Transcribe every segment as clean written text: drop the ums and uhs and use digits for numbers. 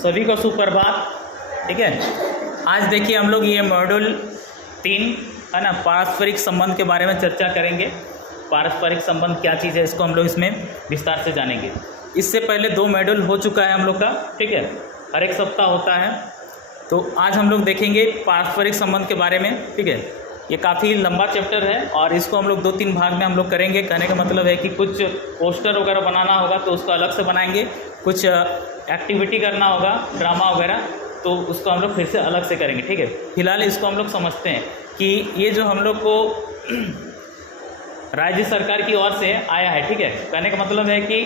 सभी को सुप्रभात। ठीक है, आज देखिए हम लोग ये मॉड्यूल 3 है ना, पारस्परिक संबंध के बारे में चर्चा करेंगे। पारस्परिक संबंध क्या चीज़ है, इसको हम लोग इसमें विस्तार से जानेंगे। इससे पहले 2 मॉड्यूल हो चुका है हम लोग का। ठीक है, हर एक सप्ताह होता है, तो आज हम लोग देखेंगे पारस्परिक संबंध के बारे में। ठीक है, ये काफ़ी लंबा चैप्टर है और इसको हम लोग 2-3 भाग में हम लोग करेंगे। कहने का मतलब है कि कुछ पोस्टर वगैरह बनाना होगा तो उसको अलग से बनाएंगे, कुछ एक्टिविटी करना होगा, ड्रामा वगैरह, तो उसको हम लोग फिर से अलग से करेंगे। ठीक है, फिलहाल इसको हम लोग समझते हैं कि ये जो हम लोग को राज्य सरकार की ओर से आया है। ठीक है, कहने का मतलब है कि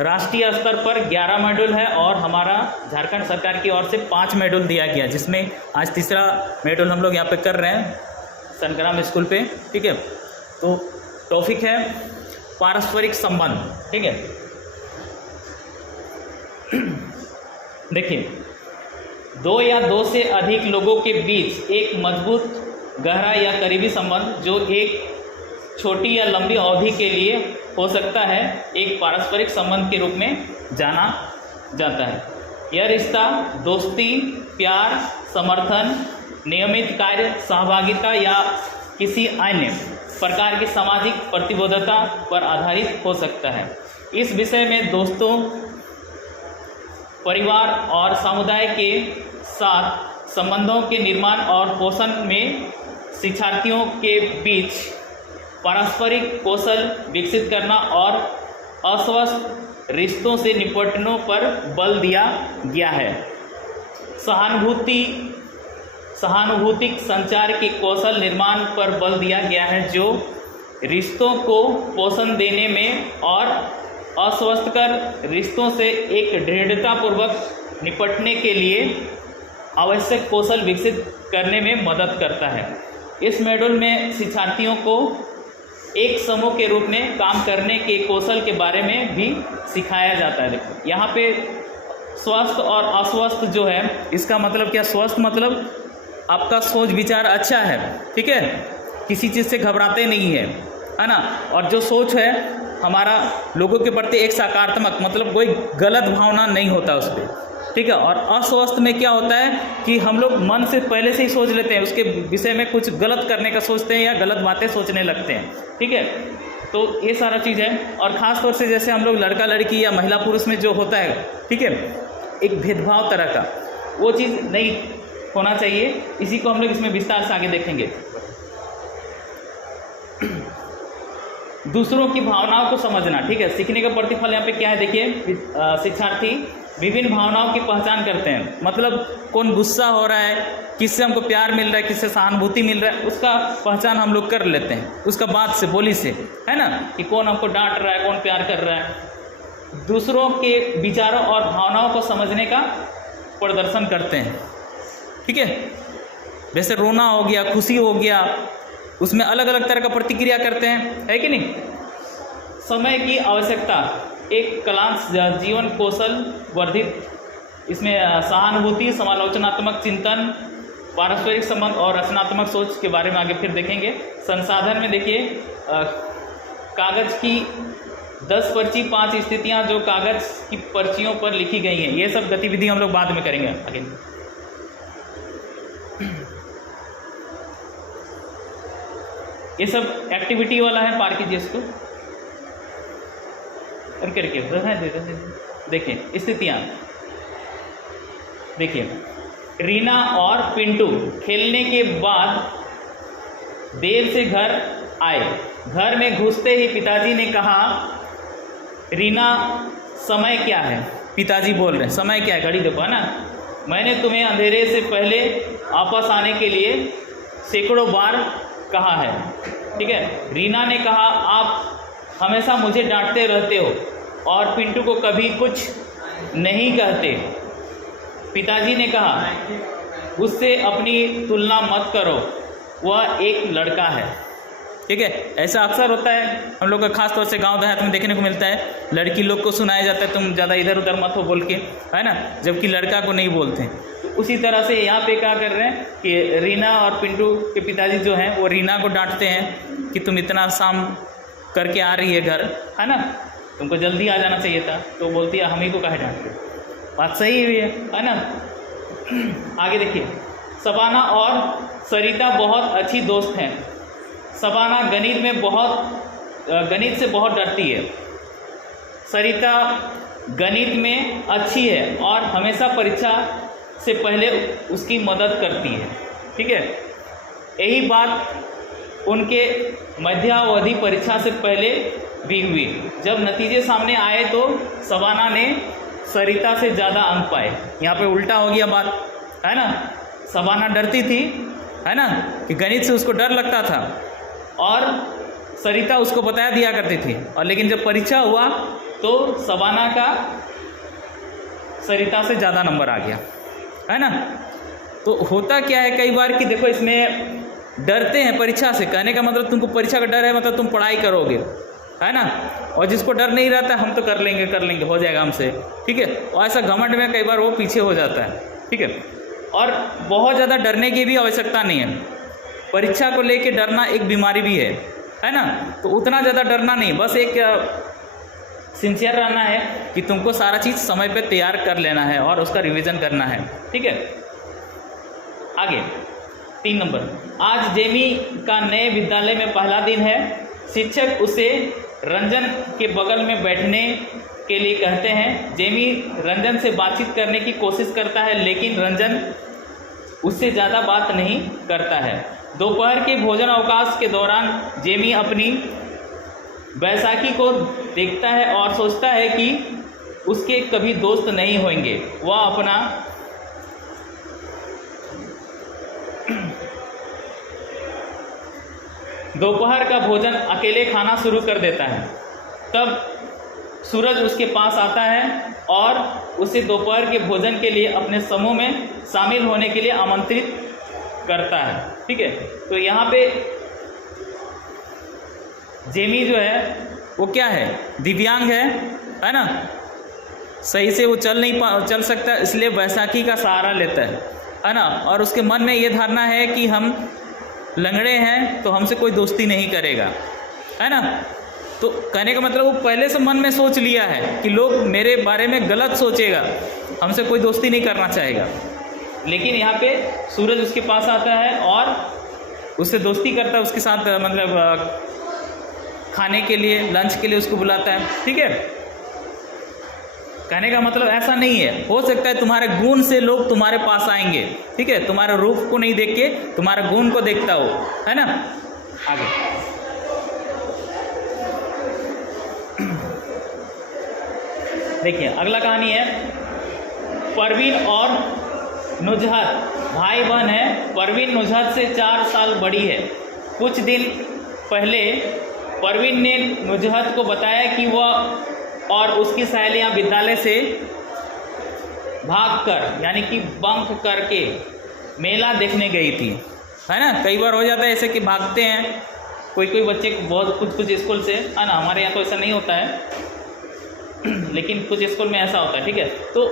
राष्ट्रीय स्तर पर 11 मॉड्यूल है और हमारा झारखंड सरकार की ओर से 5 मॉड्यूल दिया गया, जिसमें आज तीसरा मॉड्यूल हम लोग यहाँ पे कर रहे हैं संग्राम स्कूल पे। ठीक है, तो टॉपिक है पारस्परिक संबंध। ठीक है, देखिए, 2 या 2 से अधिक लोगों के बीच एक मजबूत, गहरा या करीबी संबंध जो एक छोटी या लंबी अवधि के लिए हो सकता है, एक पारस्परिक संबंध के रूप में जाना जाता है। यह रिश्ता दोस्ती, प्यार, समर्थन, नियमित कार्य सहभागिता या किसी अन्य प्रकार की सामाजिक प्रतिबद्धता पर आधारित हो सकता है। इस विषय में दोस्तों, परिवार और समुदाय के साथ संबंधों के निर्माण और पोषण में शिक्षार्थियों के बीच पारस्परिक कौशल विकसित करना और अस्वस्थ रिश्तों से निपटने पर बल दिया गया है। सहानुभूतिक संचार के कौशल निर्माण पर बल दिया गया है, जो रिश्तों को पोषण देने में और अस्वस्थकर रिश्तों से एक दृढ़तापूर्वक निपटने के लिए आवश्यक कौशल विकसित करने में मदद करता है। इस मॉड्यूल में शिक्षार्थियों को एक समूह के रूप में काम करने के कौशल के बारे में भी सिखाया जाता है। देखो, यहाँ पे स्वस्थ और अस्वस्थ जो है, इसका मतलब क्या? स्वस्थ मतलब आपका सोच विचार अच्छा है, ठीक है, किसी चीज़ से घबराते नहीं है ना, और जो सोच है हमारा लोगों के प्रति एक सकारात्मक, मतलब कोई गलत भावना नहीं होता उस पर। ठीक है, और अस्वस्थ में क्या होता है कि हम लोग मन से पहले से ही सोच लेते हैं, उसके विषय में कुछ गलत करने का सोचते हैं या गलत बातें सोचने लगते हैं। ठीक है, तो ये सारा चीज़ है। और ख़ास तौर से जैसे हम लोग लड़का लड़की या महिला पुरुष में जो होता है, ठीक है, एक भेदभाव तरह का, वो चीज़ नहीं होना चाहिए। इसी को हम लोग इसमें विस्तार से आगे देखेंगे। दूसरों की भावनाओं को समझना। ठीक है, सीखने का प्रतिफल यहाँ पे क्या है? देखिए, शिक्षार्थी विभिन्न भावनाओं की पहचान करते हैं, मतलब कौन गुस्सा हो रहा है, किससे हमको प्यार मिल रहा है, किससे सहानुभूति मिल रहा है, उसका पहचान हम लोग कर लेते हैं, उसका बात से, बोली से, है ना, कि कौन हमको डांट रहा है, कौन प्यार कर रहा है। दूसरों के विचारों और भावनाओं को समझने का प्रदर्शन करते हैं। ठीक है, जैसे रोना हो गया, खुशी हो गया, उसमें अलग अलग तरह का प्रतिक्रिया करते हैं, है कि नहीं। समय की आवश्यकता, एक कलांश जीवन कौशल वर्धित, इसमें सहानुभूति, समालोचनात्मक चिंतन, पारस्परिक संबंध और रचनात्मक सोच के बारे में आगे फिर देखेंगे। संसाधन में देखिए, कागज की 10 पर्ची, 5 स्थितियां जो कागज की पर्चियों पर लिखी गई हैं, ये सब गतिविधि हम लोग बाद में करेंगे आगे। ये सब एक्टिविटी वाला है, पार कीजिए इसको करके रखिए। देखिए स्थितियाँ, देखिए, रीना और पिंटू खेलने के बाद देर से घर आए। घर में घुसते ही पिताजी ने कहा, रीना, समय क्या है? पिताजी बोल रहे हैं, समय क्या है? घड़ी देखो, है ना, मैंने तुम्हें अंधेरे से पहले वापस आने के लिए सैकड़ों बार कहा है। ठीक है, रीना ने कहा, आप हमेशा मुझे डांटते रहते हो और पिंटू को कभी कुछ नहीं कहते। पिताजी ने कहा, उससे अपनी तुलना मत करो, वह एक लड़का है। ठीक है, ऐसा अक्सर होता है हम लोग का, खास तौर से गांव देहात में देखने को मिलता है। लड़की लोग को सुनाया जाता है, तुम ज़्यादा इधर उधर मत हो बोल के, है ना, जबकि लड़का को नहीं बोलते। उसी तरह से यहाँ पे क्या कर रहे हैं कि रीना और पिंटू के पिताजी जो हैं वो रीना को डांटते हैं कि तुम इतना शाम करके आ रही है घर, है ना, तुमको जल्दी आ जाना चाहिए था। तो बोलती है हम ही को काहे डांटते। बात सही हुई है ना। आगे देखिए, शबाना और सरिता बहुत अच्छी दोस्त हैं। शबाना गणित से बहुत डरती है। सरिता गणित में अच्छी है और हमेशा परीक्षा से पहले उसकी मदद करती है। ठीक है, यही बात उनके मध्यावधि परीक्षा से पहले भी हुई। जब नतीजे सामने आए तो शबाना ने सरिता से ज़्यादा अंक पाए। यहाँ पे उल्टा हो गया बात, है ना। शबाना डरती थी, है ना, कि गणित से उसको डर लगता था और सरिता उसको बताया दिया करती थी। और लेकिन जब परीक्षा हुआ तो शबाना का सरिता से ज़्यादा नंबर आ गया, है ना। तो होता क्या है कई बार कि देखो, इसमें डरते हैं परीक्षा से, कहने का मतलब तुमको परीक्षा का डर है, मतलब तुम पढ़ाई करोगे, है ना। और जिसको डर नहीं रहता, हम तो कर लेंगे हो जाएगा हमसे, ठीक है। और ऐसा घमंड में कई बार वो पीछे हो जाता है, ठीक है। और बहुत ज़्यादा डरने की भी आवश्यकता नहीं है। परीक्षा को लेके डरना एक बीमारी भी है ना। तो उतना ज़्यादा डरना नहीं, बस एक सिंसियर रहना है कि तुमको सारा चीज़ समय पे तैयार कर लेना है और उसका रिवीजन करना है, ठीक है। आगे 3 नंबर, आज जेमी का नए विद्यालय में पहला दिन है। शिक्षक उसे रंजन के बगल में बैठने के लिए कहते हैं। जेमी रंजन से बातचीत करने की कोशिश करता है, लेकिन रंजन उससे ज़्यादा बात नहीं करता है। दोपहर के भोजन अवकाश के दौरान जेमी अपनी बैसाखी को देखता है और सोचता है कि उसके कभी दोस्त नहीं होंगे। वह अपना दोपहर का भोजन अकेले खाना शुरू कर देता है। तब सूरज उसके पास आता है और उसे दोपहर के भोजन के लिए अपने समूह में शामिल होने के लिए आमंत्रित करता है, ठीक है। तो यहाँ पे जेमी जो है वो क्या है, दिव्यांग है ना। सही से वो चल सकता, इसलिए बैसाखी का सहारा लेता है ना। और उसके मन में ये धारणा है कि हम लंगड़े हैं तो हमसे कोई दोस्ती नहीं करेगा, है ना। तो कहने का मतलब वो पहले से मन में सोच लिया है कि लोग मेरे बारे में गलत सोचेगा, हमसे कोई दोस्ती नहीं करना चाहेगा। लेकिन यहाँ पे सूरज उसके पास आता है और उससे दोस्ती करता है, उसके साथ मतलब खाने के लिए, लंच के लिए उसको बुलाता है, ठीक है। कहने का मतलब ऐसा नहीं है, हो सकता है तुम्हारे गुण से लोग तुम्हारे पास आएंगे, ठीक है। तुम्हारे रूप को नहीं देख के तुम्हारे गुण को देखता हो, है ना। आगे देखिए, अगला कहानी है परवीन और नुजहत। भाई बहन है। परवीन नुजहत से 4 साल बड़ी है। कुछ दिन पहले परवीन ने नुजहत को बताया कि वह और उसकी सहेलियां विद्यालय से भागकर, यानी कि बंक करके मेला देखने गई थी, है ना। कई बार हो जाता है ऐसे कि भागते हैं कोई बच्चे बहुत कुछ स्कूल से, है ना। हमारे यहाँ तो ऐसा नहीं होता है लेकिन कुछ स्कूल में ऐसा होता है, ठीक है। तो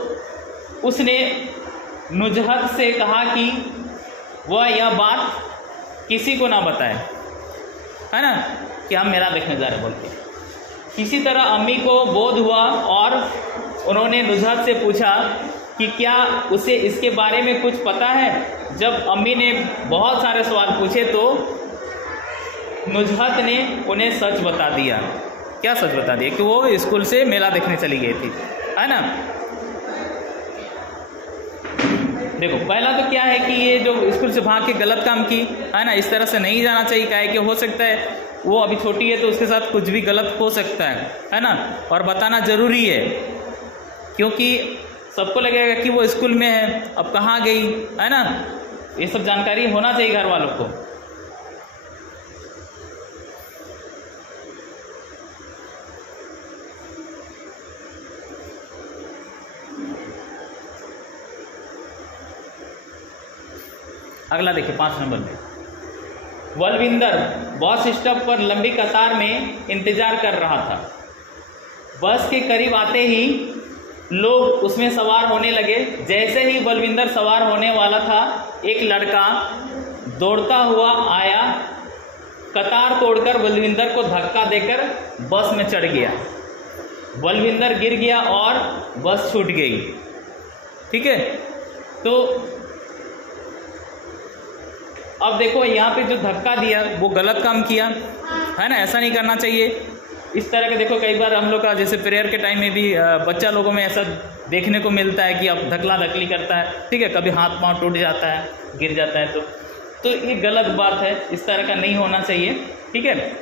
उसने नुजहत से कहा कि वह यह बात किसी को ना बताए, है ना, कि हम मेला देखने जा रहे बोल के। किसी तरह अम्मी को बोध हुआ और उन्होंने नुजहत से पूछा कि क्या उसे इसके बारे में कुछ पता है। जब अम्मी ने बहुत सारे सवाल पूछे तो नुजहत ने उन्हें सच बता दिया। क्या सच बता दिया? कि वो स्कूल से मेला देखने चली गई थी, है ना। देखो, पहला तो क्या है कि ये जो स्कूल से भाग के गलत काम की, है ना, इस तरह से नहीं जाना चाहिए। क्या है कि हो सकता है वो अभी छोटी है तो उसके साथ कुछ भी गलत हो सकता है ना। और बताना ज़रूरी है क्योंकि सबको लगेगा कि वो स्कूल में है, अब कहाँ गई, है ना। ये सब जानकारी होना चाहिए घर वालों को। अगला देखिए 5 नंबर में, बलविंदर बस स्टॉप पर लंबी कतार में इंतजार कर रहा था। बस के करीब आते ही लोग उसमें सवार होने लगे। जैसे ही बलविंदर सवार होने वाला था, एक लड़का दौड़ता हुआ आया, कतार तोड़कर बलविंदर को धक्का देकर बस में चढ़ गया। बलविंदर गिर गया और बस छूट गई। ठीक है। तो अब देखो यहाँ पे जो धक्का दिया वो गलत काम किया है ना, ऐसा नहीं करना चाहिए। इस तरह के देखो कई बार हम लोग का जैसे प्रेयर के टाइम में भी बच्चा लोगों में ऐसा देखने को मिलता है कि अब धकला धकली करता है, ठीक है, कभी हाथ पांव टूट जाता है, गिर जाता है, तो ये गलत बात है, इस तरह का नहीं होना चाहिए, ठीक है।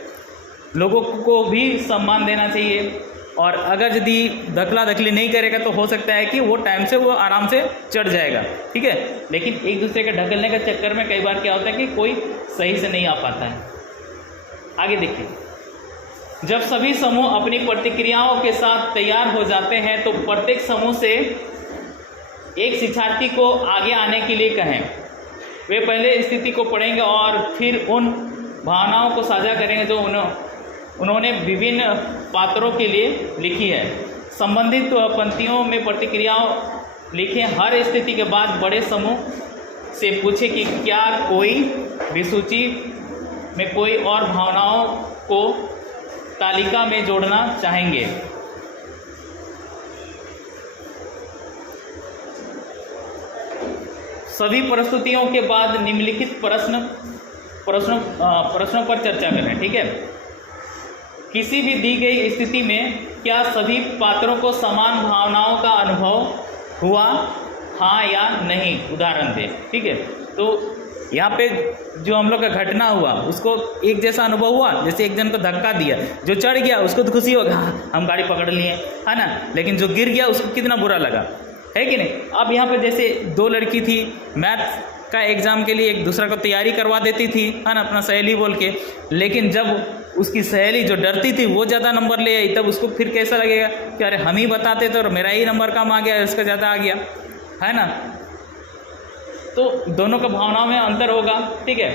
लोगों को भी सम्मान देना चाहिए, और अगर यदि धकला धकली नहीं करेगा तो हो सकता है कि वो टाइम से वो आराम से चढ़ जाएगा, ठीक है। लेकिन एक दूसरे के ढकलने के चक्कर में कई बार क्या होता है कि कोई सही से नहीं आ पाता है। आगे देखिए, जब सभी समूह अपनी प्रतिक्रियाओं के साथ तैयार हो जाते हैं तो प्रत्येक समूह से एक शिक्षार्थी को आगे आने के लिए कहें। वे पहले स्थिति को पढ़ेंगे और फिर उन भावनाओं को साझा करेंगे जो उन्होंने विभिन्न पात्रों के लिए लिखी है। संबंधित पंक्तियों में प्रतिक्रियाओं लिखें। हर स्थिति के बाद बड़े समूह से पूछें कि क्या कोई भी सूची में कोई और भावनाओं को तालिका में जोड़ना चाहेंगे। सभी प्रस्तुतियों के बाद निम्नलिखित प्रश्नों पर चर्चा करें, ठीक है। किसी भी दी गई स्थिति में क्या सभी पात्रों को समान भावनाओं का अनुभव हुआ, हाँ या नहीं, उदाहरण दें, ठीक है। तो यहाँ पे जो हम लोग का घटना हुआ उसको एक जैसा अनुभव हुआ, जैसे एक जन को धक्का दिया, जो चढ़ गया उसको तो खुशी होगा, हाँ हम गाड़ी पकड़ लिए, है ना, लेकिन जो गिर गया उसको कितना बुरा लगा, है कि नहीं। अब यहाँ पे जैसे दो लड़की थी, मैथ का एग्ज़ाम के लिए एक दूसरा को तैयारी करवा देती थी, है ना, अपना सहेली बोल के, लेकिन जब उसकी सहेली जो डरती थी वो ज़्यादा नंबर ले आई, तब उसको फिर कैसा लगेगा कि अरे हम ही बताते तो मेरा ही नंबर कम आ गया, इसका ज़्यादा आ गया, है ना। तो दोनों का भावनाओं में अंतर होगा, ठीक है।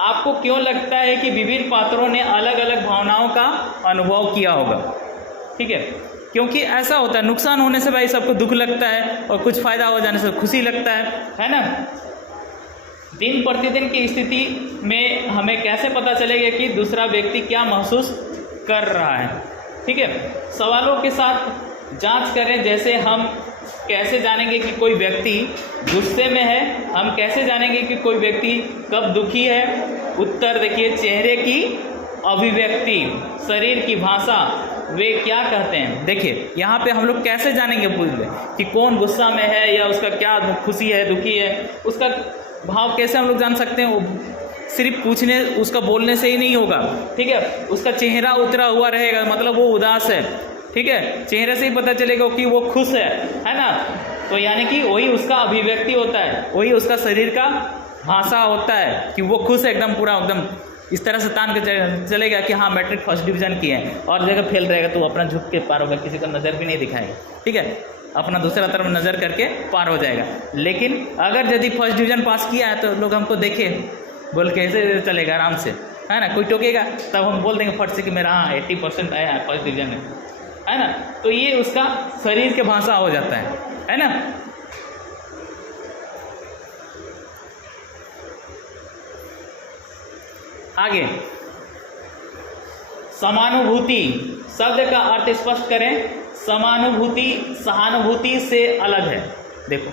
आपको क्यों लगता है कि विभिन्न पात्रों ने अलग अलग भावनाओं का अनुभव किया होगा, ठीक है। क्योंकि ऐसा होता है, नुकसान होने से भाई सबको दुख लगता है और कुछ फ़ायदा हो जाने से खुशी लगता है ना। दिन प्रतिदिन की स्थिति में हमें कैसे पता चलेगा कि दूसरा व्यक्ति क्या महसूस कर रहा है, ठीक है। सवालों के साथ जांच करें, जैसे हम कैसे जानेंगे कि कोई व्यक्ति गुस्से में है, हम कैसे जानेंगे कि कोई व्यक्ति कब दुखी है। उत्तर देखिए, चेहरे की अभिव्यक्ति, शरीर की भाषा, वे क्या कहते हैं। देखिए यहाँ पे हम लोग कैसे जानेंगे, पूछ लें कि कौन गुस्सा में है या उसका क्या खुशी है, दुखी है, उसका भाव कैसे हम लोग जान सकते हैं। वो सिर्फ पूछने, उसका बोलने से ही नहीं होगा, ठीक है। उसका चेहरा उतरा हुआ रहेगा, मतलब वो उदास है, ठीक है, चेहरे से ही पता चलेगा कि वो खुश है ना। तो यानी कि वही उसका अभिव्यक्ति होता है, वही उसका शरीर का भाषा होता है कि वो खुश है, एकदम पूरा एकदम इस तरह से तान के चलेगा कि हाँ मैट्रिक फर्स्ट डिवीज़न किए हैं, और जगह फेल रहेगा तो अपना झुक के पार होगा, किसी को नज़र भी नहीं दिखाएगा, ठीक है, अपना दूसरा तरफ नज़र करके पार हो जाएगा। लेकिन अगर यदि फर्स्ट डिवीज़न पास किया है तो लोग हमको देखे बोल के ऐसे चलेगा आराम से, है ना, कोई टोकेगा तब हम बोल देंगे फट से कि मेरा हाँ 80% आया है फर्स्ट डिवीज़न में, है ना। तो ये उसका शरीर के भाषा हो जाता है ना। आगे, समानुभूति शब्द का अर्थ स्पष्ट करें। समानुभूति सहानुभूति से अलग है, देखो,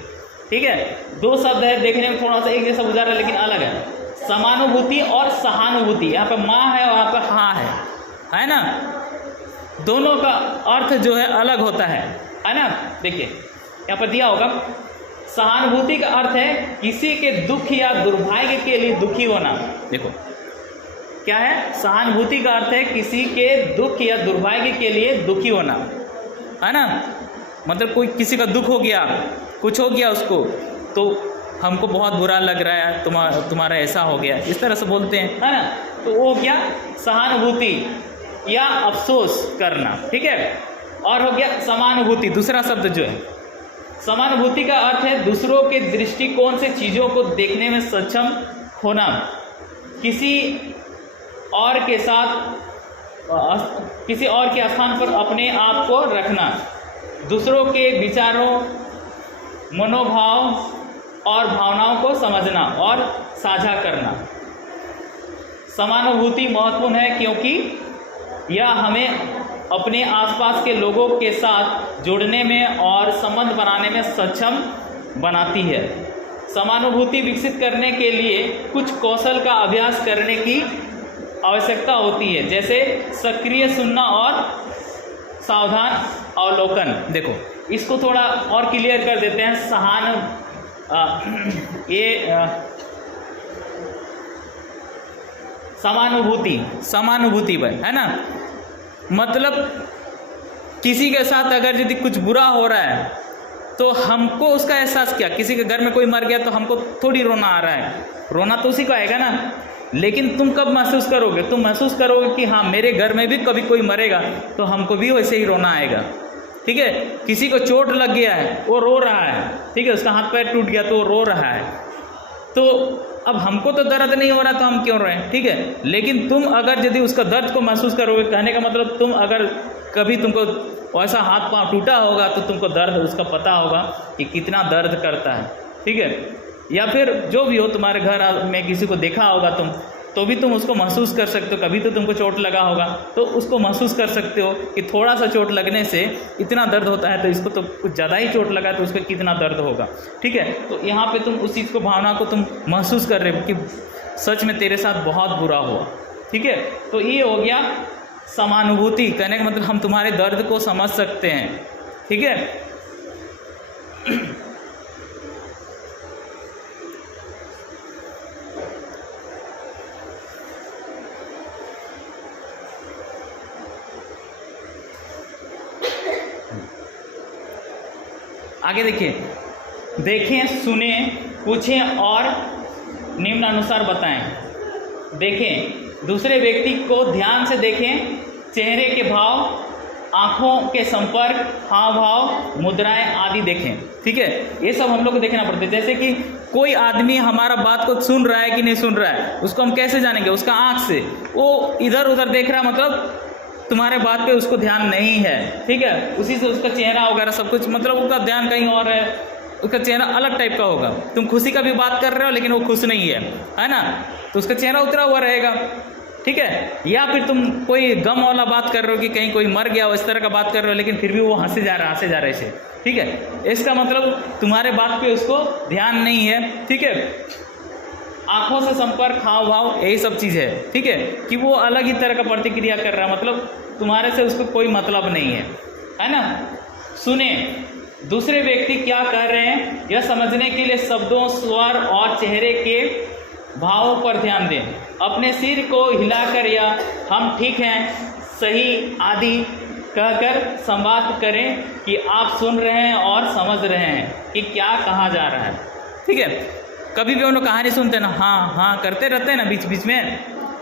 ठीक है, दो शब्द है, देखने में थोड़ा सा एक जैसा बुझा रहा है लेकिन अलग है। समानुभूति और सहानुभूति, यहाँ पे माँ है और यहाँ पे हाँ है ना, दोनों का अर्थ जो है अलग होता है ना। देखिए यहाँ पर दिया होगा, सहानुभूति का अर्थ है किसी के दुख या दुर्भाग्य के लिए दुखी होना। देखो क्या है, सहानुभूति का अर्थ है किसी के दुख या दुर्भाग्य के लिए दुखी होना, है ना। मतलब कोई किसी का दुख हो गया, कुछ हो गया उसको, तो हमको बहुत बुरा लग रहा है, तुम्हारा ऐसा हो गया, इस तरह से बोलते हैं, है ना। तो वो क्या, सहानुभूति या अफसोस करना, ठीक है। और हो गया समानुभूति, दूसरा शब्द जो है। समानुभूति का अर्थ है दूसरों के दृष्टिकोण से चीज़ों को देखने में सक्षम होना, किसी और के स्थान पर अपने आप को रखना, दूसरों के विचारों, मनोभाव और भावनाओं को समझना और साझा करना। समानुभूति महत्वपूर्ण है क्योंकि यह हमें अपने आसपास के लोगों के साथ जुड़ने में और संबंध बनाने में सक्षम बनाती है। समानुभूति विकसित करने के लिए कुछ कौशल का अभ्यास करने की आवश्यकता होती है, जैसे सक्रिय सुनना और सावधान अवलोकन। देखो इसको थोड़ा और क्लियर कर देते हैं। समानुभूति है ना, मतलब किसी के साथ अगर यदि कुछ बुरा हो रहा है तो हमको उसका एहसास, क्या किसी के घर में कोई मर गया तो हमको थोड़ी रोना आ रहा है, रोना तो उसी को आएगा ना। लेकिन तुम कब महसूस करोगे? तुम महसूस करोगे कि हाँ मेरे घर में भी कभी कोई मरेगा तो हमको भी वैसे ही रोना आएगा। ठीक है, किसी को चोट लग गया है वो रो रहा है, ठीक है, उसका हाथ पैर टूट गया तो वो रो रहा है, तो अब हमको तो दर्द नहीं हो रहा तो हम क्यों रोए? ठीक है, लेकिन तुम अगर यदि उसका दर्द को महसूस करोगे, कहने का मतलब तुम अगर कभी तुमको ऐसा हाथ पांव टूटा होगा तो तुमको दर्द उसका पता होगा कि कितना दर्द करता है। ठीक है, या फिर जो भी हो, तुम्हारे घर में किसी को देखा होगा तुम तो भी तुम उसको महसूस कर सकते हो। कभी तो तुमको चोट लगा होगा तो उसको महसूस कर सकते हो कि थोड़ा सा चोट लगने से इतना दर्द होता है, तो इसको तो कुछ ज़्यादा ही चोट लगा तो उसको कितना दर्द होगा। ठीक है, तो यहाँ पे तुम उस चीज़ को, भावना को तुम महसूस कर रहे हो कि सच में तेरे साथ बहुत बुरा हुआ। ठीक है, तो ये हो गया समानुभूति। कहने का मतलब हम तुम्हारे दर्द को समझ सकते हैं। ठीक है, आगे देखिए, देखें, सुने, पूछें और निम्नानुसार बताएं। देखें, दूसरे व्यक्ति को ध्यान से देखें, चेहरे के भाव, आंखों के संपर्क, हाव भाव, मुद्राएं आदि देखें। ठीक है, ये सब हम लोग को देखना पड़ता है। जैसे कि कोई आदमी हमारा बात को सुन रहा है कि नहीं सुन रहा है, उसको हम कैसे जानेंगे? उसका आंख से, वो इधर उधर देख रहा है मतलब तुम्हारे बात पे उसको ध्यान नहीं है। ठीक है, उसी से उसका चेहरा वगैरह सब कुछ, मतलब उसका ध्यान कहीं और है, उसका चेहरा अलग टाइप का होगा। तुम खुशी का भी बात कर रहे हो लेकिन वो खुश नहीं है ना, तो उसका चेहरा उतरा हुआ रहेगा। ठीक है, या फिर तुम कोई गम वाला बात कर रहे हो कि कहीं कोई मर गया, इस तरह का बात कर रहे हो, लेकिन फिर भी वो हंसे जा रहा है ऐसे। ठीक है, इसका मतलब तुम्हारे बात पे उसको ध्यान नहीं है। ठीक है, आंखों से संपर्क, हाव भाव, यही सब चीज़ है। ठीक है, कि वो अलग ही तरह का प्रतिक्रिया कर रहा है, मतलब तुम्हारे से उसको कोई मतलब नहीं है ना। सुने, दूसरे व्यक्ति क्या कह रहे हैं यह समझने के लिए शब्दों, स्वर और चेहरे के भावों पर ध्यान दें। अपने सिर को हिलाकर या हम ठीक हैं, सही आदि कहकर संवाद करें कि आप सुन रहे हैं और समझ रहे हैं कि क्या कहा जा रहा है। ठीक है, कभी भी हम लोग कहानी सुनते हैं ना, हाँ हाँ करते रहते हैं ना बीच बीच में,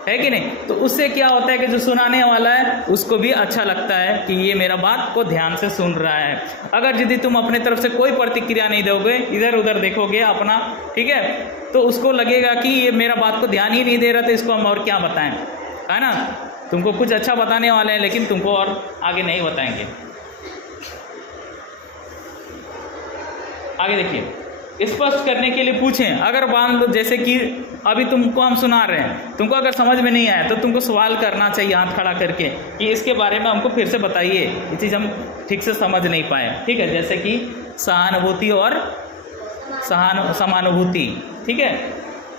है कि नहीं? तो उससे क्या होता है कि जो सुनाने वाला है उसको भी अच्छा लगता है कि ये मेरा बात को ध्यान से सुन रहा है। अगर यदि तुम अपने तरफ से कोई प्रतिक्रिया नहीं दोगे, इधर उधर देखोगे अपना, ठीक है, तो उसको लगेगा कि ये मेरा बात को ध्यान ही नहीं दे रहा, तो इसको हम और क्या बताएं, है ना। तुमको कुछ अच्छा बताने वाले हैं लेकिन तुमको और आगे नहीं बताएंगे। आगे देखिए, स्पष्ट करने के लिए पूछें। अगर मान लो जैसे कि अभी तुमको हम सुना रहे हैं, तुमको अगर समझ में नहीं आया तो तुमको सवाल करना चाहिए हाथ खड़ा करके कि इसके बारे में हमको फिर से बताइए, ये चीज़ हम ठीक से समझ नहीं पाए। ठीक है, जैसे कि सहानुभूति और समानुभूति, ठीक है,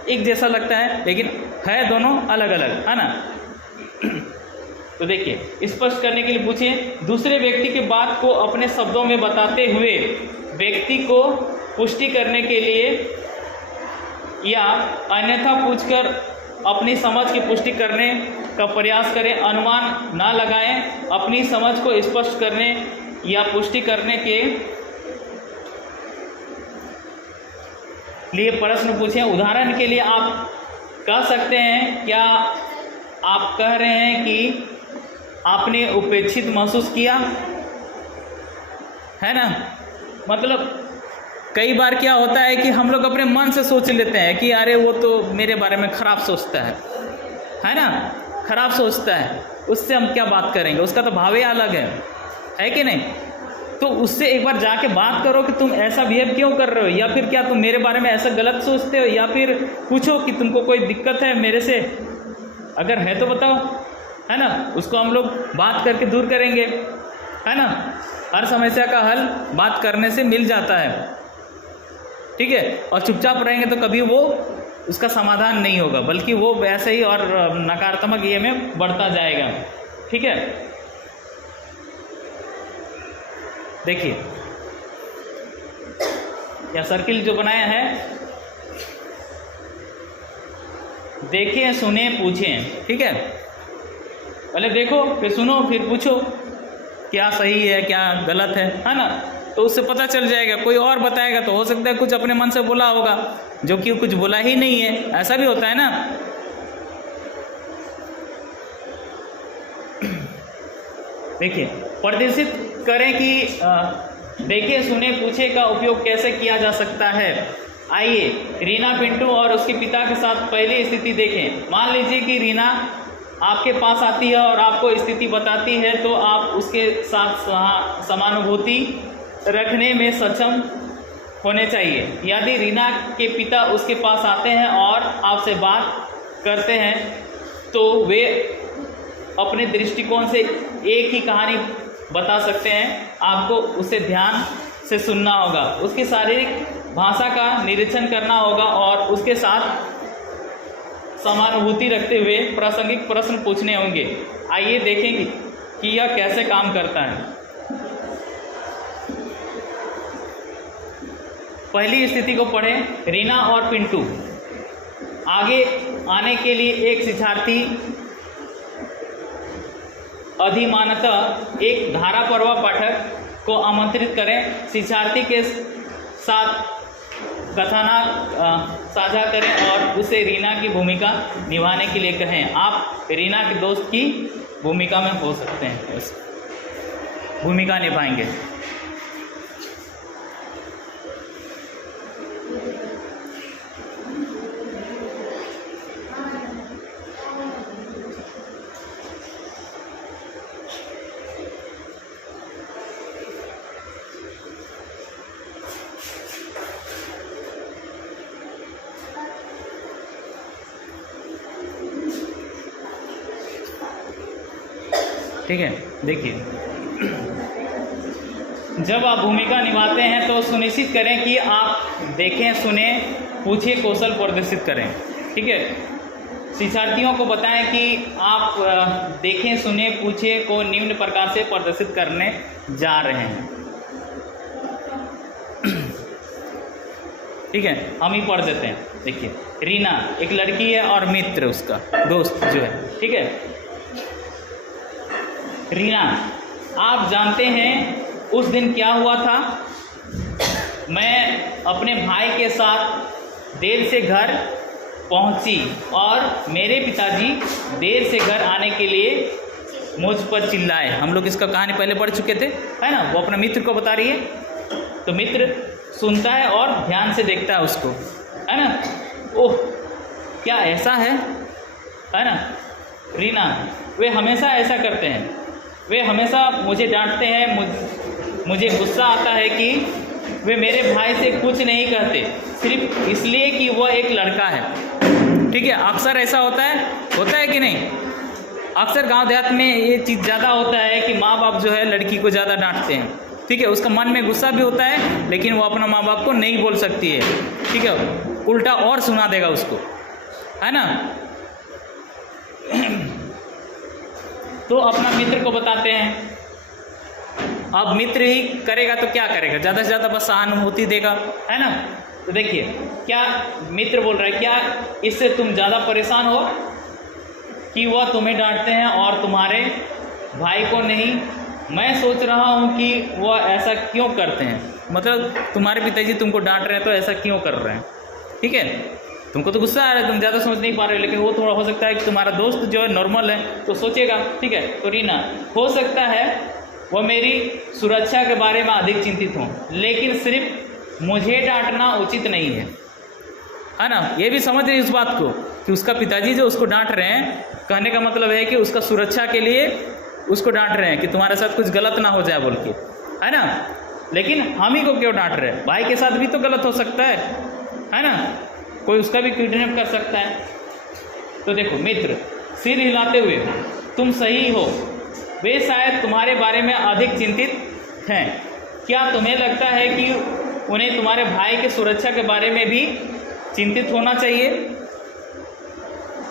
एक जैसा लगता है लेकिन है दोनों अलग अलग, है ना। तो देखिए, स्पष्ट करने के लिए पूछें। दूसरे व्यक्ति की बात को अपने शब्दों में बताते हुए व्यक्ति को पुष्टि करने के लिए या अन्यथा पूछकर अपनी समझ की पुष्टि करने का प्रयास करें। अनुमान ना लगाएं। अपनी समझ को स्पष्ट करने या पुष्टि करने के लिए प्रश्न पूछें। उदाहरण के लिए आप कह सकते हैं, क्या आप कह रहे हैं कि आपने उपेक्षित महसूस किया, है ना। मतलब कई बार क्या होता है कि हम लोग अपने मन से सोच लेते हैं कि अरे वो तो मेरे बारे में खराब सोचता है ना, खराब सोचता है, उससे हम क्या बात करेंगे, उसका तो भाव ही अलग है कि नहीं। तो उससे एक बार जाके बात करो कि तुम ऐसा बिहेव क्यों कर रहे हो, या फिर क्या तुम मेरे बारे में ऐसा गलत सोचते हो, या फिर पूछो कि तुमको कोई दिक्कत है मेरे से, अगर है तो बताओ, है ना, उसको हम लोग बात करके दूर करेंगे, है ना। हर समस्या का हल बात करने से मिल जाता है, ठीक है। और चुपचाप रहेंगे तो कभी वो उसका समाधान नहीं होगा, बल्कि वो वैसे ही और नकारात्मक ये में बढ़ता जाएगा, ठीक है। देखिए यह सर्किल जो बनाया है, देखें सुने पूछें, ठीक है। पहले देखो, फिर सुनो, फिर पूछो क्या सही है क्या गलत है ना, तो उससे पता चल जाएगा। कोई और बताएगा तो हो सकता है कुछ अपने मन से बोला होगा जो कि कुछ बोला ही नहीं है, ऐसा भी होता है ना। देखिए प्रदर्शित करें कि देखे सुने पूछे का उपयोग कैसे किया जा सकता है। आइए रीना पिंटू और उसके पिता के साथ पहली स्थिति देखें। मान लीजिए कि रीना आपके पास आती है और आपको स्थिति बताती है, तो आप उसके साथ समानुभूति रखने में सक्षम होने चाहिए। यदि रीना के पिता उसके पास आते हैं और आपसे बात करते हैं, तो वे अपने दृष्टिकोण से एक ही कहानी बता सकते हैं। आपको उसे ध्यान से सुनना होगा, उसकी शारीरिक भाषा का निरीक्षण करना होगा और उसके साथ समानुभूति रखते हुए प्रासंगिक प्रश्न पूछने होंगे। आइए देखें कि यह कैसे काम करता है। पहली स्थिति को पढ़ें। रीना और पिंटू आगे आने के लिए एक शिक्षार्थी अधिमानतः एक धाराप्रवाह पाठक को आमंत्रित करें। शिक्षार्थी के साथ कथानक साझा करें और उसे रीना की भूमिका निभाने के लिए कहें। आप रीना के दोस्त की भूमिका में हो सकते हैं, भूमिका निभाएंगे। ठीक है, देखिए जब आप भूमिका निभाते हैं तो सुनिश्चित करें कि आप देखें सुने पूछे कौशल प्रदर्शित करें, ठीक है। शिक्षार्थियों को बताएं कि आप देखें सुने पूछे को निम्न प्रकार से प्रदर्शित करने जा रहे हैं, ठीक है। हम ही पढ़ देते हैं। देखिए रीना एक लड़की है और मित्र उसका दोस्त जो है, ठीक है। रीना, आप जानते हैं उस दिन क्या हुआ था? मैं अपने भाई के साथ देर से घर पहुंची और मेरे पिताजी देर से घर आने के लिए मुझ पर चिल्लाए। हम लोग इसका कहानी पहले पढ़ चुके थे, है ना। वो अपने मित्र को बता रही है, तो मित्र सुनता है और ध्यान से देखता है उसको, है ना। ओह क्या ऐसा है ना। रीना, वे हमेशा ऐसा करते हैं, वे हमेशा मुझे डांटते हैं। मुझे गुस्सा आता है कि वे मेरे भाई से कुछ नहीं कहते सिर्फ इसलिए कि वह एक लड़का है, ठीक है। अक्सर ऐसा होता है कि नहीं? अक्सर गांव देहात में ये चीज़ ज़्यादा होता है कि माँ बाप जो है लड़की को ज़्यादा डांटते हैं, ठीक है। उसका मन में गुस्सा भी होता है, लेकिन वो अपना माँ बाप को नहीं बोल सकती है, ठीक है। उल्टा और सुना देगा उसको, है ना। तो अपना मित्र को बताते हैं। अब मित्र ही करेगा तो क्या करेगा? ज़्यादा से ज़्यादा बस सहानुभूति देगा, है ना। तो देखिए क्या मित्र बोल रहा है, क्या इससे तुम ज़्यादा परेशान हो कि वह तुम्हें डांटते हैं और तुम्हारे भाई को नहीं? मैं सोच रहा हूँ कि वह ऐसा क्यों करते हैं, मतलब तुम्हारे पिताजी तुमको डांट रहे हैं तो ऐसा क्यों कर रहे हैं, ठीक है। तुमको तो गुस्सा आ रहा है, तुम ज़्यादा समझ नहीं पा रहे हो, लेकिन वो थोड़ा हो सकता है कि तुम्हारा दोस्त जो है नॉर्मल है तो सोचेगा, ठीक है। तो रीना, हो सकता है वह मेरी सुरक्षा के बारे में अधिक चिंतित हों, लेकिन सिर्फ मुझे डांटना उचित नहीं है ना। ये भी समझ रही इस बात को कि उसका पिताजी जो उसको डांट रहे हैं, कहने का मतलब है कि उसका सुरक्षा के लिए उसको डांट रहे हैं कि तुम्हारे साथ कुछ गलत ना हो जाए बोल के, है ना। लेकिन हम ही को क्यों डांट रहे हैं? भाई के साथ भी तो गलत हो सकता है ना। कोई उसका भी किडनैप कर सकता है। तो देखो मित्र सिर हिलाते हुए तुम सही हो, वे शायद तुम्हारे बारे में अधिक चिंतित हैं। क्या तुम्हें लगता है कि उन्हें तुम्हारे भाई की सुरक्षा के बारे में भी चिंतित होना चाहिए?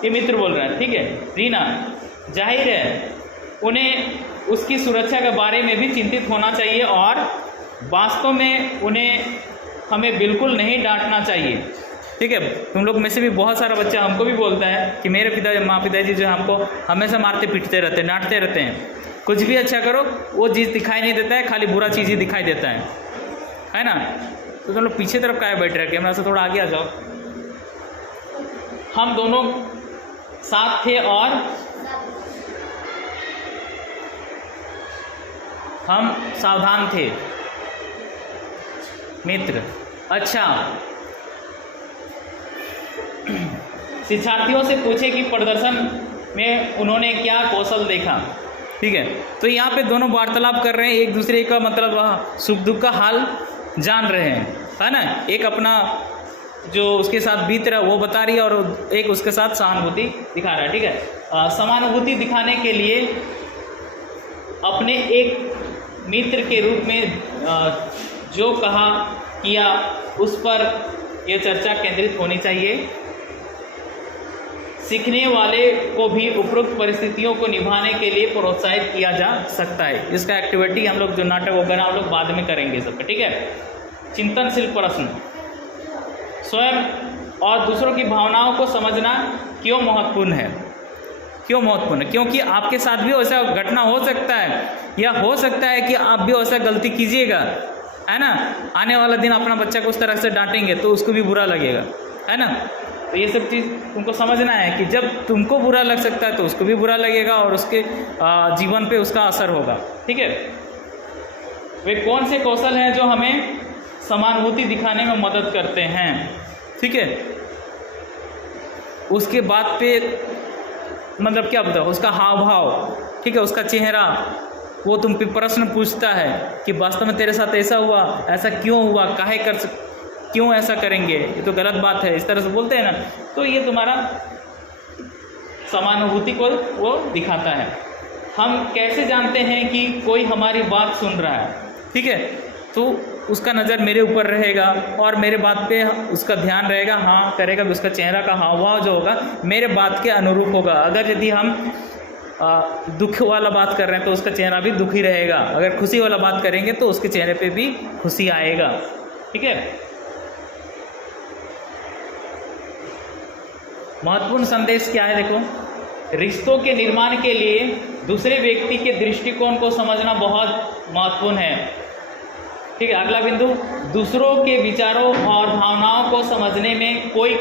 ये मित्र बोल रहा है, ठीक है। रीना, जाहिर है उन्हें उसकी सुरक्षा के बारे में भी चिंतित होना चाहिए और वास्तव में उन्हें हमें बिल्कुल नहीं डांटना चाहिए, ठीक है। तुम लोग में से भी बहुत सारा बच्चा हमको भी बोलता है कि मेरे पिताजी जो हमको हमेशा मारते पीटते रहते हैं, डांटते रहते हैं। कुछ भी अच्छा करो वो चीज़ दिखाई नहीं देता है, खाली बुरा चीज़ ही दिखाई देता है ना। तो तुम लोग पीछे तरफ काहे बैठ रहे, कैमरा से थोड़ा आगे आ जाओ। हम दोनों साथ थे और हम सावधान थे मित्र। अच्छा, शिक्षार्थियों से पूछे कि प्रदर्शन में उन्होंने क्या कौशल देखा, ठीक है। तो यहाँ पे दोनों वार्तालाप कर रहे हैं, एक दूसरे का मतलब सुख दुख का हाल जान रहे हैं, है ना। एक अपना जो उसके साथ बीत रहा है वो बता रही है और एक उसके साथ सहानुभूति दिखा रहा है, ठीक है। समानुभूति दिखाने के लिए अपने एक मित्र के रूप में जो कहा किया उस पर यह चर्चा केंद्रित होनी चाहिए। सीखने वाले को भी उपरोक्त परिस्थितियों को निभाने के लिए प्रोत्साहित किया जा सकता है। इसका एक्टिविटी हम लोग जो नाटक वगैरह हम लोग बाद में करेंगे सबका, ठीक है। चिंतनशील प्रश्न, स्वयं और दूसरों की भावनाओं को समझना क्यों महत्वपूर्ण है? क्यों महत्वपूर्ण है? क्योंकि आपके साथ भी वैसा घटना हो सकता है या हो सकता है कि आप भी वैसा गलती कीजिएगा, है ना। आने वाला दिन अपना बच्चा को उस तरह से डांटेंगे तो उसको भी बुरा लगेगा, है ना। तो ये सब चीज़ तुमको समझना है कि जब तुमको बुरा लग सकता है तो उसको भी बुरा लगेगा और उसके जीवन पे उसका असर होगा, ठीक है। वे कौन से कौशल हैं जो हमें समानुभूति दिखाने में मदद करते हैं, ठीक है। उसके बाद पे मतलब क्या बताओ, उसका हाव भाव, ठीक है, उसका चेहरा, वो तुम पे प्रश्न पूछता है कि वास्तव में तेरे साथ ऐसा हुआ, ऐसा क्यों हुआ, काहे क्यों ऐसा करेंगे, ये तो गलत बात है, इस तरह से बोलते हैं ना। तो ये तुम्हारा समानुभूति को वो दिखाता है। हम कैसे जानते हैं कि कोई हमारी बात सुन रहा है, ठीक है। तो उसका नज़र मेरे ऊपर रहेगा और मेरे बात पे उसका ध्यान रहेगा, हाँ करेगा भी, उसका चेहरा का हाव भाव जो होगा मेरे बात के अनुरूप होगा। अगर यदि हम दुख वाला बात कर रहे हैं तो उसका चेहरा भी दुखी रहेगा, अगर खुशी वाला बात करेंगे तो उसके चेहरे पे भी खुशी आएगा, ठीक है। महत्वपूर्ण संदेश क्या है, देखो, रिश्तों के निर्माण के लिए दूसरे व्यक्ति के दृष्टिकोण को समझना बहुत महत्वपूर्ण है, ठीक है। अगला बिंदु, दूसरों के विचारों और भावनाओं को समझने में कई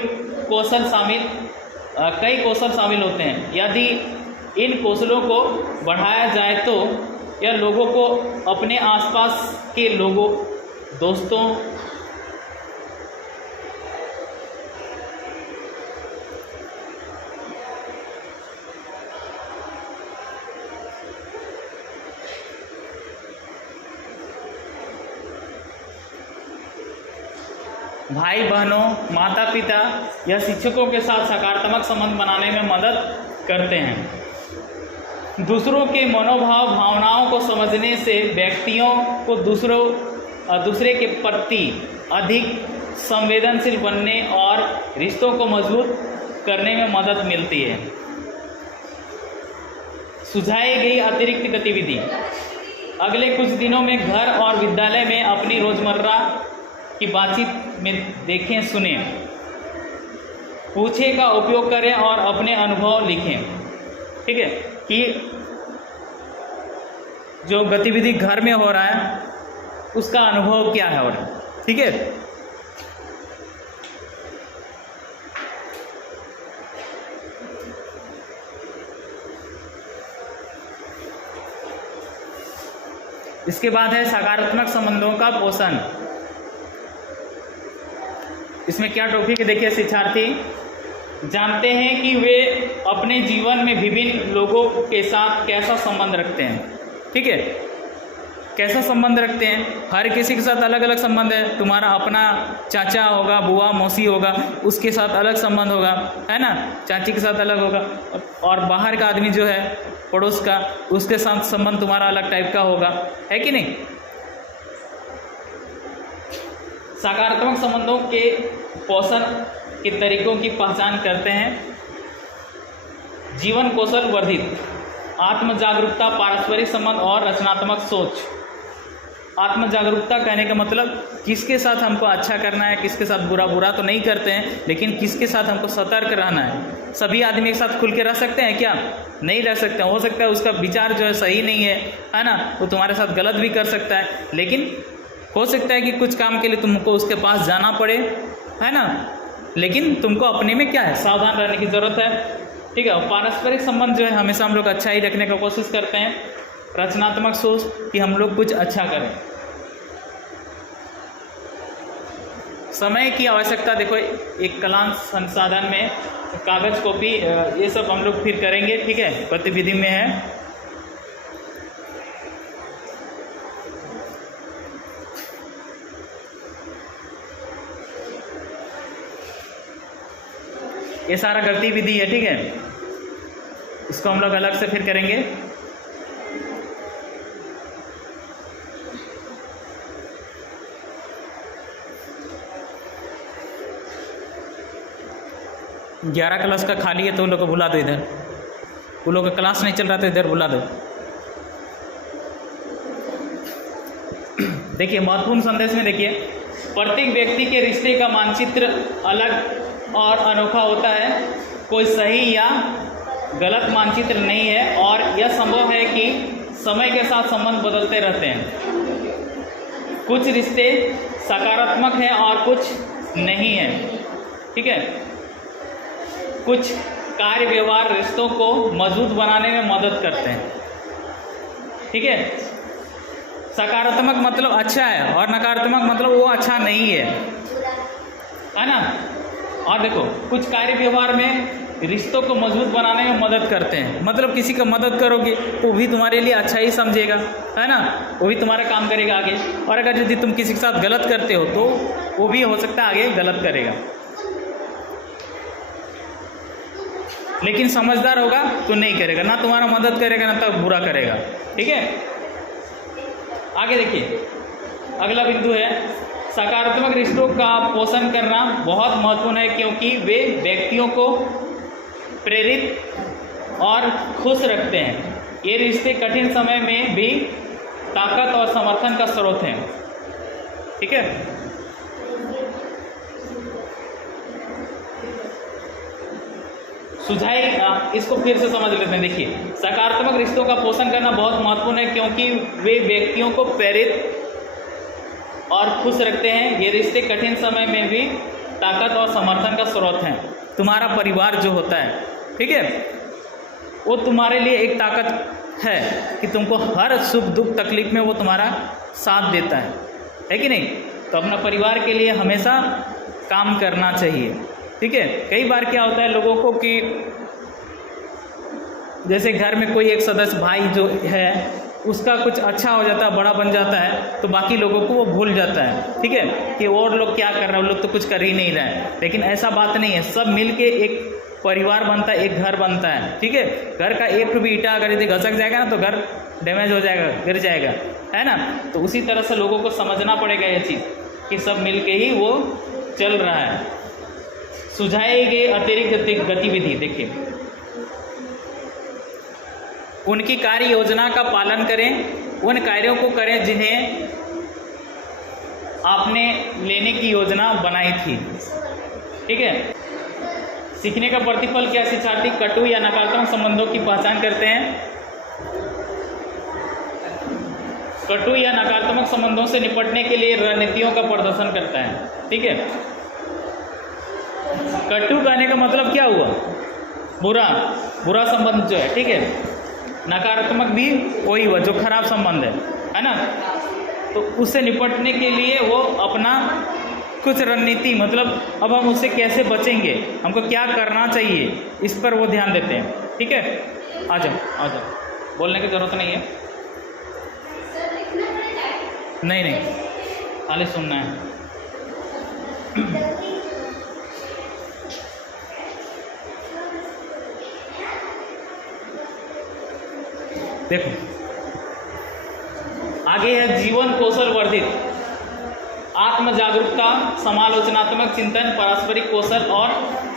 कौशल शामिल होते हैं। यदि इन कौशलों को बढ़ाया जाए तो यह लोगों को अपने आसपास के लोगों, दोस्तों, भाई बहनों, माता पिता या शिक्षकों के साथ सकारात्मक संबंध बनाने में मदद करते हैं। दूसरों के मनोभाव, भावनाओं को समझने से व्यक्तियों को दूसरे के प्रति अधिक संवेदनशील बनने और रिश्तों को मजबूत करने में मदद मिलती है। सुझाई गई अतिरिक्त गतिविधि, अगले कुछ दिनों में घर और विद्यालय में अपनी रोजमर्रा की बातचीत में देखें, सुनें, पूछे का उपयोग करें और अपने अनुभव लिखें, ठीक है। कि जो गतिविधि घर में हो रहा है उसका अनुभव क्या है, और ठीक है। इसके बाद है सकारात्मक संबंधों का पोषण। इसमें क्या टॉपिक है, देखिए, शिक्षार्थी जानते हैं कि वे अपने जीवन में विभिन्न लोगों के साथ कैसा संबंध रखते हैं, ठीक है। कैसा संबंध रखते हैं? हर किसी के साथ अलग अलग संबंध है। तुम्हारा अपना चाचा होगा, बुआ मौसी होगा, उसके साथ अलग संबंध होगा, है ना, चाची के साथ अलग होगा। और बाहर का आदमी जो है पड़ोस का, उसके साथ संबंध तुम्हारा अलग टाइप का होगा, है कि नहीं? सकारात्मक संबंधों के पोषण के तरीकों की पहचान करते हैं। जीवन कौशल वर्धित, आत्म जागरूकता, पारस्परिक संबंध और रचनात्मक सोच। आत्म जागरूकता कहने का मतलब किसके साथ हमको अच्छा करना है, किसके साथ बुरा। बुरा तो नहीं करते हैं, लेकिन किसके साथ हमको सतर्क रहना है। सभी आदमी के साथ खुल के रह सकते हैं क्या? नहीं रह सकते हैं। हो सकता है उसका विचार जो है सही नहीं है ना, वो तुम्हारे साथ गलत भी कर सकता है। लेकिन हो सकता है कि कुछ काम के लिए तुमको उसके पास जाना पड़े, है ना, लेकिन तुमको अपने में क्या है, सावधान रहने की ज़रूरत है। ठीक है। पारस्परिक संबंध जो है हमेशा हम लोग अच्छा ही रखने का कोशिश करते हैं। रचनात्मक सोच कि हम लोग कुछ अच्छा करें। समय की आवश्यकता, देखो एक कलाम संसाधन में कागज कॉपी ये सब हम लोग फिर करेंगे, ठीक है, गतिविधि में है। ये सारा गतिविधि है, ठीक है, इसको हम लोग अलग से फिर करेंगे। ग्यारह क्लास का खाली है तो उन लोग को बुला दो इधर। उन लोग का क्लास नहीं चल रहा तो इधर बुला दो। देखिए महत्वपूर्ण संदेश में देखिए, प्रत्येक व्यक्ति के रिश्ते का मानचित्र अलग और अनोखा होता है। कोई सही या गलत मानचित्र नहीं है और यह संभव है कि समय के साथ संबंध बदलते रहते हैं। कुछ रिश्ते सकारात्मक हैं और कुछ नहीं है, ठीक है। कुछ कार्य व्यवहार रिश्तों को मजबूत बनाने में मदद करते हैं, ठीक है। सकारात्मक मतलब अच्छा है और नकारात्मक मतलब वो अच्छा नहीं है ना। और देखो कुछ कार्य व्यवहार में रिश्तों को मजबूत बनाने में मदद करते हैं। मतलब किसी का मदद करोगे तो वो भी तुम्हारे लिए अच्छा ही समझेगा, है ना, वो भी तुम्हारा काम करेगा आगे। और अगर यदि तुम किसी के साथ गलत करते हो तो वो भी हो सकता है आगे गलत करेगा। लेकिन समझदार होगा तो नहीं करेगा, ना तुम्हारा मदद करेगा ना तो बुरा करेगा, ठीक है। आगे देखिए अगला बिंदु है, सकारात्मक रिश्तों का पोषण करना बहुत महत्वपूर्ण है क्योंकि वे व्यक्तियों को प्रेरित और खुश रखते हैं। ये रिश्ते कठिन समय में भी ताकत और समर्थन का स्रोत हैं, ठीक है। सुझाव इसको फिर से समझ लेते हैं। देखिए सकारात्मक रिश्तों का पोषण करना बहुत महत्वपूर्ण है क्योंकि वे व्यक्तियों को प्रेरित और खुश रखते हैं। ये रिश्ते कठिन समय में भी ताकत और समर्थन का स्रोत हैं। तुम्हारा परिवार जो होता है, ठीक है, वो तुम्हारे लिए एक ताकत है कि तुमको हर सुख दुख तकलीफ में वो तुम्हारा साथ देता है कि नहीं। तो अपना परिवार के लिए हमेशा काम करना चाहिए, ठीक है। कई बार क्या होता है लोगों को कि जैसे घर में कोई एक सदस्य भाई जो है उसका कुछ अच्छा हो जाता है, बड़ा बन जाता है, तो बाकी लोगों को वो भूल जाता है, ठीक है, कि और लोग क्या कर रहे हैं, वो लोग तो कुछ कर ही नहीं रहे हैं। लेकिन ऐसा बात नहीं है, सब मिलके एक परिवार बनता है, एक घर बनता है, ठीक है। घर का एक भी ईंटा अगर यदि घसक जाएगा ना तो घर डैमेज हो जाएगा, गिर जाएगा, है ना। तो उसी तरह से लोगों को समझना पड़ेगा ये चीज़ कि सब मिलके ही वो चल रहा है। सुझाए गए अतिरिक्त गतिविधि देखिए, उनकी कार्य योजना का पालन करें। उन कार्यों को करें जिन्हें आपने लेने की योजना बनाई थी, ठीक है। सीखने का प्रतिफल क्या, शिक्षार्थी कटु या नकारात्मक संबंधों की पहचान करते हैं। कटु या नकारात्मक संबंधों से निपटने के लिए रणनीतियों का प्रदर्शन करता है, ठीक है। कटु कहने का मतलब क्या हुआ, बुरा संबंध जो है, ठीक है। नकारात्मक भी वही हुआ जो खराब संबंध है ना। तो उससे निपटने के लिए वो अपना कुछ रणनीति, मतलब अब हम उससे कैसे बचेंगे, हमको क्या करना चाहिए, इस पर वो ध्यान देते हैं, ठीक है। आ जाओ बोलने की ज़रूरत नहीं है। नहीं नहीं, खाली सुनना है। देखो आगे है जीवन कौशल वर्धित, आत्म जागरूकता, समालोचनात्मक चिंतन, पारस्परिक कौशल और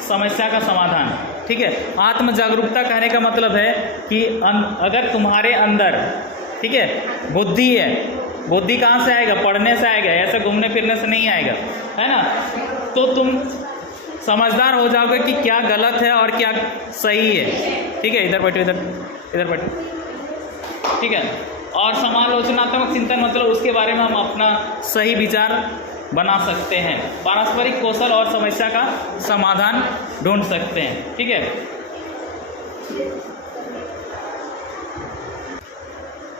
समस्या का समाधान। ठीक है, आत्म जागरूकता कहने का मतलब है कि अगर तुम्हारे अंदर, ठीक है, बुद्धि है, बुद्धि कहाँ से आएगा? पढ़ने से आएगा, ऐसे घूमने फिरने से नहीं आएगा, है ना। तो तुम समझदार हो जाओगे कि क्या गलत है और क्या सही है। ठीक है, इधर बैठो, इधर बैठो। ठीक है, और समालोचनात्मक चिंतन मतलब उसके बारे में हम अपना सही विचार बना सकते हैं। पारस्परिक कौशल और समस्या का समाधान ढूंढ सकते हैं। ठीक है,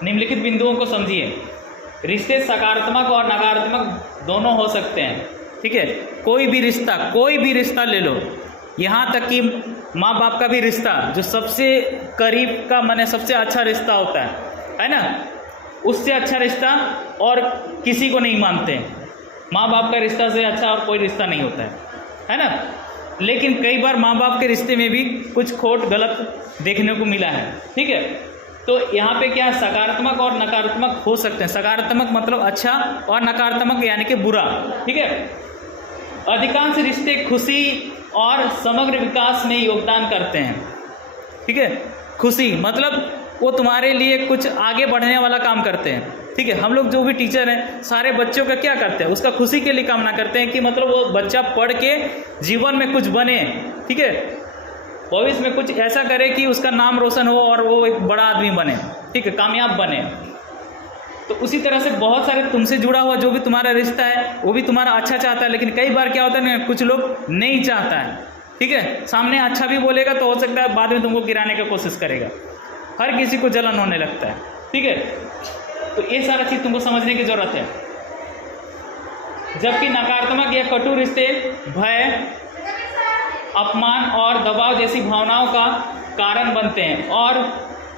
निम्नलिखित बिंदुओं को समझिए। रिश्ते सकारात्मक और नकारात्मक दोनों हो सकते हैं। ठीक है, कोई भी रिश्ता ले लो, यहाँ तक कि माँ बाप का भी रिश्ता, जो सबसे करीब का माने सबसे अच्छा रिश्ता होता है ना, उससे अच्छा रिश्ता और किसी को नहीं मानते हैं। माँ बाप का रिश्ता से अच्छा और कोई रिश्ता नहीं होता है ना। लेकिन कई बार माँ बाप के रिश्ते में भी कुछ खोट गलत देखने को मिला है। ठीक है, तो यहाँ पे क्या सकारात्मक और नकारात्मक हो सकते हैं। सकारात्मक मतलब अच्छा और नकारात्मक यानी कि बुरा। ठीक है, अधिकांश रिश्ते खुशी और समग्र विकास में योगदान करते हैं। ठीक है, खुशी मतलब वो तुम्हारे लिए कुछ आगे बढ़ने वाला काम करते हैं। ठीक है, हम लोग जो भी टीचर हैं सारे बच्चों का क्या करते हैं? उसका खुशी के लिए कामना करते हैं कि मतलब वो बच्चा पढ़ के जीवन में कुछ बने। ठीक है, भविष्य में कुछ ऐसा करे कि उसका नाम रोशन हो और वो एक बड़ा आदमी बने। ठीक है, कामयाब बने। तो उसी तरह से बहुत सारे तुमसे जुड़ा हुआ जो भी तुम्हारा रिश्ता है वो भी तुम्हारा अच्छा चाहता है। लेकिन कई बार क्या होता है ना, कुछ लोग नहीं चाहता है। ठीक है, सामने अच्छा भी बोलेगा तो हो सकता है बाद में तुमको गिराने की कोशिश करेगा। हर किसी को जलन होने लगता है। ठीक है, तो ये सारा चीज़ तुमको समझने की जरूरत है। जबकि नकारात्मक या कटु रिश्ते भय, अपमान और दबाव जैसी भावनाओं का कारण बनते हैं और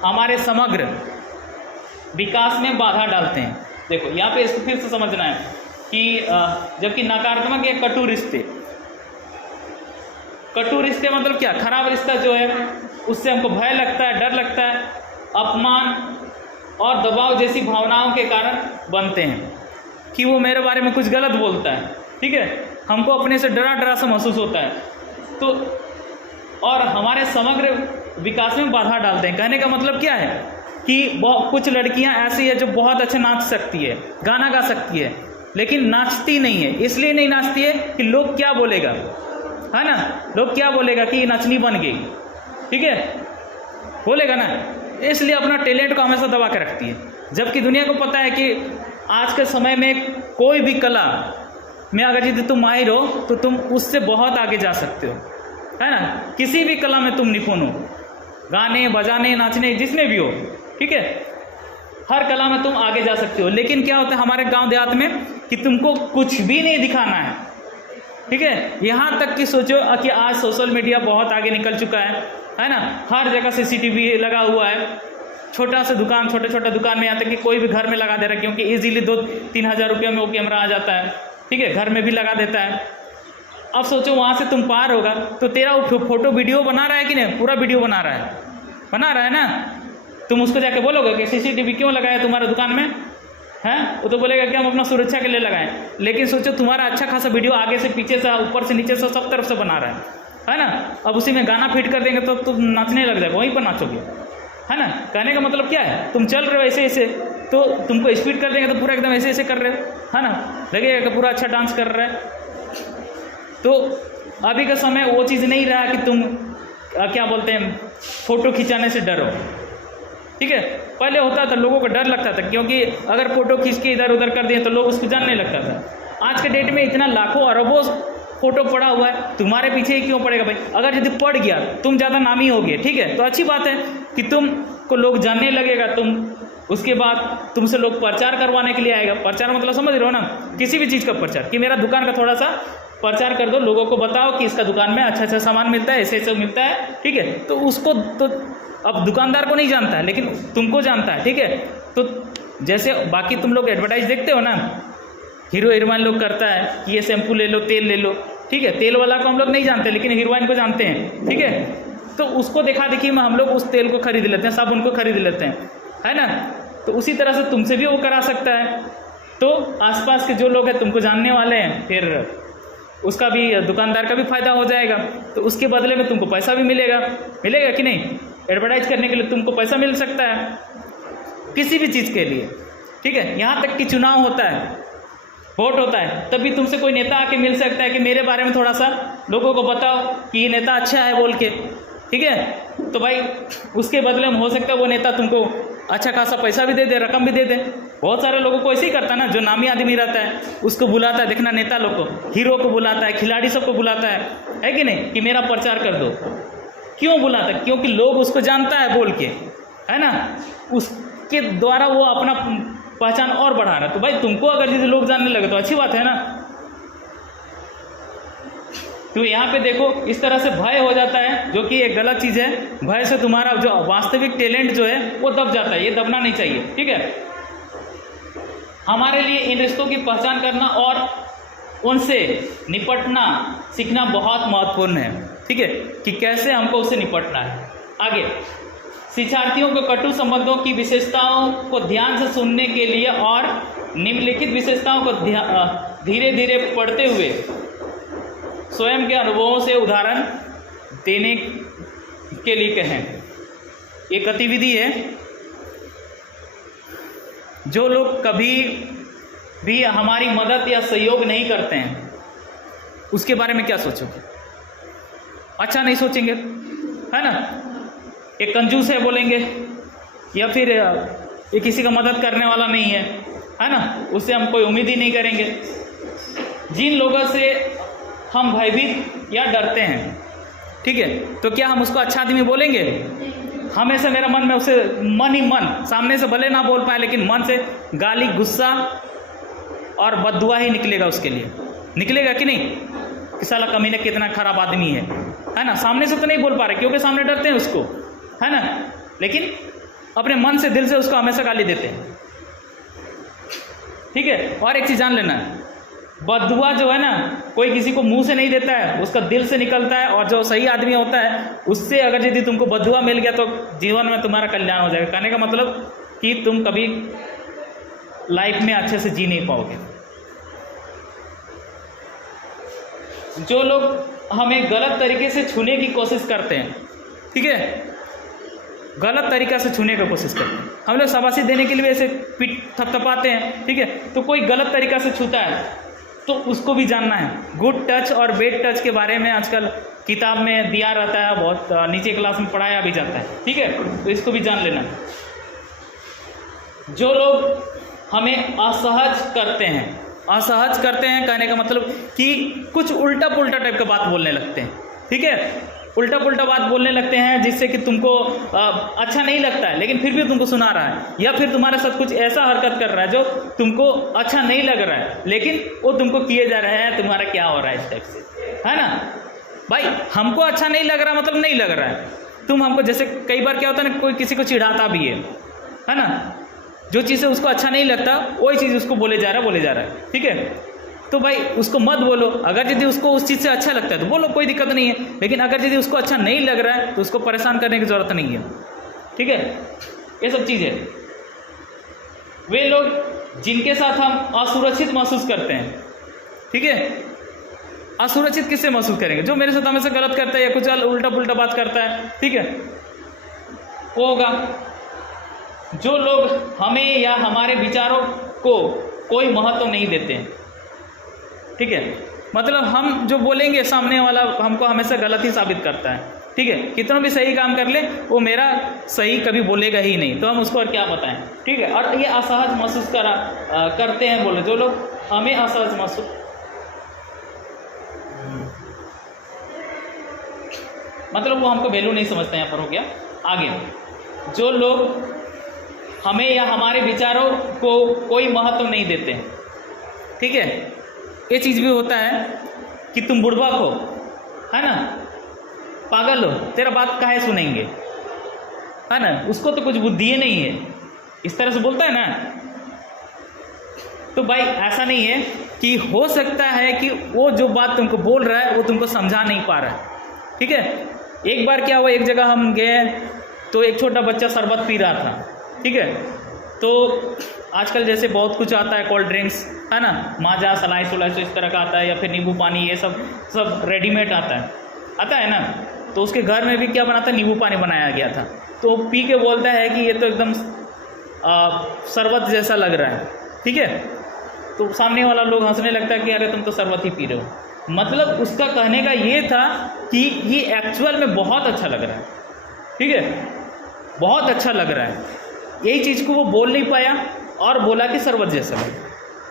हमारे समग्र विकास में बाधा डालते हैं। देखो यहाँ पे इसको फिर से समझना है कि जबकि नकारात्मक या कटु रिश्ते मतलब क्या? खराब रिश्ता जो है उससे हमको भय लगता है, डर लगता है, अपमान और दबाव जैसी भावनाओं के कारण बनते हैं कि वो मेरे बारे में कुछ गलत बोलता है। ठीक है, हमको अपने से डरा सा महसूस होता है, तो और हमारे समग्र विकास में बाधा डालते हैं। कहने का मतलब क्या है कि कुछ लड़कियां ऐसी है जो बहुत अच्छा नाच सकती है, गाना गा सकती है, लेकिन नाचती नहीं है। इसलिए नहीं नाचती है कि लोग क्या बोलेगा, है ना, लोग क्या बोलेगा कि नचनी बन गई। ठीक है, बोलेगा ना, इसलिए अपना टैलेंट को हमेशा दबा के रखती है। जबकि दुनिया को पता है कि आज के समय में कोई भी कला में अगर यदि तुम माहिर हो तो तुम उससे बहुत आगे जा सकते हो, है ना। किसी भी कला में तुम निपुण हो, गाने बजाने नाचने जिसमें भी हो। ठीक है, हर कला में तुम आगे जा सकते हो। लेकिन क्या होता है हमारे गांव देहात में कि तुमको कुछ भी नहीं दिखाना है। ठीक है, यहाँ तक कि सोचो कि आज सोशल मीडिया बहुत आगे निकल चुका है ना। हर जगह CCTV लगा हुआ है। छोटा सा दुकान, छोटा दुकान में यहाँ तक कि कोई भी घर में लगा दे रहा है, क्योंकि इजीली 2-3 हज़ार रुपये में वो कैमरा आ जाता है। ठीक है, घर में भी लगा देता है। अब सोचो वहाँ से तुम पार होगा तो तेरा वो फोटो वीडियो बना रहा है कि नहीं? पूरा वीडियो बना रहा है ना। तुम उसको जाके बोलोगे कि CCTV क्यों लगाया तुम्हारे दुकान में, हैं? वो तो बोलेगा कि हम अपना सुरक्षा के लिए लगाएं। लेकिन सोचो तुम्हारा अच्छा खासा वीडियो आगे से पीछे से ऊपर से नीचे से सब तरफ से बना रहा है ना। अब उसी में गाना फिट कर देंगे तो तुम नाचने लग जाएगा, वहीं पर नाचोगे, है ना। कहने का मतलब क्या है, तुम चल रहे हो ऐसे तो तुमको स्पीड कर देंगे तो पूरा एकदम ऐसे कर रहे हो, है ना, लगेगा कि पूरा अच्छा डांस कर रहा है। तो अभी का समय वो चीज़ नहीं रहा कि तुम क्या बोलते हैं फ़ोटो खिंचाने से डरो। ठीक है, पहले होता था, लोगों को डर लगता था, क्योंकि अगर फ़ोटो खींच के इधर उधर कर दिए तो लोग उसको जानने लगता था। आज के डेट में इतना लाखों अरबों फ़ोटो पड़ा हुआ है, तुम्हारे पीछे ही क्यों पड़ेगा भाई? अगर यदि पड़ गया तुम ज़्यादा नामी हो गए, ठीक है, तो अच्छी बात है कि तुमको लोग जानने लगेगा। तुम उसके बाद तुमसे लोग प्रचार करवाने के लिए आएगा। प्रचार मतलब समझ रहे हो ना, किसी भी चीज़ का प्रचार, कि मेरा दुकान का थोड़ा सा प्रचार कर दो, लोगों को बताओ कि इसका दुकान में अच्छा सामान मिलता है, ऐसे मिलता है। ठीक है, तो उसको तो अब दुकानदार को नहीं जानता है लेकिन तुमको जानता है। ठीक है, तो जैसे बाकी तुम लोग एडवर्टाइज देखते हो ना, हीरो हीरोइन लोग करता है कि ये शैम्पू ले लो, तेल ले लो, ठीक है, तेल वाला को हम लोग नहीं जानते लेकिन हीरोइन को जानते हैं, ठीक है, तो उसको देखा देखी में हम लोग उस तेल को खरीद लेते हैं, साबुन को खरीद लेते हैं, है ना। तो उसी तरह से तुमसे भी वो करा सकता है। तो आसपास के जो लोग हैं तुमको जानने वाले हैं, फिर उसका भी, दुकानदार का भी फायदा हो जाएगा, तो उसके बदले में तुमको पैसा भी मिलेगा कि नहीं। एडवर्टाइज करने के लिए तुमको पैसा मिल सकता है किसी भी चीज़ के लिए, ठीक है। यहाँ तक कि चुनाव होता है, वोट होता है, तब भी तुमसे कोई नेता आके मिल सकता है कि मेरे बारे में थोड़ा सा लोगों को बताओ कि ये नेता अच्छा है बोल के, ठीक है। तो भाई उसके बदले में हो सकता है वो नेता तुमको अच्छा खासा पैसा भी दे दे, रकम भी दे दे। बहुत सारे लोगों को ऐसे ही करता है ना, जो नामी आदमी रहता है उसको बुलाता है, देखना नेता लोग को, हीरो को बुलाता है, खिलाड़ी सबको बुलाता है कि नहीं, कि मेरा प्रचार कर दो। क्यों बुलाता है? क्योंकि लोग उसको जानता है बोल के, है ना, उसके द्वारा वो अपना पहचान और बढ़ा रहा है। तो भाई तुमको अगर जैसे लोग जानने लगे तो अच्छी बात है ना। तो यहाँ पे देखो इस तरह से भय हो जाता है, जो कि एक गलत चीज़ है। भय से तुम्हारा जो वास्तविक टैलेंट जो है वो दब जाता है, ये दबना नहीं चाहिए, ठीक है। हमारे लिए इन रिश्तों की पहचान करना और उनसे निपटना सीखना बहुत महत्वपूर्ण है, ठीक है, कि कैसे हमको उससे निपटना है। आगे, शिक्षार्थियों को कटु संबंधों की विशेषताओं को ध्यान से सुनने के लिए और निम्नलिखित विशेषताओं को धीरे धीरे पढ़ते हुए स्वयं के अनुभवों से उदाहरण देने के लिए कहें। ये गतिविधि है। जो लोग कभी भी हमारी मदद या सहयोग नहीं करते हैं उसके बारे में क्या सोचोगे? अच्छा नहीं सोचेंगे, है ना। एक कंजूस है बोलेंगे, या फिर ये किसी का मदद करने वाला नहीं है ना, उससे हम कोई उम्मीद ही नहीं करेंगे। जिन लोगों से हम भयभीत या डरते हैं, ठीक है, तो क्या हम उसको अच्छा आदमी बोलेंगे? हमेशा मेरा मन में उसे मन ही मन, सामने से भले ना बोल पाए लेकिन मन से गाली, गुस्सा और बद्दुआ ही निकलेगा उसके लिए, निकलेगा कि नहीं, कि साला कमीने कितना खराब आदमी है ना। सामने से तो नहीं बोल पा रहे क्योंकि सामने डरते हैं उसको, है ना, लेकिन अपने मन से, दिल से उसको हमेशा गाली देते हैं, ठीक है। और एक चीज़ जान लेना, बद्दुआ जो है ना, कोई किसी को मुंह से नहीं देता है, उसका दिल से निकलता है। और जो सही आदमी होता है उससे अगर यदि तुमको बद्दुआ मिल गया तो जीवन में तुम्हारा कल्याण हो जाएगा। कहने का मतलब कि तुम कभी लाइफ में अच्छे से जी नहीं पाओगे। जो लोग हमें गलत तरीके से छूने की कोशिश करते हैं, ठीक है, गलत तरीका से छूने की कोशिश करते हैं, हम लोग शाबाशी देने के लिए ऐसे पीठ थपथपाते हैं, ठीक है, तो कोई गलत तरीका से छूता है तो उसको भी जानना है। गुड टच और बैड टच के बारे में आजकल किताब में दिया रहता है, बहुत नीचे क्लास में पढ़ाया भी जाता है, ठीक है, तो इसको भी जान लेना। जो लोग हमें असहज करते हैं, असहज करते हैं कहने का मतलब कि कुछ उल्टा पुल्टा टाइप का बात बोलने लगते हैं, ठीक है, उल्टा पुल्टा बात बोलने लगते हैं जिससे कि तुमको अच्छा नहीं लगता है लेकिन फिर भी तुमको सुना रहा है, या फिर तुम्हारे साथ कुछ ऐसा हरकत कर रहा है जो तुमको अच्छा नहीं लग रहा है लेकिन वो तुमको किए जा रहे हैं, तुम्हारा क्या हो रहा है इस टाइप से, है ना। भाई हमको अच्छा नहीं लग रहा मतलब नहीं लग रहा है, तुम हमको, जैसे कई बार क्या होता है ना, कोई किसी को चिढ़ाता भी है ना, जो चीज़ें उसको अच्छा नहीं लगता वही चीज़ उसको बोले जा रहा है, ठीक है। तो भाई उसको मत बोलो। अगर यदि उसको उस चीज़ से अच्छा लगता है तो बोलो, कोई दिक्कत नहीं है, लेकिन अगर यदि उसको अच्छा नहीं लग रहा है तो उसको परेशान करने की ज़रूरत नहीं है, ठीक है। ये सब चीज़ें, वे लोग जिनके साथ हम असुरक्षित महसूस करते हैं, ठीक है, असुरक्षित किससे महसूस करेंगे? जो मेरे साथ हमेशा गलत करता है या कुछ उल्टा पुल्टा बात करता है, ठीक है, वो होगा। जो लोग हमें या हमारे विचारों को कोई महत्व नहीं देते हैं, ठीक है, मतलब हम जो बोलेंगे सामने वाला हमको हमेशा गलत ही साबित करता है, ठीक है, कितना भी सही काम कर ले वो मेरा सही कभी बोलेगा ही नहीं, तो हम उसको और क्या बताएं, ठीक है। और ये असहज महसूस करते हैं, बोले जो लोग हमें असहज महसूस, मतलब वो हमको वैल्यू नहीं समझते हैं, यहाँ पर हो गया। आगे, जो लोग हमें या हमारे विचारों को कोई महत्व नहीं देते, ठीक है, ये चीज़ भी होता है कि तुम बुड़बक हो, है ना, पागल हो, तेरा बात काहे सुनेंगे, है ना, उसको तो कुछ बुद्धि नहीं है, इस तरह से बोलता है ना, तो भाई ऐसा नहीं है कि हो सकता है कि वो जो बात तुमको बोल रहा है वो तुमको समझा नहीं पा रहा है, ठीक है। एक बार क्या हुआ, एक जगह हम गए तो एक छोटा बच्चा शरबत पी रहा था, ठीक है। तो आजकल जैसे बहुत कुछ आता है, कोल्ड ड्रिंक्स है ना, माजा, स्लाइस वलाइस इस तरह का आता है, या फिर नींबू पानी, ये सब रेडीमेड आता है ना। तो उसके घर में भी क्या बना था, नींबू पानी बनाया गया था। तो पी के बोलता है कि ये तो एकदम शरबत जैसा लग रहा है, ठीक है। तो सामने वाला लोग हंसने लगता है कि अरे तुम तो शरबत ही पी रहे हो। मतलब उसका कहने का ये था कि ये एक्चुअल में बहुत अच्छा लग रहा है, ठीक है, बहुत अच्छा लग रहा है। यही चीज़ को वो बोल नहीं पाया और बोला कि शरबत जैसा लग,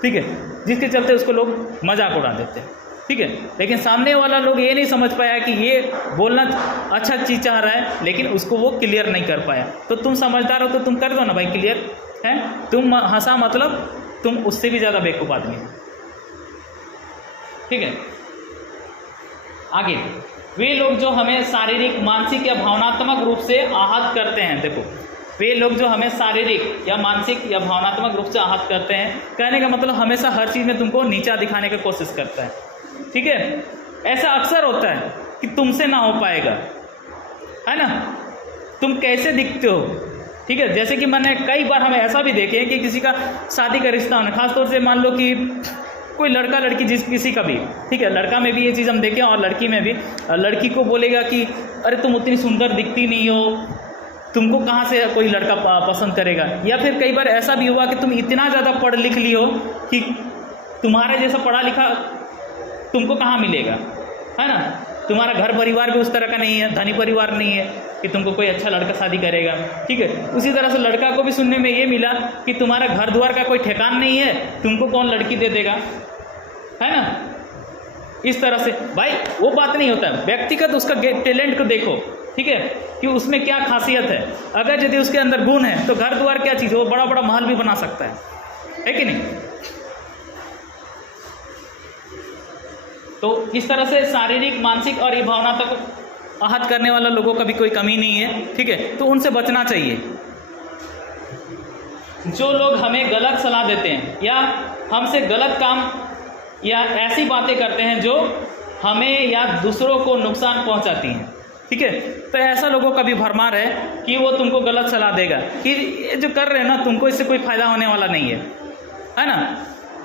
ठीक है, जिसके चलते उसको लोग मजाक उड़ा देते हैं, ठीक है। लेकिन सामने वाला लोग ये नहीं समझ पाया कि ये बोलना अच्छा चीज़ चाह रहा है, लेकिन उसको वो क्लियर नहीं कर पाया। तो तुम समझदार हो तो तुम कर दो ना भाई क्लियर, है। तुम हंसा मतलब तुम उससे भी ज़्यादा बेवकूफ़ आदमी हो, ठीक है। आगे, वे लोग जो हमें शारीरिक, मानसिक या भावनात्मक रूप से आहत करते हैं, देखो, वे लोग जो हमें शारीरिक या मानसिक या भावनात्मक रूप से आहत करते हैं, कहने का मतलब हमेशा हर चीज़ में तुमको नीचा दिखाने की कोशिश करता है, ठीक है। ऐसा अक्सर होता है कि तुमसे ना हो पाएगा, है ना, तुम कैसे दिखते हो, ठीक है। जैसे कि मैंने कई बार हमें ऐसा भी देखे कि किसी का शादी का रिश्ता होना, खासतौर से मान लो कि कोई लड़का लड़की, किसी का भी, ठीक है, लड़का में भी ये चीज़ हम देखें और लड़की में भी, लड़की को बोलेगा कि अरे तुम उतनी सुंदर दिखती नहीं हो, तुमको कहाँ से कोई लड़का पसंद करेगा। या फिर कई बार ऐसा भी हुआ कि तुम इतना ज़्यादा पढ़ लिख ली हो कि तुम्हारे जैसा पढ़ा लिखा तुमको कहाँ मिलेगा, है ना। तुम्हारा घर परिवार भी उस तरह का नहीं है, धनी परिवार नहीं है कि तुमको कोई अच्छा लड़का शादी करेगा, ठीक है। उसी तरह से लड़का को भी सुनने में ये मिला कि तुम्हारा घर द्वार का कोई ठिकान नहीं है, तुमको कौन लड़की दे देगा, है ना। इस तरह से भाई वो बात नहीं होता है, व्यक्तिगत उसका टैलेंट को देखो, ठीक है, कि उसमें क्या खासियत है। अगर यदि उसके अंदर गुण है तो घर द्वार क्या चीज़ है, वो बड़ा बड़ा महल भी बना सकता है कि नहीं। तो इस तरह से शारीरिक, मानसिक और ये भावना तक आहत करने वाला लोगों का भी कोई कमी नहीं है, ठीक है। तो उनसे बचना चाहिए। जो लोग हमें गलत सलाह देते हैं या हमसे गलत काम या ऐसी बातें करते हैं जो हमें या दूसरों को नुकसान पहुंचाती हैं, ठीक है, तो ऐसा लोगों का भी भरमार है कि वो तुमको गलत सलाह देगा कि ये जो कर रहे हैं ना, तुमको इससे कोई फ़ायदा होने वाला नहीं है ना,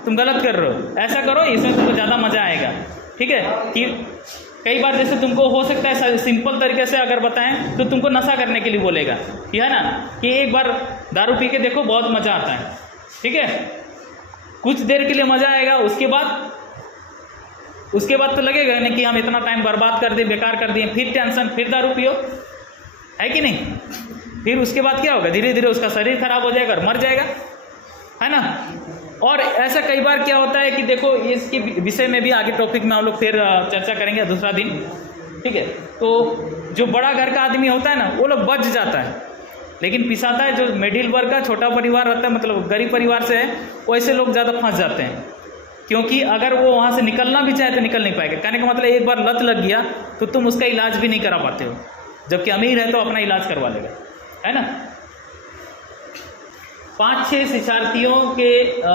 तुम गलत कर रहे हो, ऐसा करो, इसमें तुमको ज़्यादा मज़ा आएगा, ठीक है। कि कई बार जैसे तुमको हो सकता है सिंपल तरीके से अगर बताएं तो तुमको नशा करने के लिए बोलेगा, है ना, कि एक बार दारू पी के देखो, बहुत मज़ा आता है, ठीक है, कुछ देर के लिए मज़ा आएगा, उसके बाद तो लगेगा नहीं कि हम इतना टाइम बर्बाद कर दिए, बेकार कर दिए, फिर टेंशन, फिर दारू पियो, है कि नहीं। फिर उसके बाद क्या होगा, धीरे धीरे उसका शरीर खराब हो जाएगा और मर जाएगा, है ना। और ऐसा कई बार क्या होता है कि देखो, इसके विषय में भी आगे टॉपिक में हम लोग फिर चर्चा करेंगे दूसरा दिन, ठीक है। तो जो बड़ा घर का आदमी होता है ना, वो लोग बच जाता है, लेकिन पिसाता है जो मिडिल वर्ग का छोटा परिवार रहता है, मतलब गरीब परिवार से है, वैसे लोग ज़्यादा फंस जाते हैं। क्योंकि अगर वो वहाँ से निकलना भी चाहे तो निकल नहीं पाएगा। कहने का मतलब एक बार लत लग गया तो तुम उसका इलाज भी नहीं करा पाते हो, जबकि अमीर है तो अपना इलाज करवा लेगा, है ना। 5-6 शिक्षार्थियों के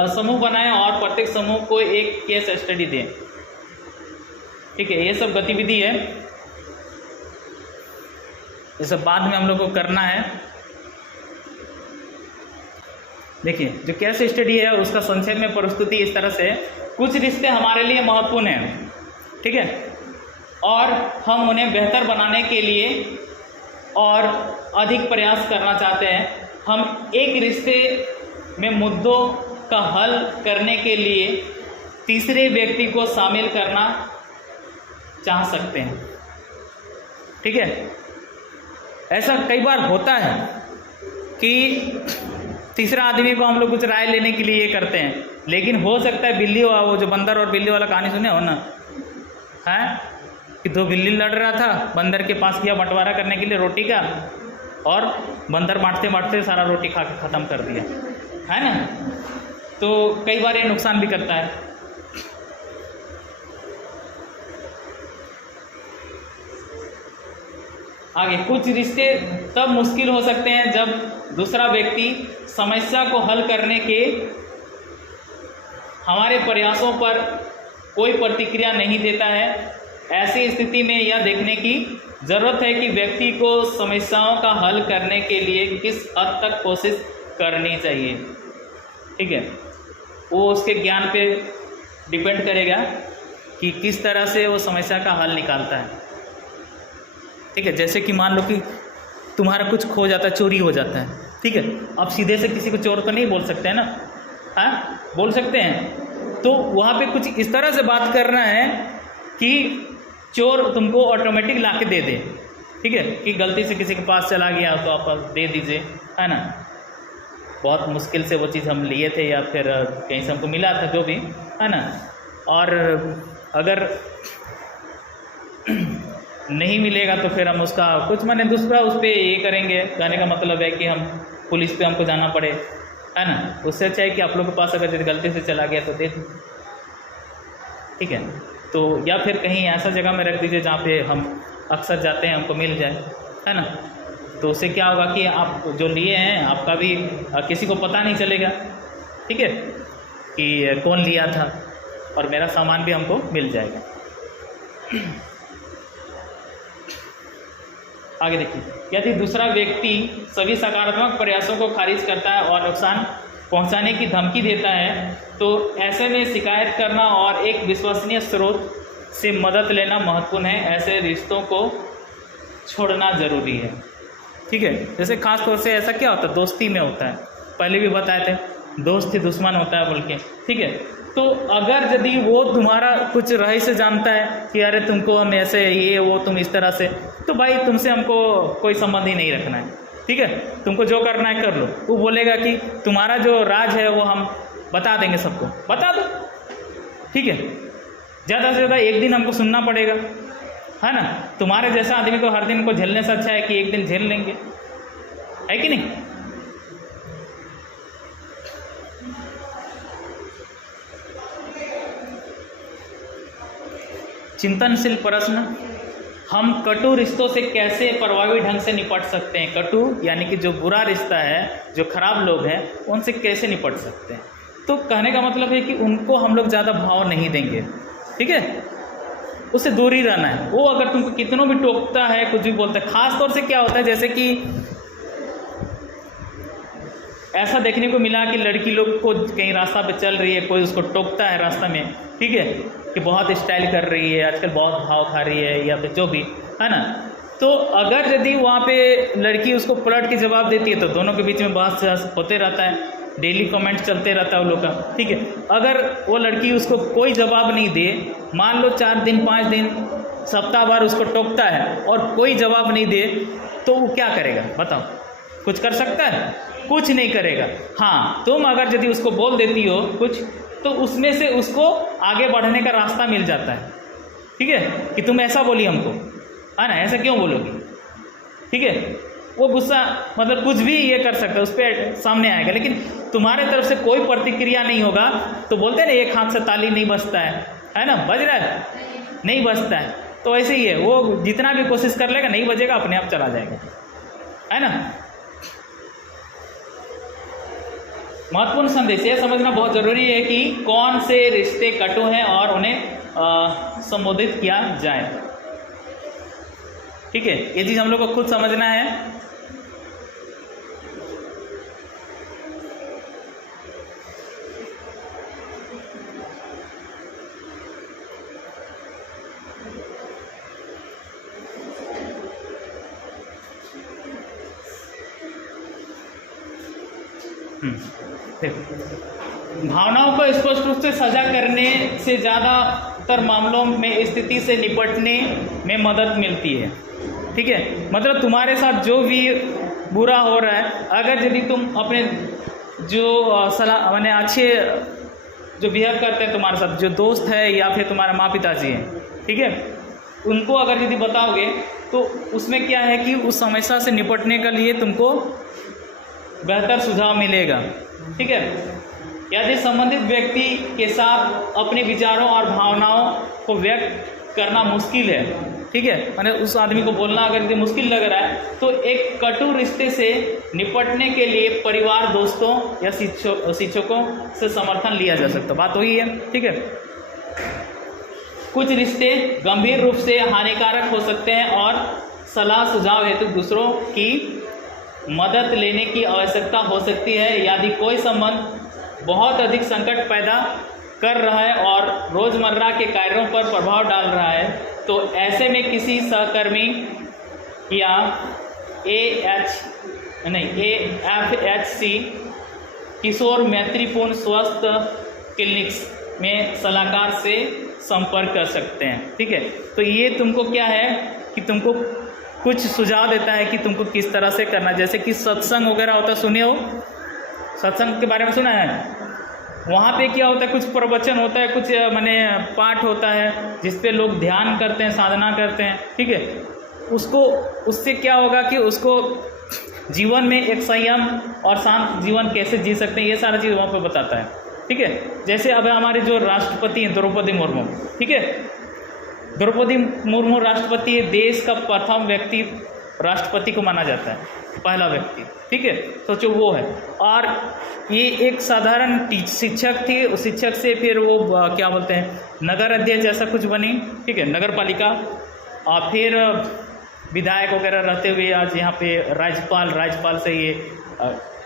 समूह बनाएं और प्रत्येक समूह को एक केस स्टडी दें, ठीक है। ये सब गतिविधि है, ये सब बाद में हम लोग को करना है। देखिए, जो केस स्टडी है उसका संक्षेप में प्रस्तुति इस तरह से, कुछ रिश्ते हमारे लिए महत्वपूर्ण हैं, ठीक है, और हम उन्हें बेहतर बनाने के लिए और अधिक प्रयास करना चाहते हैं। हम एक रिश्ते में मुद्दों का हल करने के लिए तीसरे व्यक्ति को शामिल करना चाह सकते हैं, ठीक है। ऐसा कई बार होता है कि तीसरा आदमी को हम लोग कुछ राय लेने के लिए ये करते हैं, लेकिन हो सकता है बिल्ली, वो जो बंदर और बिल्ली वाला कहानी सुने हो ना, है कि 2 बिल्ली लड़ रहा था, बंदर के पास गया बंटवारा करने के लिए रोटी का, और बंदर बांटते बांटते सारा रोटी खा के ख़त्म कर दिया, है ना। तो कई बार ये नुकसान भी करता है। आगे, कुछ रिश्ते तब मुश्किल हो सकते हैं जब दूसरा व्यक्ति समस्या को हल करने के हमारे प्रयासों पर कोई प्रतिक्रिया नहीं देता है, ऐसी स्थिति में यह देखने की ज़रूरत है कि व्यक्ति को समस्याओं का हल करने के लिए किस हद तक कोशिश करनी चाहिए। ठीक है, वो उसके ज्ञान पे डिपेंड करेगा कि किस तरह से वो समस्या का हल निकालता है। ठीक है, जैसे कि मान लो कि तुम्हारा कुछ खो जाता है, चोरी हो जाता है। ठीक है, अब सीधे से किसी को चोर तो नहीं बोल सकते हैं ना, हाँ बोल सकते हैं। तो वहाँ पे कुछ इस तरह से बात करना है कि चोर तुमको ऑटोमेटिक ला के दे दे। ठीक है, कि गलती से किसी के पास चला गया तो आप दे दीजिए, है ना। बहुत मुश्किल से वो चीज़ हम लिए थे या फिर कहीं से हमको मिला था, जो भी है ना। और अगर नहीं मिलेगा तो फिर हम उसका कुछ माने दूसरा उस पर ये करेंगे। कहने का मतलब है कि हम पुलिस पे हमको जाना पड़े, है ना। उससे अच्छा है कि आप लोग के पास अगर गलती से चला गया तो दे दो। ठीक है, तो या फिर कहीं ऐसा जगह में रख दीजिए जहाँ पे हम अक्सर जाते हैं, हमको मिल जाए, है ना। तो उससे क्या होगा कि आप जो लिए हैं आपका भी किसी को पता नहीं चलेगा। ठीक है, कि कौन लिया था, और मेरा सामान भी हमको मिल जाएगा। आगे देखिए, यदि दूसरा व्यक्ति सभी सकारात्मक प्रयासों को खारिज करता है और नुकसान पहुंचाने की धमकी देता है तो ऐसे में शिकायत करना और एक विश्वसनीय स्रोत से मदद लेना महत्वपूर्ण है। ऐसे रिश्तों को छोड़ना जरूरी है। ठीक है, जैसे खास तौर से ऐसा क्या होता है, दोस्ती में होता है, पहले भी बताए थे, दोस्त ही दुश्मन होता है बोल के। ठीक है, तो अगर यदि वो तुम्हारा कुछ रही से जानता है कि अरे तुमको हम ऐसे ये वो तुम इस तरह से, तो भाई तुमसे हमको कोई संबंध ही नहीं रखना है। ठीक है, तुमको जो करना है कर लो। वो बोलेगा कि तुम्हारा जो राज है वो हम बता देंगे, सबको बता दो। ठीक है, ज़्यादा से ज़्यादा एक दिन हमको सुनना पड़ेगा, है ना। तुम्हारे जैसा आदमी को हर दिन को झेलने से अच्छा है कि एक दिन झेल लेंगे, है कि नहीं। चिंतनशील प्रश्न, हम कटु रिश्तों से कैसे प्रभावी ढंग से निपट सकते हैं। कटु यानी कि जो बुरा रिश्ता है, जो खराब लोग हैं, उनसे कैसे निपट सकते हैं। तो कहने का मतलब है कि उनको हम लोग ज़्यादा भाव नहीं देंगे। ठीक है, उससे दूर ही रहना है। वो अगर तुमको कितनों भी टोकता है, कुछ भी बोलता है, खास तौर से क्या होता है, जैसे कि ऐसा देखने को मिला कि लड़की लोग को कहीं रास्ता पे चल रही है, कोई उसको टोकता है रास्ता में, ठीक है, कि बहुत स्टाइल कर रही है आजकल, बहुत भाव खा रही है, या फिर जो भी है ना। तो अगर यदि वहाँ पे लड़की उसको पलट के जवाब देती है तो दोनों के बीच में बहस होते रहता है, डेली कमेंट चलते रहता है वो लोग का। ठीक है, अगर वो लड़की उसको कोई जवाब नहीं दे, मान लो 4 दिन 5 दिन सप्ताह भर उसको टोकता है और कोई जवाब नहीं दे, तो वो क्या करेगा बताओ। कुछ कर सकता है? कुछ नहीं करेगा। हाँ, तुम अगर यदि उसको बोल देती हो कुछ, तो उसमें से उसको आगे बढ़ने का रास्ता मिल जाता है। ठीक है, कि तुम ऐसा बोली हमको, है ना, ऐसा क्यों बोलोगी। ठीक है, वो गुस्सा मतलब कुछ भी ये कर सकता है, उस पर सामने आएगा, लेकिन तुम्हारे तरफ से कोई प्रतिक्रिया नहीं होगा। तो बोलते हैं ना, एक हाथ से ताली नहीं बजता है ना, बज रहा है, नहीं बजता है। तो ऐसे ही है, वो जितना भी कोशिश कर लेगा नहीं बजेगा, अपने आप चला जाएगा, है ना। महत्वपूर्ण संदेश यह समझना बहुत ज़रूरी है कि कौन से रिश्ते कटु हैं और उन्हें संबोधित किया जाए। ठीक है, ये चीज़ हम लोग को खुद समझना है। भावनाओं को स्पष्ट रूप से सजा करने से ज़्यादातर मामलों में स्थिति से निपटने में मदद मिलती है। ठीक है, मतलब तुम्हारे साथ जो भी बुरा हो रहा है, अगर यदि तुम अपने जो सलाह माने अच्छे जो बिहेव करते हैं तुम्हारे साथ, जो दोस्त है या फिर तुम्हारे माँ पिताजी हैं, ठीक है, उनको अगर यदि बताओगे तो उसमें क्या है कि उस समस्या से निपटने के लिए तुमको बेहतर सुझाव मिलेगा। ठीक है, यदि संबंधित व्यक्ति के साथ अपने विचारों और भावनाओं को व्यक्त करना मुश्किल है ठीक है, मैंने उस आदमी को बोलना अगर यदि मुश्किल लग रहा है तो एक कटु रिश्ते से निपटने के लिए परिवार, दोस्तों या शिक्षकों से समर्थन लिया जा सकता है। बात वही है, ठीक है। कुछ रिश्ते गंभीर रूप से हानिकारक हो सकते हैं और सलाह सुझाव हेतु दूसरों की मदद लेने की आवश्यकता हो सकती है। यदि कोई संबंध बहुत अधिक संकट पैदा कर रहा है और रोज़मर्रा के कार्यों पर प्रभाव डाल रहा है तो ऐसे में किसी सहकर्मी या AFHC किशोर मैत्रीपूर्ण स्वास्थ्य क्लिनिक्स में सलाहकार से संपर्क कर सकते हैं, ठीक है। तो ये तुमको क्या है कि तुमको कुछ सुझाव देता है कि तुमको किस तरह से करना, जैसे कि सत्संग वगैरह होता है, सुने हो सत्संग के बारे में सुना है? वहाँ पे क्या होता है, कुछ प्रवचन होता है, कुछ माने पाठ होता है जिस पे लोग ध्यान करते हैं, साधना करते हैं, ठीक है। उससे क्या होगा कि उसको जीवन में एक संयम और शांत जीवन कैसे जी सकते हैं, ये सारा चीज़ वहाँ पे बताता है, ठीक है। जैसे अब हमारे जो राष्ट्रपति हैं द्रौपदी मुर्मू, ठीक है, द्रौपदी मुर्मू राष्ट्रपति है, देश का प्रथम व्यक्ति राष्ट्रपति को माना जाता है, पहला व्यक्ति, ठीक है। सोचो वो है, और ये एक साधारण शिक्षक थी, उस शिक्षक से फिर वो क्या बोलते हैं नगर अध्यक्ष ऐसा कुछ बनी, ठीक है, नगर पालिका, और फिर विधायक वगैरह रहते हुए आज यहाँ पे राज्यपाल से ये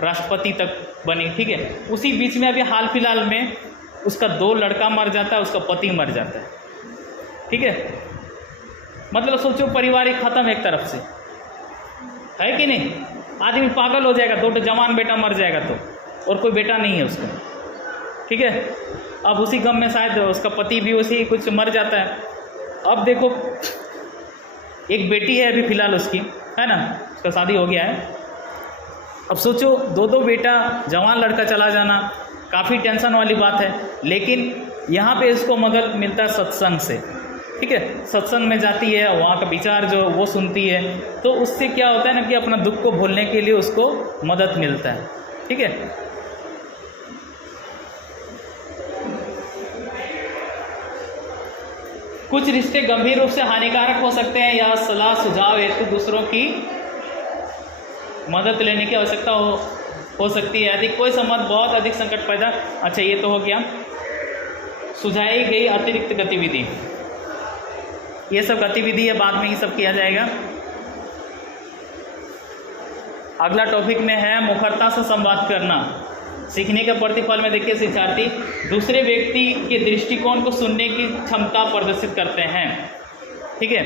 राष्ट्रपति तक बनी, ठीक है। उसी बीच में अभी हाल फिलहाल में उसका 2 लड़का मर जाता है, उसका पति मर जाता है, ठीक है। मतलब सोचो परिवार ही खत्म एक तरफ से, है कि नहीं? आदमी पागल हो जाएगा, 2 जवान बेटा मर जाएगा तो, और कोई बेटा नहीं है उसका, ठीक है। अब उसी गम में शायद उसका पति भी उसी कुछ मर जाता है। अब देखो एक बेटी है अभी फिलहाल उसकी, है ना, उसका शादी हो गया है। अब सोचो 2 बेटा, जवान लड़का चला जाना काफ़ी टेंशन वाली बात है, लेकिन यहाँ पे इसको मदद मिलता है सत्संग से, ठीक है। सत्संग में जाती है, वहाँ का विचार जो वो सुनती है, तो उससे क्या होता है ना कि अपना दुख को भूलने के लिए उसको मदद मिलता है, ठीक है। कुछ रिश्ते गंभीर रूप से हानिकारक हो सकते हैं या सलाह सुझाव हेतु दूसरों की मदद लेने की आवश्यकता हो सकती है। यदि कोई संबंध बहुत अधिक संकट पैदा, अच्छा ये तो हो गया। सुझाई गई अतिरिक्त गतिविधि, ये सब गतिविधि है, बाद में ही सब किया जाएगा। अगला टॉपिक में है मुखरता से संवाद करना। सीखने के प्रतिफल में देखिए शिक्षार्थी दूसरे व्यक्ति के दृष्टिकोण को सुनने की क्षमता प्रदर्शित करते हैं, ठीक है।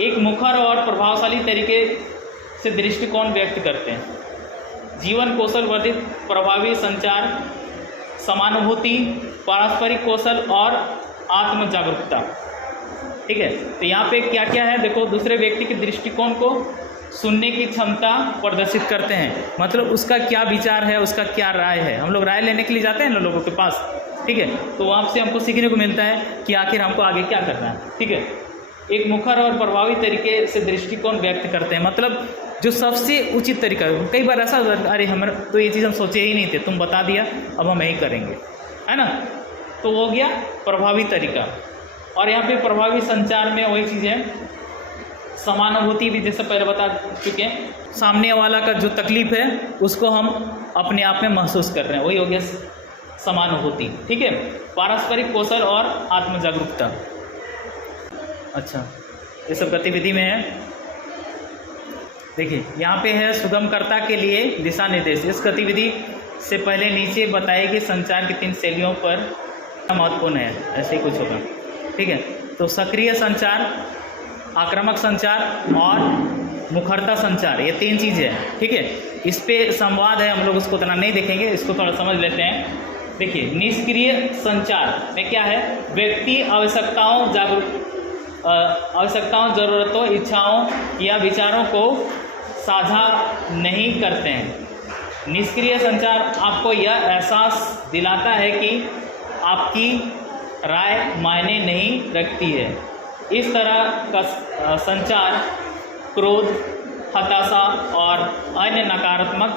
एक मुखर और प्रभावशाली तरीके से दृष्टिकोण व्यक्त करते हैं। जीवन कौशल वर्धित प्रभावी संचार, समानुभूति, पारस्परिक कौशल और आत्म जागरूकता, ठीक है। तो यहाँ पे क्या क्या है देखो, दूसरे व्यक्ति के दृष्टिकोण को सुनने की क्षमता प्रदर्शित करते हैं, मतलब उसका क्या विचार है, उसका क्या राय है। हम लोग राय लेने के लिए जाते हैं ना लोगों के पास, ठीक है, तो वहाँ से हमको सीखने को मिलता है कि आखिर हमको आगे क्या करना है, ठीक है। एक मुखर और प्रभावी तरीके से दृष्टिकोण व्यक्त करते हैं, मतलब जो सबसे उचित तरीका। कई बार ऐसा अरे हमारे तो ये चीज़ हम सोचे ही नहीं थे, तुम बता दिया, अब हम यही करेंगे, है ना। तो हो गया प्रभावी तरीका। और यहाँ पे प्रभावी संचार में वही चीज़ है, समानुभूति भी जैसे पहले बता चुके हैं, सामने वाला का जो तकलीफ है उसको हम अपने आप में महसूस कर रहे हैं, वही हो गया समानुभूति, ठीक है। पारस्परिक कौशल और आत्म जागरूकता, अच्छा ये सब गतिविधि में है। देखिए यहाँ पे है सुगमकर्ता के लिए दिशा निर्देश। इस गतिविधि से पहले नीचे बताए गए संचार की 3 शैलियों पर महत्वपूर्ण है, ऐसे ही कुछ होगा, ठीक है। तो सक्रिय संचार, आक्रामक संचार और मुखरता संचार, ये 3 चीज़ें हैं, ठीक है। इस पे संवाद है, हम लोग उसको उतना नहीं देखेंगे, इसको थोड़ा समझ लेते हैं। देखिए निष्क्रिय संचार में क्या है, व्यक्ति आवश्यकताओं, ज़रूरतों, इच्छाओं या विचारों को साझा नहीं करते हैं। निष्क्रिय संचार आपको यह एहसास दिलाता है कि आपकी राय मायने नहीं रखती है। इस तरह का संचार क्रोध, हताशा और अन्य नकारात्मक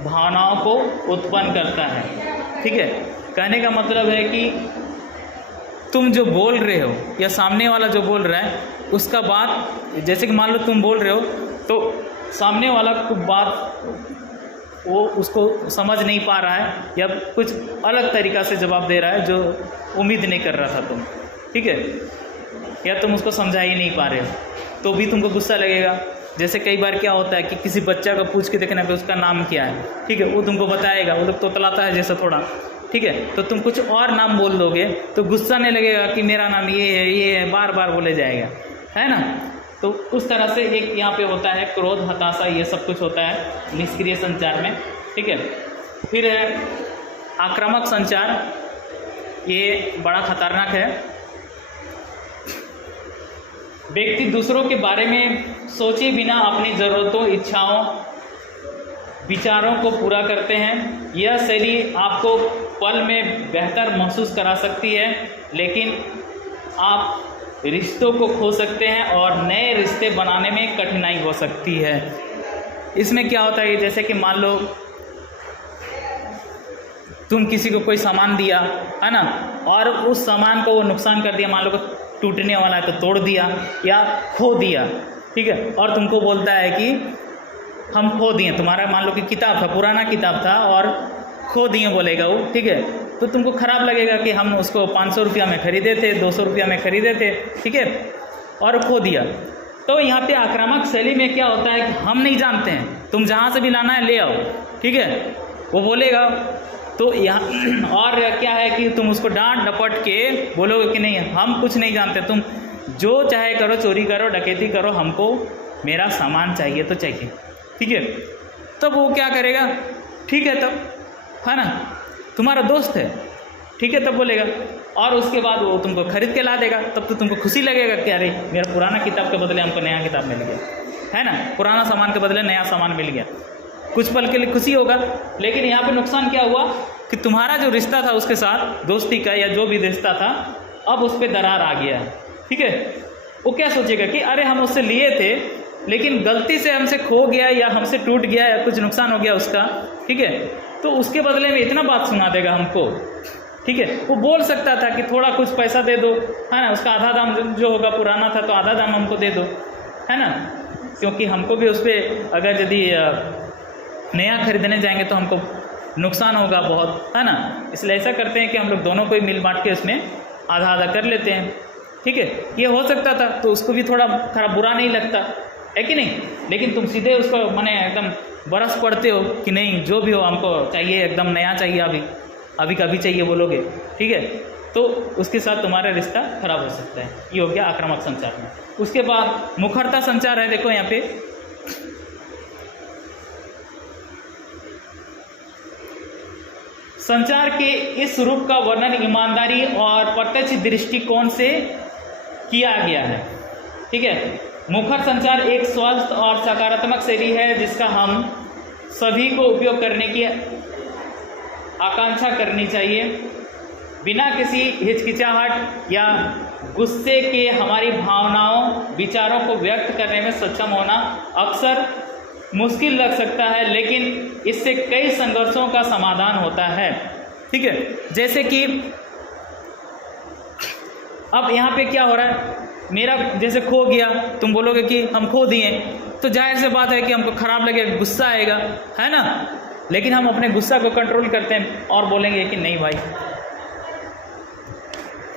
भावनाओं को उत्पन्न करता है, ठीक है। कहने का मतलब है कि तुम जो बोल रहे हो या सामने वाला जो बोल रहा है उसका बात, जैसे कि मान लो तुम बोल रहे हो तो सामने वाला को बात वो उसको समझ नहीं पा रहा है या कुछ अलग तरीक़ा से जवाब दे रहा है जो उम्मीद नहीं कर रहा था तुम, ठीक है, या तुम उसको समझा ही नहीं पा रहे हो, तो भी तुमको गुस्सा लगेगा। जैसे कई बार क्या होता है कि किसी बच्चा को पूछ के देखना कि उसका नाम क्या है, ठीक है, वो तुमको बताएगा, वो लोग तोतलाता है जैसा थोड़ा, ठीक है, तो तुम कुछ और नाम बोल दोगे तो गुस्सा नहीं लगेगा कि मेरा नाम ये है, बार बार बोले जाएगा, है ना। तो उस तरह से एक यहाँ पे होता है क्रोध, हताशा, ये सब कुछ होता है निष्क्रिय संचार में, ठीक है। फिर है आक्रामक संचार, ये बड़ा खतरनाक है। व्यक्ति दूसरों के बारे में सोचे बिना अपनी ज़रूरतों, इच्छाओं, विचारों को पूरा करते हैं। यह शैली आपको पल में बेहतर महसूस करा सकती है, लेकिन आप रिश्तों को खो सकते हैं और नए रिश्ते बनाने में कठिनाई हो सकती है। इसमें क्या होता है, जैसे कि मान लो तुम किसी को कोई सामान दिया, है ना, और उस सामान को वो नुकसान कर दिया, मान लो टूटने वाला है तो तोड़ दिया या खो दिया, ठीक है, और तुमको बोलता है कि हम खो दिए, तुम्हारा मान लो कि किताब था, पुराना किताब था और खो दिए बोलेगा वो, ठीक है, तो तुमको ख़राब लगेगा कि हम उसको 500 रुपया में ख़रीदे थे, 200 रुपया में ख़रीदे थे, ठीक है, और खो दिया। तो यहाँ पे आक्रामक शैली में क्या होता है कि हम नहीं जानते हैं, तुम जहाँ से भी लाना है ले आओ, ठीक है, वो बोलेगा। तो यहाँ और क्या है कि तुम उसको डांट डपट के बोलोगे कि नहीं हम कुछ नहीं जानते, तुम जो चाहे करो, चोरी करो, डकैती करो, हमको मेरा सामान चाहिए तो चाहिए, ठीक है। तब वो क्या करेगा, ठीक है तब, है ना, तुम्हारा दोस्त है, ठीक है, तब बोलेगा, और उसके बाद वो तुमको खरीद के ला देगा। तब तो तुमको खुशी लगेगा कि अरे मेरा पुराना किताब के बदले हमको नया किताब मिल गया, है ना, पुराना सामान के बदले नया सामान मिल गया, कुछ पल के लिए खुशी होगा। लेकिन यहाँ पे नुकसान क्या हुआ कि तुम्हारा जो रिश्ता था उसके साथ, दोस्ती का या जो भी रिश्ता था, अब उस पर दरार आ गया, ठीक है। वो क्या सोचेगा कि अरे हम उससे लिए थे लेकिन गलती से हमसे खो गया या हमसे टूट गया या कुछ नुकसान हो गया उसका, ठीक है, तो उसके बदले में इतना बात सुना देगा हमको, ठीक है। वो बोल सकता था कि थोड़ा कुछ पैसा दे दो, है ना, उसका आधा दाम जो होगा, पुराना था तो आधा दाम हमको दे दो, है ना, क्योंकि हमको भी उस पर अगर यदि नया खरीदने जाएंगे तो हमको नुकसान होगा बहुत, है ना। इसलिए ऐसा करते हैं कि हम लोग दोनों को ही मिल बांट के उसमें आधा आधा कर लेते हैं, ठीक है। ये हो सकता था तो उसको भी थोड़ा खराब बुरा नहीं लगता है कि नहीं। लेकिन तुम सीधे उसको माने एकदम बरस पड़ते हो कि नहीं जो भी हो हमको चाहिए, एकदम नया चाहिए, अभी कभी चाहिए बोलोगे, ठीक है, तो उसके साथ तुम्हारा रिश्ता खराब हो सकता है। ये हो गया आक्रामक संचार में। उसके बाद मुखरता संचार है, देखो यहाँ पे संचार के इस रूप का वर्णन ईमानदारी और प्रत्यक्ष दृष्टिकोण से किया गया है, ठीक है। मुखर संचार एक स्वस्थ और सकारात्मक शैली है जिसका हम सभी को उपयोग करने की आकांक्षा करनी चाहिए। बिना किसी हिचकिचाहट या गुस्से के हमारी भावनाओं, विचारों को व्यक्त करने में सक्षम होना अक्सर मुश्किल लग सकता है, लेकिन इससे कई संघर्षों का समाधान होता है, ठीक है। जैसे कि अब यहाँ पे क्या हो रहा है, मेरा जैसे खो गया, तुम बोलोगे कि हम खो दिए, तो जाहिर सी बात है कि हमको खराब लगेगा, गुस्सा आएगा, है ना। लेकिन हम अपने गुस्सा को कंट्रोल करते हैं और बोलेंगे कि नहीं भाई,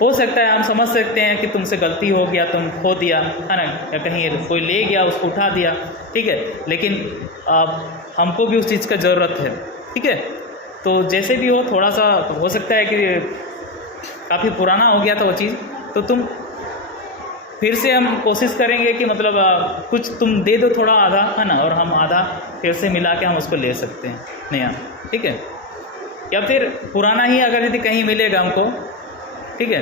हो सकता है हम समझ सकते हैं कि तुमसे गलती हो गया, तुम खो दिया, है ना, या कहीं कोई ले गया उसको उठा दिया, ठीक है, लेकिन हमको भी उस चीज़ का ज़रूरत है, ठीक है। तो जैसे भी हो, थोड़ा सा हो सकता है कि काफ़ी पुराना हो गया था वो चीज़, तो तुम फिर से हम कोशिश करेंगे कि मतलब कुछ तुम दे दो थोड़ा आधा, है ना, और हम आधा फिर से मिला के हम उसको ले सकते हैं नया, ठीक है। या फिर पुराना ही अगर यदि कहीं मिलेगा हमको, ठीक है,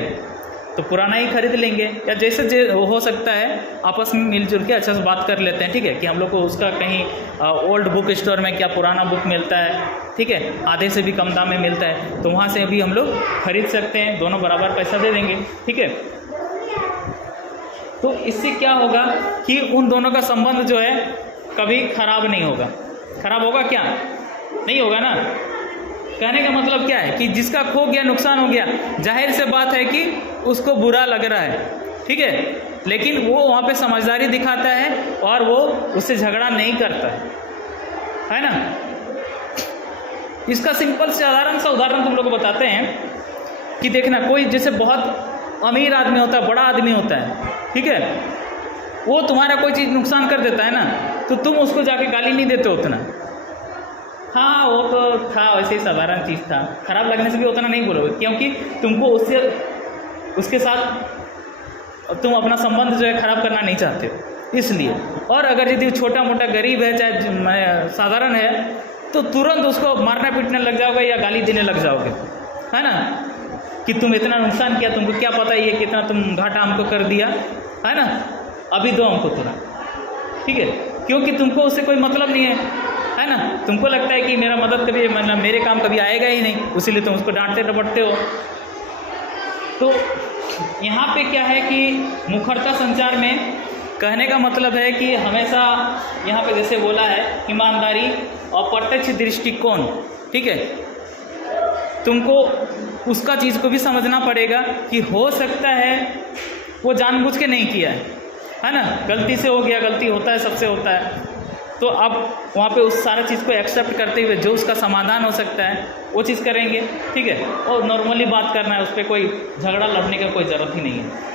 तो पुराना ही खरीद लेंगे, या जैसे हो सकता है आपस में मिलजुल के अच्छा से बात कर लेते हैं, ठीक है, कि हम लोग को उसका कहीं ओल्ड बुक स्टोर में क्या पुराना बुक मिलता है, ठीक है, आधे से भी कम दाम में मिलता है, तो वहाँ से भी हम लोग खरीद सकते हैं, दोनों बराबर पैसा दे देंगे, ठीक है। तो इससे क्या होगा कि उन दोनों का संबंध जो है कभी खराब नहीं होगा। खराब होगा क्या? नहीं होगा ना। कहने का मतलब क्या है कि जिसका खो गया, नुकसान हो गया, जाहिर से बात है कि उसको बुरा लग रहा है, ठीक है, लेकिन वो वहाँ पे समझदारी दिखाता है और वो उससे झगड़ा नहीं करता है ना। इसका सिंपल साधारण सा उदाहरण तुम लोग को बताते हैं कि देखना, कोई जैसे बहुत अमीर आदमी होता है, बड़ा आदमी होता है, ठीक है, वो तुम्हारा कोई चीज़ नुकसान कर देता है ना, तो तुम उसको जाके गाली नहीं देते उतना, हाँ वो तो था वैसे ही साधारण चीज़ था, खराब लगने से भी उतना नहीं बोलोगे, क्योंकि तुमको उसके साथ तुम अपना संबंध जो है खराब करना नहीं चाहते हो, इसलिए। और अगर यदि छोटा मोटा गरीब है, चाहे साधारण है, तो तुरंत उसको मारना पीटने लग जाओगे या गाली देने लग जाओगे, है ना, कि तुम इतना नुकसान किया, तुमको क्या पता ये कितना तुम घाटा हमको कर दिया, है ना, अभी दो हमको तुरंत, ठीक है, क्योंकि तुमको उससे कोई मतलब नहीं है ना, तुमको लगता है कि मेरा मदद कभी, मतलब मेरे काम कभी आएगा ही नहीं, इसीलिए तुम उसको डांटते डपटते हो। तो यहाँ पे क्या है कि मुखरता संचार में कहने का मतलब है कि हमेशा यहाँ पे जैसे बोला है ईमानदारी और प्रत्यक्ष दृष्टिकोण, ठीक है, तुमको उसका चीज़ को भी समझना पड़ेगा कि हो सकता है वो जानबूझ के नहीं किया है ना, गलती से हो गया, गलती होता है, सबसे होता है, तो अब वहाँ पे उस सारा चीज़ को एक्सेप्ट करते हुए जो उसका समाधान हो सकता है वो चीज़ करेंगे, ठीक है, और नॉर्मली बात करना है, उस पर कोई झगड़ा लड़ने का कोई ज़रूरत ही नहीं है।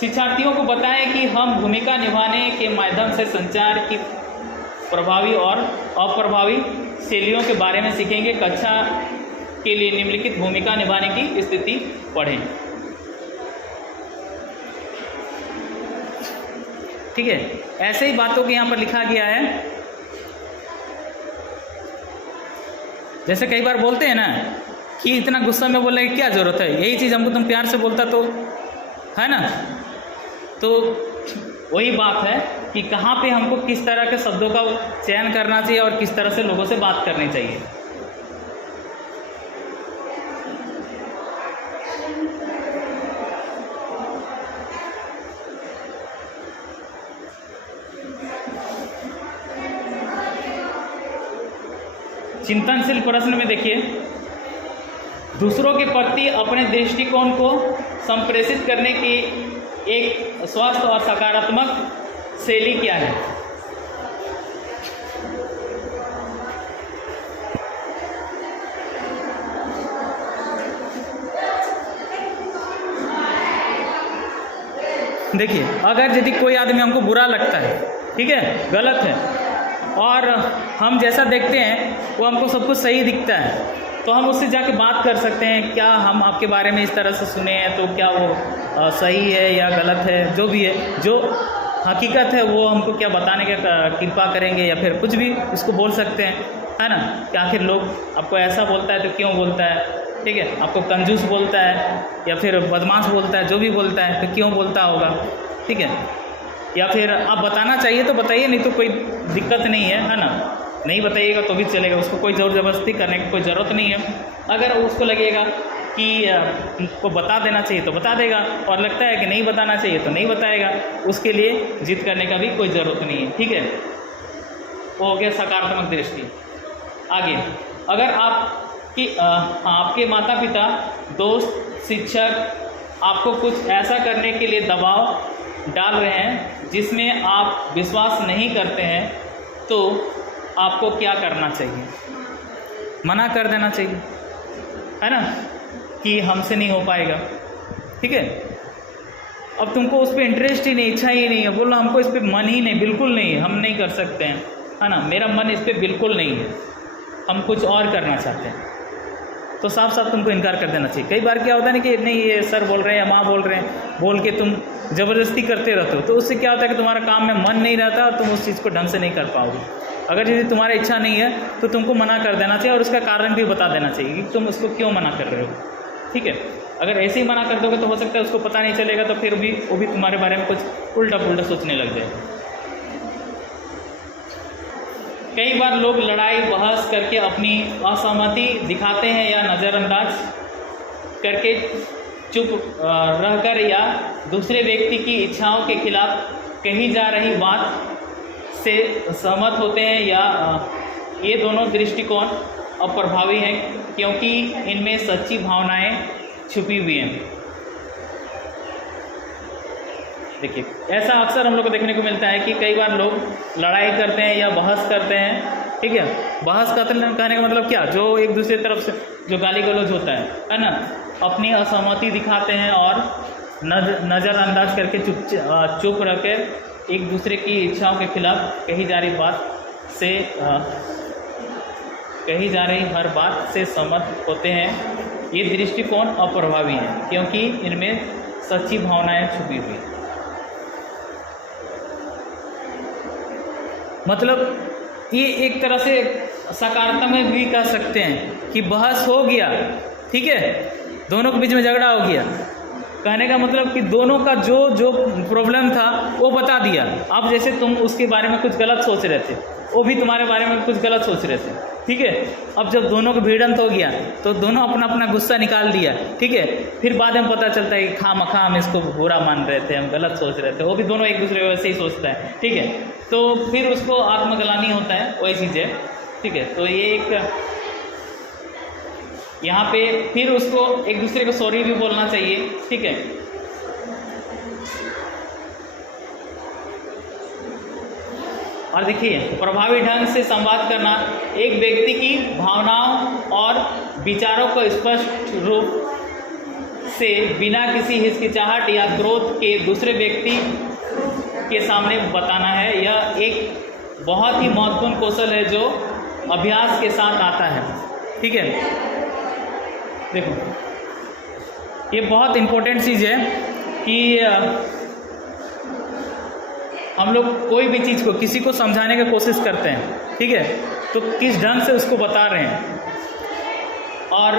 शिक्षार्थियों को बताएं कि हम भूमिका निभाने के माध्यम से संचार की प्रभावी और अप्रभावी शैलियों के बारे में सीखेंगे। कक्षा के लिए निम्नलिखित भूमिका निभाने की स्थिति पढ़ें, ठीक है, ऐसे ही बातों को यहाँ पर लिखा गया है। जैसे कई बार बोलते हैं ना कि इतना गुस्सा में बोलने की क्या ज़रूरत है, यही चीज़ हमको तुम प्यार से बोलता तो, है ना, तो वही बात है कि कहाँ पे हमको किस तरह के शब्दों का चयन करना चाहिए और किस तरह से लोगों से बात करनी चाहिए। चिंतनशील प्रश्न में देखिए, दूसरों के प्रति अपने दृष्टिकोण को संप्रेषित करने की एक स्वस्थ और सकारात्मक शैली क्या है? देखिए, अगर यदि कोई आदमी हमको बुरा लगता है, ठीक है, गलत है, और हम जैसा देखते हैं वो हमको सब कुछ सही दिखता है, तो हम उससे जाके बात कर सकते हैं, क्या हम आपके बारे में इस तरह से सुने हैं तो क्या वो सही है या गलत है, जो भी है, जो हकीकत है वो हमको क्या बताने का कृपा करेंगे, या फिर कुछ भी उसको बोल सकते हैं, है ना, कि आखिर लोग आपको ऐसा बोलता है तो क्यों बोलता है, ठीक है, आपको कंजूस बोलता है या फिर बदमाश बोलता है, जो भी बोलता है तो क्यों बोलता होगा, ठीक है, या फिर आप बताना चाहिए तो बताइए, नहीं तो कोई दिक्कत नहीं है ना, नहीं बताइएगा तो भी चलेगा, उसको कोई ज़ोर ज़बरदस्ती करने की कोई ज़रूरत नहीं है। अगर उसको लगेगा कि को बता देना चाहिए तो बता देगा, और लगता है कि नहीं बताना चाहिए तो नहीं बताएगा, उसके लिए जिद करने का भी कोई ज़रूरत नहीं है, ठीक है, वो हो गया सकारात्मक दृष्टि। आगे, अगर आपके माता पिता, दोस्त, शिक्षक आपको कुछ ऐसा करने के लिए दबाव डाल रहे हैं जिसमें आप विश्वास नहीं करते हैं, तो आपको क्या करना चाहिए? मना कर देना चाहिए, है ना, कि हमसे नहीं हो पाएगा, ठीक है। अब तुमको उस पर इंटरेस्ट ही नहीं, इच्छा ही नहीं है, बोलो हमको इस पर मन ही नहीं, बिल्कुल नहीं है, हम नहीं कर सकते हैं, है ना, मेरा मन इस पर बिल्कुल नहीं है, हम कुछ और करना चाहते हैं, तो साफ साफ तुमको इनकार कर देना चाहिए। कई बार क्या होता है ना कि नहीं ये सर बोल रहे हैं या माँ बोल रहे हैं, बोल के तुम ज़बरदस्ती करते रहते हो, तो उससे क्या होता है कि तुम्हारा काम में मन नहीं रहता और तुम उस चीज़ को ढंग से नहीं कर पाओगे। अगर यदि तुम्हारी इच्छा नहीं है तो तुमको मना कर देना चाहिए, और उसका कारण भी बता देना चाहिए कि तुम उसको क्यों मना कर रहे हो, ठीक है। अगर ऐसे ही मना कर दोगे तो हो सकता है उसको पता नहीं चलेगा, तो फिर भी वो भी तुम्हारे बारे में कुछ उल्टा पुल्टा सोचने लग जाएगा। कई बार लोग लड़ाई बहस करके अपनी असहमति दिखाते हैं या नज़रअंदाज करके चुप रहकर या दूसरे व्यक्ति की इच्छाओं के खिलाफ कही जा रही बात से सहमत होते हैं, या ये दोनों दृष्टिकोण अप्रभावी हैं क्योंकि इनमें सच्ची भावनाएं छुपी हुई हैं। देखिए ऐसा अक्सर हम लोग को देखने को मिलता है कि कई बार लोग लड़ाई करते हैं या बहस करते हैं, ठीक है। बहस कहने का मतलब क्या, जो एक दूसरे तरफ से जो गाली गलौज होता है ना, अपनी असहमति दिखाते हैं और नज़रअंदाज करके चुप रह कर एक दूसरे की इच्छाओं के खिलाफ कही जा रही हर बात से सहमत होते हैं। ये दृष्टिकोण अप्रभावी है क्योंकि इनमें सच्ची भावनाएं छुपी हुई। मतलब ये एक तरह से सकारात्मक भी कह सकते हैं कि बहस हो गया, ठीक है, दोनों के बीच में झगड़ा हो गया। कहने का मतलब कि दोनों का जो प्रॉब्लम था वो बता दिया। अब जैसे तुम उसके बारे में कुछ गलत सोच रहे थे, वो भी तुम्हारे बारे में कुछ गलत सोच रहे थे, ठीक है। अब जब दोनों को भिड़ंत हो गया तो दोनों अपना अपना गुस्सा निकाल दिया, ठीक है। फिर बाद में पता चलता है कि खामखा हम इसको बुरा मान रहे थे, हम गलत सोच रहे थे, वो भी दोनों एक दूसरे को वैसे ही सोचता है, ठीक है। तो फिर उसको आत्मग्लानि होता है, वही चीज़ है, ठीक है। तो ये एक यहाँ पे फिर उसको एक दूसरे को सॉरी भी बोलना चाहिए, ठीक है। और देखिए प्रभावी ढंग से संवाद करना एक व्यक्ति की भावनाओं और विचारों को स्पष्ट रूप से बिना किसी हिचकिचाहट या क्रोध के दूसरे व्यक्ति के सामने बताना है। यह एक बहुत ही महत्वपूर्ण कौशल है जो अभ्यास के साथ आता है, ठीक है। देखो ये बहुत इम्पोर्टेंट चीज़ है कि हम लोग कोई भी चीज़ को किसी को समझाने की कोशिश करते हैं, ठीक है, तो किस ढंग से उसको बता रहे हैं और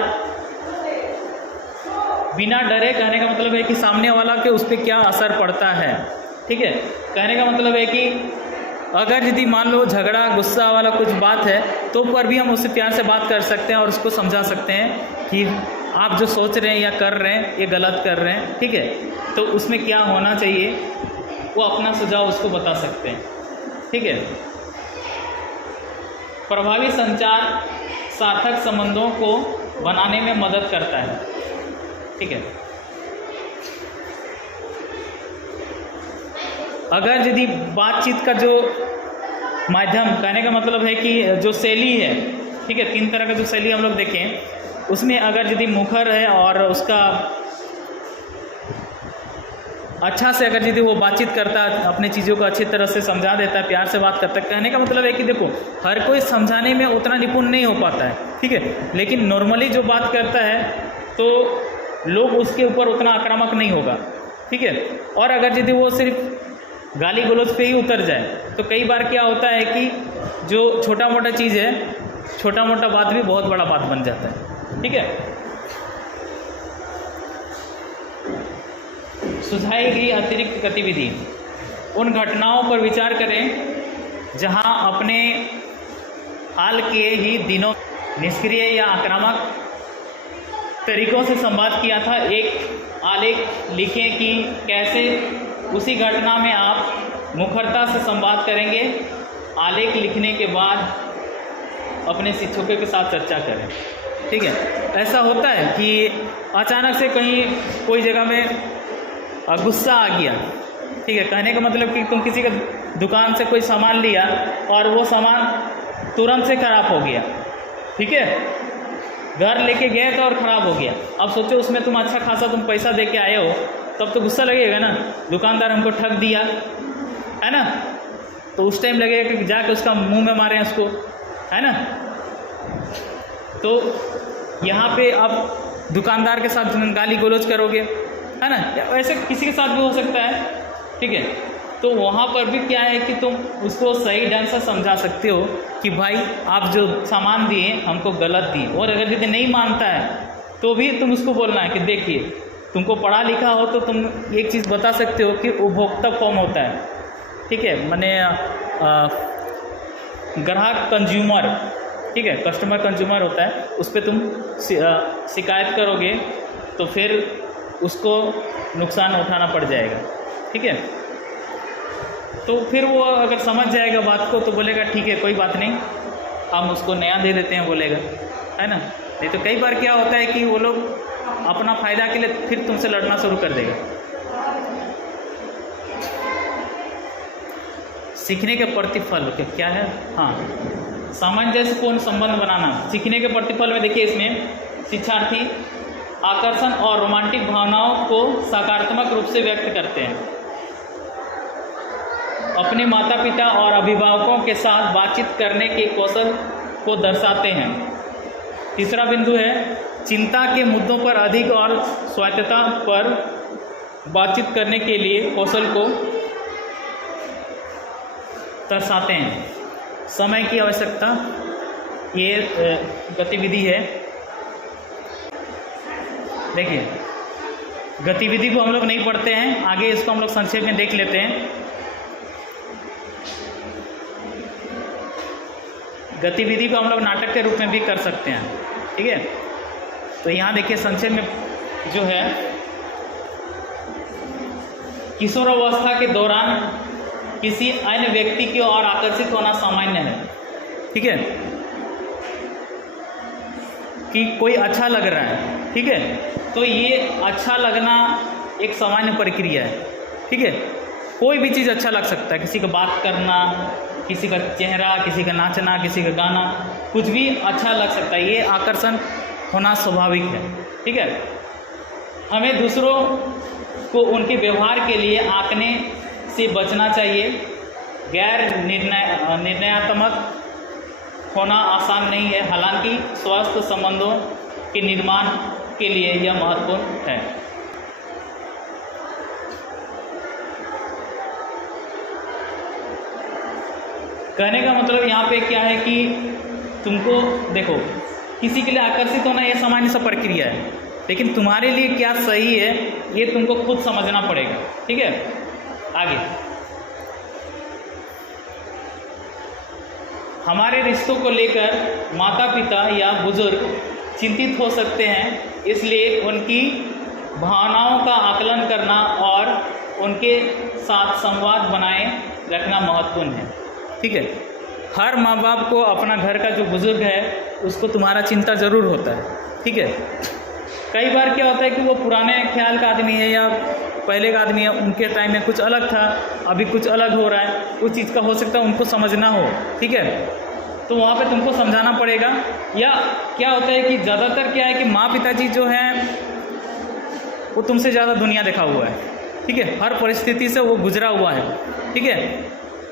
बिना डरे। कहने का मतलब है कि सामने वाला के उस पर क्या असर पड़ता है, ठीक है। कहने का मतलब है कि अगर यदि मान लो झगड़ा गुस्सा वाला कुछ बात है तो पर भी हम उससे प्यार से बात कर सकते हैं और उसको समझा सकते हैं कि आप जो सोच रहे हैं या कर रहे हैं ये गलत कर रहे हैं, ठीक है। तो उसमें क्या होना चाहिए वो अपना सुझाव उसको बता सकते हैं, ठीक है। प्रभावी संचार सार्थक संबंधों को बनाने में मदद करता है, ठीक है। अगर यदि बातचीत का जो माध्यम, कहने का मतलब है कि जो शैली है, ठीक है, 3 तरह का जो शैली हम लोग देखें उसमें अगर यदि मुखर है और उसका अच्छा से अगर यदि वो बातचीत करता है, अपनी चीज़ों को अच्छी तरह से समझा देता है, प्यार से बात करता है। कहने का मतलब है कि देखो हर कोई समझाने में उतना निपुण नहीं हो पाता है, ठीक है, लेकिन नॉर्मली जो बात करता है तो लोग उसके ऊपर उतना आक्रामक नहीं होगा, ठीक है। और अगर यदि वो सिर्फ गाली गलौज पे ही उतर जाए तो कई बार क्या होता है कि जो छोटा मोटा चीज़ है, छोटा मोटा बात भी बहुत बड़ा बात बन जाता है, ठीक है। सुझाई गई अतिरिक्त गतिविधि, उन घटनाओं पर विचार करें जहां अपने हाल के ही दिनों निष्क्रिय या आक्रामक तरीकों से संवाद किया था। एक आलेख लिखें कि कैसे उसी घटना में आप मुखरता से संवाद करेंगे। आलेख लिखने के बाद अपने शिक्षकों के साथ चर्चा करें, ठीक है। ऐसा होता है कि अचानक से कहीं कोई जगह में गुस्सा आ गया, ठीक है। कहने का मतलब कि तुम किसी का दुकान से कोई सामान लिया और वो सामान तुरंत से ख़राब हो गया, ठीक है। घर लेके गए तो और ख़राब हो गया। अब सोचो उसमें तुम अच्छा खासा तुम पैसा दे के आए हो, तब तो गुस्सा लगेगा ना, दुकानदार हमको ठग दिया है ना। तो उस टाइम लगेगा कि जाके उसका मुंह में मारें उसको, है ना। तो यहाँ पे आप दुकानदार के साथ गाली गलौज करोगे, है ना, ऐसे किसी के साथ भी हो सकता है, ठीक है। तो वहाँ पर भी क्या है कि तुम उसको सही ढंग से समझा सकते हो कि भाई आप जो सामान दिए हमको गलत दिए। और अगर यदि नहीं मानता है तो भी तुम उसको बोलना है कि देखिए तुमको पढ़ा लिखा हो तो तुम एक चीज़ बता सकते हो कि उपभोक्ता फॉर्म होता है, ठीक है, माने ग्राहक कंज्यूमर, ठीक है, कस्टमर कंज्यूमर होता है, उस पर तुम शिकायत करोगे तो फिर उसको नुकसान उठाना पड़ जाएगा, ठीक है। तो फिर वो अगर समझ जाएगा बात को तो बोलेगा ठीक है कोई बात नहीं, हम उसको नया दे देते हैं, बोलेगा, है ना। नहीं तो कई बार क्या होता है कि वो लोग अपना फ़ायदा के लिए फिर तुमसे लड़ना शुरू कर देगा। सीखने के प्रतिफल क्या है, हाँ, सामंजस्यपूर्ण संबंध बनाना। सीखने के प्रतिफल में देखिए इसमें शिक्षार्थी आकर्षण और रोमांटिक भावनाओं को सकारात्मक रूप से व्यक्त करते हैं, अपने माता पिता और अभिभावकों के साथ बातचीत करने के कौशल को दर्शाते हैं। तीसरा बिंदु है चिंता के मुद्दों पर अधिक और स्वायत्तता पर बातचीत करने के लिए कौशल को दर्शाते हैं। समय की आवश्यकता, ये गतिविधि है। देखिए गतिविधि को हम लोग नहीं पढ़ते हैं, आगे इसको हम लोग संक्षेप में देख लेते हैं। गतिविधि को हम लोग नाटक के रूप में भी कर सकते हैं, ठीक है। तो यहाँ देखिए संक्षेप में जो है, किशोरावस्था के दौरान किसी अन्य व्यक्ति की ओर आकर्षित होना सामान्य है, ठीक है, कि कोई अच्छा लग रहा है, ठीक है, तो ये अच्छा लगना एक सामान्य प्रक्रिया है, ठीक है। कोई भी चीज़ अच्छा लग सकता है, किसी का बात करना, किसी का चेहरा, किसी का नाचना, किसी का गाना, कुछ भी अच्छा लग सकता है, ये आकर्षण होना स्वाभाविक है, ठीक है। हमें दूसरों को उनके व्यवहार के लिए आंकने से बचना चाहिए। गैर निर्णयात्मक होना आसान नहीं है, हालांकि स्वस्थ संबंधों के निर्माण के लिए यह महत्वपूर्ण है। कहने का मतलब यहाँ पे क्या है कि तुमको देखो, किसी के लिए आकर्षित होना यह सामान्य सा प्रक्रिया है, लेकिन तुम्हारे लिए क्या सही है ये तुमको खुद समझना पड़ेगा, ठीक है। आगे हमारे रिश्तों को लेकर माता पिता या बुजुर्ग चिंतित हो सकते हैं, इसलिए उनकी भावनाओं का आकलन करना और उनके साथ संवाद बनाए रखना महत्वपूर्ण है, ठीक है। हर माँ बाप को अपना घर का जो बुजुर्ग है उसको तुम्हारा चिंता ज़रूर होता है, ठीक है। कई बार क्या होता है कि वो पुराने ख्याल का आदमी है या पहले का आदमी है, उनके टाइम में कुछ अलग था, अभी कुछ अलग हो रहा है, उस चीज़ का हो सकता है उनको समझना हो, ठीक है। तो वहाँ पे तुमको समझाना पड़ेगा। या क्या होता है कि ज़्यादातर क्या है कि माँ पिताजी जो हैं वो तुमसे ज़्यादा दुनिया देखा हुआ है, ठीक है, हर परिस्थिति से वो गुजरा हुआ है, ठीक है।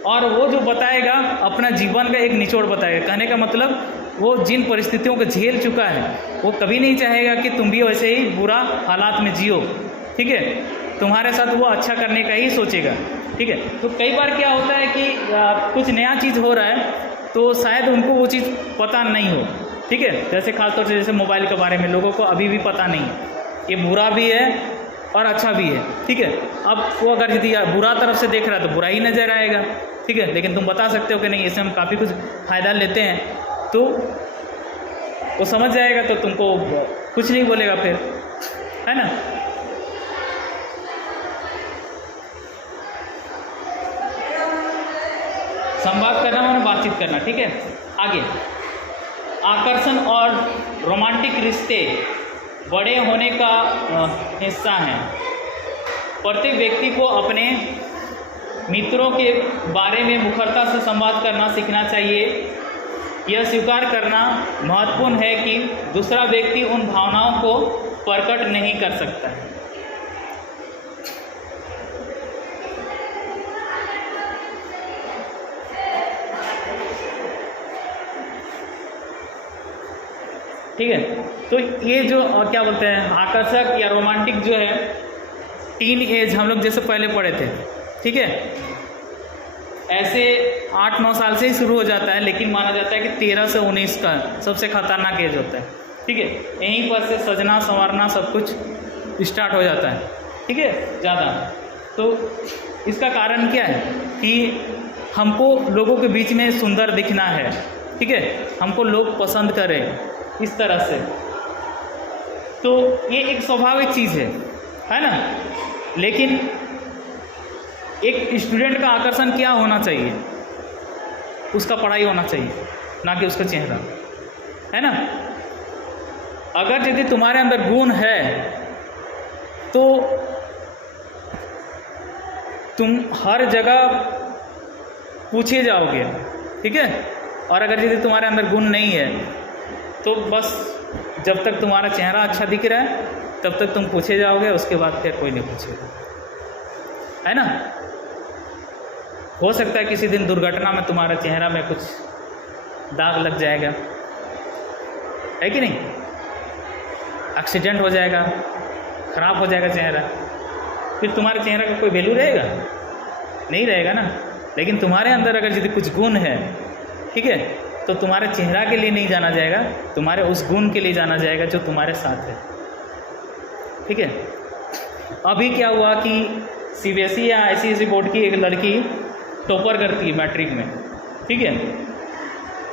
और वो जो बताएगा अपना जीवन का एक निचोड़ बताएगा। कहने का मतलब वो जिन परिस्थितियों को झेल चुका है वो कभी नहीं चाहेगा कि तुम भी वैसे ही बुरा हालात में जियो, ठीक है। तुम्हारे साथ वो अच्छा करने का ही सोचेगा, ठीक है। तो कई बार क्या होता है कि कुछ नया चीज़ हो रहा है तो शायद उनको वो चीज़ पता नहीं हो, ठीक है। जैसे खासतौर से जैसे मोबाइल के बारे में लोगों को अभी भी पता नहीं है, ये बुरा भी है और अच्छा भी है, ठीक है। अब वो अगर यदि बुरा तरफ से देख रहा है तो बुरा ही नज़र आएगा, ठीक है। लेकिन तुम बता सकते हो कि नहीं, इससे हम काफ़ी कुछ फ़ायदा लेते हैं, तो वो समझ जाएगा, तो तुमको कुछ नहीं बोलेगा फिर, है ना। संवाद करना माने बातचीत करना, ठीक है। आगे आकर्षण और रोमांटिक रिश्ते बड़े होने का हिस्सा हैं। प्रत्येक व्यक्ति को अपने मित्रों के बारे में मुखरता से संवाद करना सीखना चाहिए। यह स्वीकार करना महत्वपूर्ण है कि दूसरा व्यक्ति उन भावनाओं को प्रकट नहीं कर सकता है। ठीक है, तो ये जो क्या बोलते हैं आकर्षक या रोमांटिक जो है टीन एज हम लोग जैसे पहले पढ़े थे, ठीक है, ऐसे 8-9 साल से ही शुरू हो जाता है, लेकिन माना जाता है कि 13 से 19 का सबसे खतरनाक एज होता है, ठीक है। यहीं पर से सजना संवारना सब कुछ स्टार्ट हो जाता है, ठीक है, ज़्यादा। तो इसका कारण क्या है कि हमको लोगों के बीच में सुंदर दिखना है, ठीक है, हमको लोग पसंद करें इस तरह से। तो ये एक स्वाभाविक चीज़ है ना। लेकिन एक स्टूडेंट का आकर्षण क्या होना चाहिए, उसका पढ़ाई होना चाहिए, ना कि उसका चेहरा, है ना। अगर यदि तुम्हारे अंदर गुण है तो तुम हर जगह पूछे जाओगे, ठीक है। और अगर यदि तुम्हारे अंदर गुण नहीं है तो बस जब तक तुम्हारा चेहरा अच्छा दिख रहा है तब तक तुम पूछे जाओगे, उसके बाद फिर कोई नहीं पूछेगा, है ना। हो सकता है किसी दिन दुर्घटना में तुम्हारा चेहरा में कुछ दाग लग जाएगा, है कि नहीं, एक्सीडेंट हो जाएगा, खराब हो जाएगा चेहरा, फिर तुम्हारे चेहरे का कोई वैल्यू रहेगा? नहीं रहेगा ना। लेकिन तुम्हारे अंदर अगर यदि कुछ गुण है, ठीक है, तो तुम्हारे चेहरा के लिए नहीं जाना जाएगा, तुम्हारे उस गुण के लिए जाना जाएगा जो तुम्हारे साथ है, ठीक है। अभी क्या हुआ कि CBSE या ICSE बोर्ड की एक लड़की टॉपर करती है मैट्रिक में, ठीक है,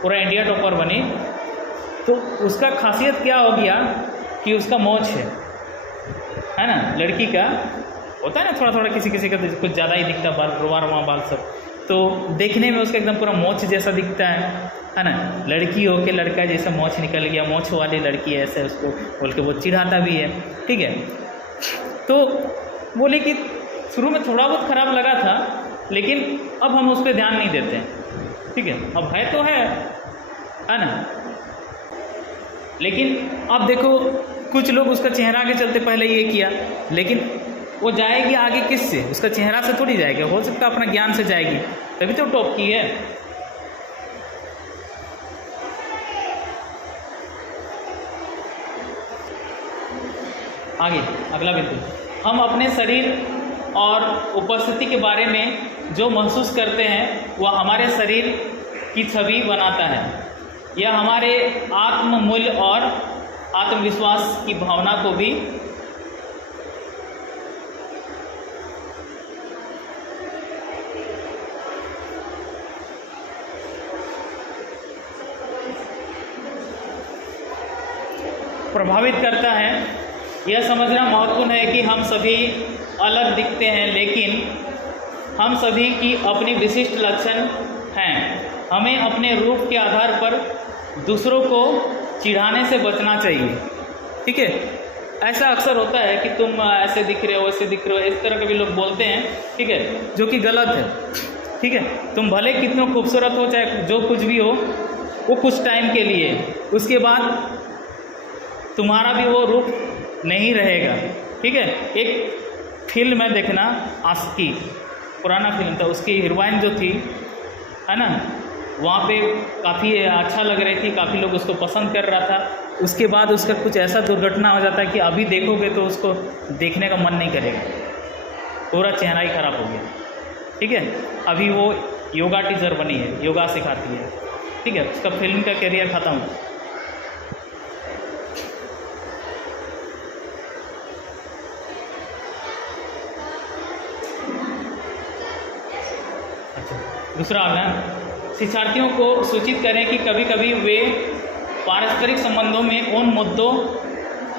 पूरा इंडिया टॉपर बनी। तो उसका खासियत क्या हो गया कि उसका मोच है ना, लड़की का होता है ना थोड़ा थोड़ा, किसी किसी का कुछ ज़्यादा ही दिखता है, बाल रुआ बाल सब, तो देखने में उसका एकदम पूरा मोच जैसा दिखता है ना। लड़की हो के लड़का जैसा मोच निकल गया, मोच वाली लड़की ऐसे, उसको बोल के वो चिढ़ाता भी है, ठीक है। तो बोले कि शुरू में थोड़ा बहुत ख़राब लगा था, लेकिन अब हम उस पर ध्यान नहीं देते, ठीक है, अब है तो है ना। लेकिन अब देखो कुछ लोग उसका चेहरा के चलते पहले ये किया, लेकिन वो जाएगी आगे किससे? उसका चेहरा से थोड़ी जाएगी, हो सकता है अपना ज्ञान से जाएगी, तभी तो टॉप की है। आगे अगला बिंदु, हम अपने शरीर और उपस्थिति के बारे में जो महसूस करते हैं वह हमारे शरीर की छवि बनाता है। यह हमारे आत्ममूल्य और आत्मविश्वास की भावना को भी प्रभावित करता है। यह समझना महत्वपूर्ण है कि हम सभी अलग दिखते हैं, लेकिन हम सभी की अपनी विशिष्ट लक्षण हैं। हमें अपने रूप के आधार पर दूसरों को चिढ़ाने से बचना चाहिए, ठीक है। ऐसा अक्सर होता है कि तुम ऐसे दिख रहे हो, वैसे दिख रहे हो, इस तरह के भी लोग बोलते हैं, ठीक है, जो कि गलत है, ठीक है। तुम भले कितने खूबसूरत हो, चाहे जो कुछ भी हो, वो कुछ टाइम के लिए, उसके बाद तुम्हारा भी वो रूप नहीं रहेगा, ठीक है। एक फिल्म है देखना, आशिकी, पुराना फिल्म था, उसकी हीरोइन जो थी, है ना, वहाँ पे काफ़ी अच्छा लग रही थी, काफ़ी लोग उसको पसंद कर रहा था। उसके बाद उसका कुछ ऐसा दुर्घटना हो जाता है कि अभी देखोगे तो उसको देखने का मन नहीं करेगा, पूरा चेहरा ही खराब हो गया, ठीक है। अभी वो योगा टीचर बनी है, योगा सिखाती है, ठीक है, उसका फिल्म का करियर ख़त्म। दूसरा है, शिक्षार्थियों को सूचित करें कि कभी कभी वे पारस्परिक संबंधों में उन मुद्दों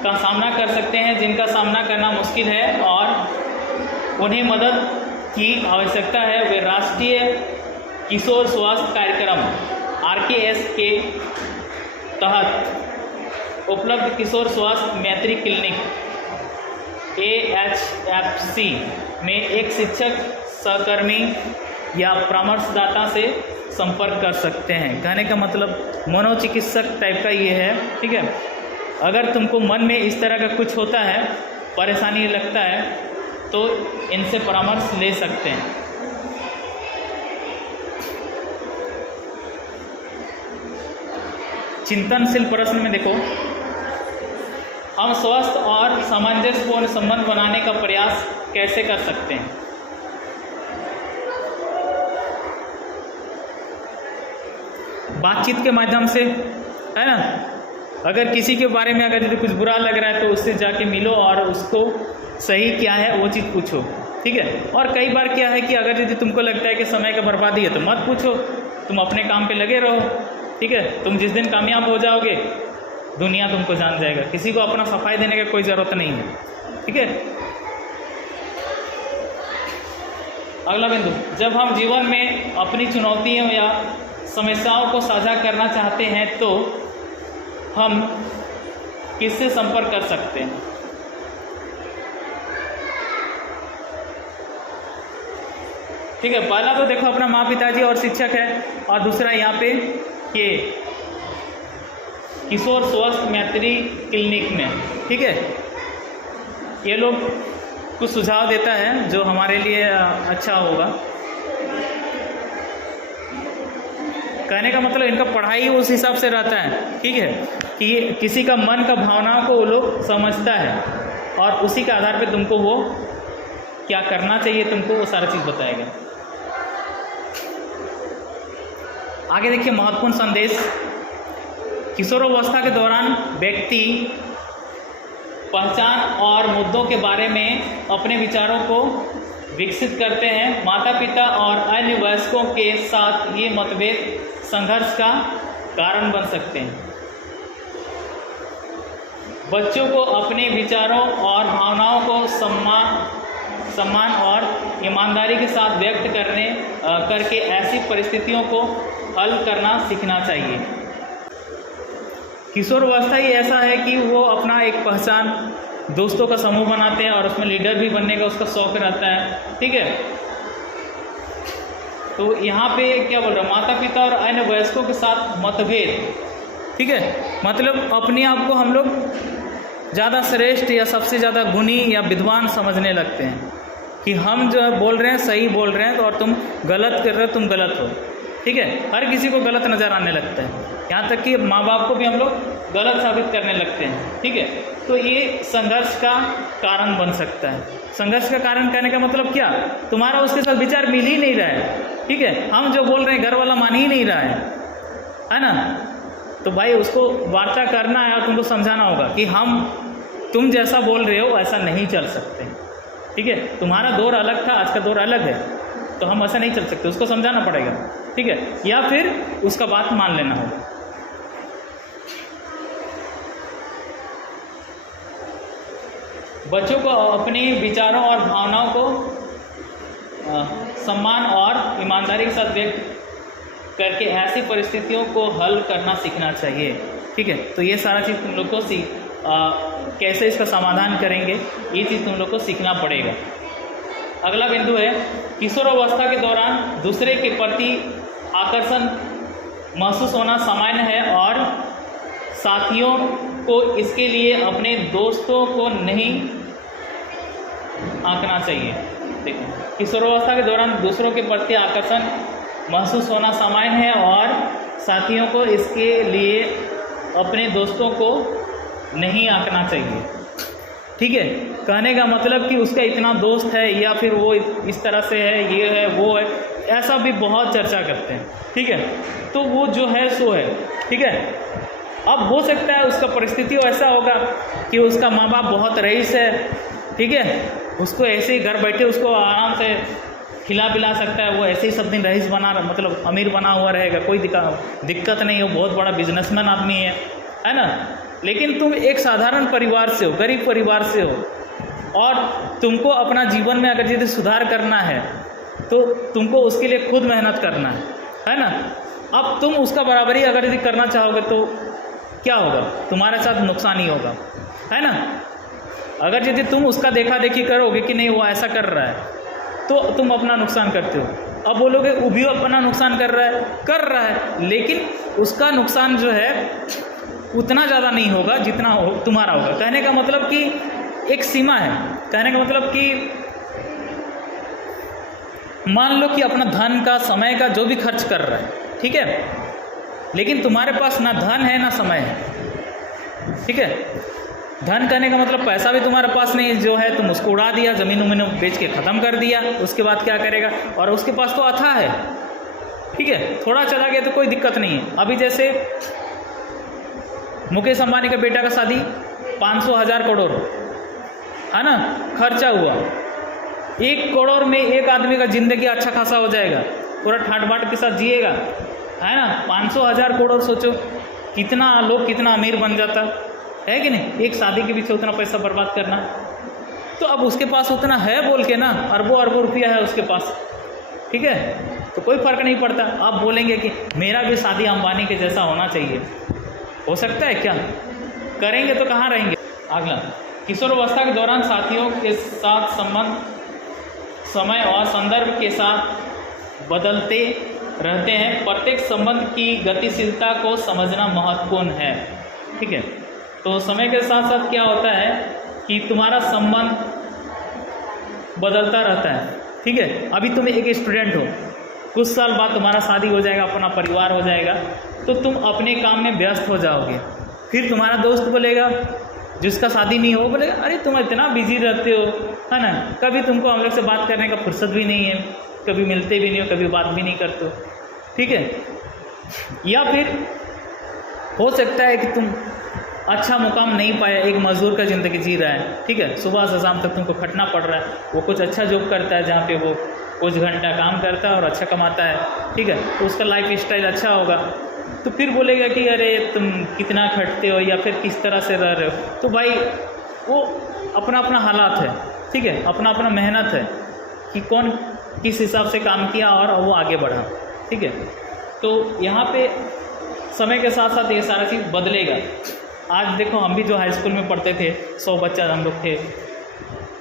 का सामना कर सकते हैं जिनका सामना करना मुश्किल है और उन्हें मदद की आवश्यकता है। वे राष्ट्रीय किशोर स्वास्थ्य कार्यक्रम RKS के तहत उपलब्ध किशोर स्वास्थ्य मैत्री क्लिनिक AHFC में एक शिक्षक, सहकर्मी या परामर्शदाता से संपर्क कर सकते हैं। कहने का मतलब मनोचिकित्सक टाइप का ये है, ठीक है। अगर तुमको मन में इस तरह का कुछ होता है, परेशानी लगता है, तो इनसे परामर्श ले सकते हैं। चिंतनशील प्रश्न में देखो, हम स्वस्थ और सामंजस्यपूर्ण संबंध बनाने का प्रयास कैसे कर सकते हैं? बातचीत के माध्यम से, है ना। अगर किसी के बारे में अगर यदि कुछ बुरा लग रहा है तो उससे जाके मिलो और उसको सही क्या है वो चीज़ पूछो, ठीक है। और कई बार क्या है कि अगर यदि तुमको लगता है कि समय का बर्बादी है तो मत पूछो, तुम अपने काम पे लगे रहो, ठीक है। तुम जिस दिन कामयाब हो जाओगे दुनिया तुमको जान जाएगा, किसी को अपना सफाई देने की कोई ज़रूरत नहीं है, ठीक है। अगला बिंदु, जब हम जीवन में अपनी चुनौतियों या समस्याओं को साझा करना चाहते हैं तो हम किससे संपर्क कर सकते हैं? ठीक है, पहला तो देखो अपना माँ पिताजी और शिक्षक है, और दूसरा यहाँ पे ये किशोर स्वास्थ्य मैत्री क्लिनिक में, ठीक है, ये लोग कुछ सुझाव देता है जो हमारे लिए अच्छा होगा। कहने का मतलब इनका पढ़ाई उस हिसाब से रहता है, ठीक है, कि किसी का मन का भावनाओं को वो लोग समझता है और उसी के आधार पे तुमको वो क्या करना चाहिए, तुमको वो सारा चीज़ बताएगा। आगे देखिए महत्वपूर्ण संदेश। किशोरावस्था के दौरान व्यक्ति पहचान और मुद्दों के बारे में अपने विचारों को विकसित करते हैं। माता पिता और अन्य वयस्कों के साथ ये मतभेद संघर्ष का कारण बन सकते हैं। बच्चों को अपने विचारों और भावनाओं को सम्मान और ईमानदारी के साथ व्यक्त करके ऐसी परिस्थितियों को हल करना सीखना चाहिए। किशोरावस्था ही ऐसा है कि वो अपना एक पहचान, दोस्तों का समूह बनाते हैं और उसमें लीडर भी बनने का उसका शौक रहता है, ठीक है। तो यहाँ पे क्या बोल रहा है, माता पिता और अन्य वयस्कों के साथ मतभेद, ठीक है, मतलब अपने आप को हम लोग ज़्यादा श्रेष्ठ या सबसे ज़्यादा गुणी या विद्वान समझने लगते हैं कि हम जो बोल रहे हैं सही बोल रहे हैं, तो और तुम गलत कर रहे हो, तुम गलत हो, ठीक है। हर किसी को गलत नज़र आने लगता है, यहाँ तक कि माँ बाप को भी हम लोग गलत साबित करने लगते हैं, ठीक है। तो ये संघर्ष का कारण बन सकता है। संघर्ष का कारण कहने का मतलब क्या, तुम्हारा उसके साथ विचार मिल ही नहीं रहा है, ठीक है, हम जो बोल रहे हैं घर वाला मान ही नहीं रहा है ना। तो भाई उसको वार्ता करना है और तुमको समझाना होगा कि तुम जैसा बोल रहे हो ऐसा नहीं चल सकते, ठीक है। तुम्हारा दौर अलग था, आज का दौर अलग है, तो हम ऐसा नहीं चल सकते, उसको समझाना पड़ेगा, ठीक है, या फिर उसका बात मान लेना होगा। बच्चों को अपने विचारों और भावनाओं को सम्मान और ईमानदारी के साथ व्यक्त करके ऐसी परिस्थितियों को हल करना सीखना चाहिए, ठीक है। तो ये सारा चीज़ तुम लोग को कैसे इसका समाधान करेंगे, ये चीज़ तुम लोग को सीखना पड़ेगा। अगला बिंदु है, किशोरावस्था के दौरान दूसरे के प्रति आकर्षण महसूस होना सामान्य है और साथियों को इसके लिए अपने दोस्तों को नहीं आंकना चाहिए। देखो, किशोरावस्था के दौरान दूसरों के प्रति आकर्षण महसूस होना सामान्य है और साथियों को इसके लिए अपने दोस्तों को नहीं आंकना चाहिए, ठीक है। कहने का मतलब कि उसका इतना दोस्त है या फिर वो इस तरह से है, ये है, वो है, ऐसा भी बहुत चर्चा करते हैं, ठीक है। तो वो जो है सो है, ठीक है। अब हो सकता है उसका परिस्थिति ऐसा होगा कि उसका माँ बाप बहुत रईस है, ठीक है, उसको ऐसे ही घर बैठे उसको आराम से खिला पिला सकता है, वो ऐसे ही सब दिन रईस मतलब अमीर बना हुआ रहेगा, कोई दिक्कत नहीं हो, बहुत बड़ा बिजनेसमैन आदमी है ना। लेकिन तुम एक साधारण परिवार से हो, गरीब परिवार से हो, और तुमको अपना जीवन में अगर यदि सुधार करना है तो तुमको उसके लिए खुद मेहनत करना है ना। अब तुम उसका बराबरी अगर यदि करना चाहोगे तो क्या होगा, तुम्हारे साथ नुकसान ही होगा, है ना। अगर यदि तुम उसका देखा देखी करोगे कि नहीं वो ऐसा कर रहा है, तो तुम अपना नुकसान करते हो। अब बोलोगे वो भी अपना नुकसान कर रहा है, लेकिन उसका नुकसान जो है उतना ज़्यादा नहीं होगा जितना तुम्हारा होगा। कहने का मतलब कि एक सीमा है, कहने का मतलब कि मान लो कि अपना धन का, समय का जो भी खर्च कर रहा है, ठीक है, लेकिन तुम्हारे पास ना धन है ना समय है, ठीक है। धन कहने का मतलब पैसा भी तुम्हारे पास नहीं, जो है तुम उसको उड़ा दिया, ज़मीन उमीन बेच के ख़त्म कर दिया, उसके बाद क्या करेगा। और उसके पास तो अथाह है, ठीक है, थोड़ा चला गया तो कोई दिक्कत नहीं है। अभी जैसे मुकेश अंबानी का बेटा का शादी 500,000 करोड़ है ना खर्चा हुआ, 1 करोड़ में एक आदमी का ज़िंदगी अच्छा खासा हो जाएगा, पूरा ठाट बाट के साथ जिएगा, है ना। 500,000 करोड़ सोचो कितना लोग, कितना अमीर बन जाता है कि नहीं, एक शादी के पीछे उतना पैसा बर्बाद करना। तो अब उसके पास उतना है बोल के ना, अरबों अरबों रुपया है उसके पास, ठीक है, तो कोई फ़र्क नहीं पड़ता। आप बोलेंगे कि मेरा भी शादी अंबानी के जैसा होना चाहिए, हो सकता है क्या? करेंगे तो कहाँ रहेंगे। अगला, किशोरावस्था के दौरान साथियों के साथ संबंध समय और संदर्भ के साथ बदलते रहते हैं। प्रत्येक संबंध की गतिशीलता को समझना महत्वपूर्ण है। ठीक है, तो समय के साथ साथ क्या होता है कि तुम्हारा संबंध बदलता रहता है। ठीक है, अभी तुम एक स्टूडेंट हो, कुछ साल बाद तुम्हारा शादी हो जाएगा, अपना परिवार हो जाएगा, तो तुम अपने काम में व्यस्त हो जाओगे। फिर तुम्हारा दोस्त बोलेगा, जिसका शादी नहीं हो, बोलेगा अरे तुम इतना बिजी रहते हो, है ना, कभी तुमको हम लोग से बात करने का फुर्सत भी नहीं है, कभी मिलते भी नहीं हो, कभी बात भी नहीं करते हो। ठीक है, या फिर हो सकता है कि तुम अच्छा मुकाम नहीं पाया, एक मजदूर का ज़िंदगी जी रहा है। ठीक है, सुबह से शाम तक तुमको खटना पड़ रहा है, वो कुछ अच्छा जॉब करता है जहाँ पे वो कुछ घंटा काम करता है और अच्छा कमाता है। ठीक है, तो उसका लाइफ स्टाइल अच्छा होगा, तो फिर बोलेगा कि अरे तुम कितना खटते हो या फिर किस तरह से रह रहे हो। तो भाई वो अपना अपना हालात है। ठीक है, अपना अपना मेहनत है कि कौन किस हिसाब से काम किया और वो आगे बढ़ा। ठीक है, तो यहाँ पे समय के साथ साथ ये सारा चीज़ बदलेगा। आज देखो, हम भी जो हाई स्कूल में पढ़ते थे, 100 बच्चा हम लोग थे,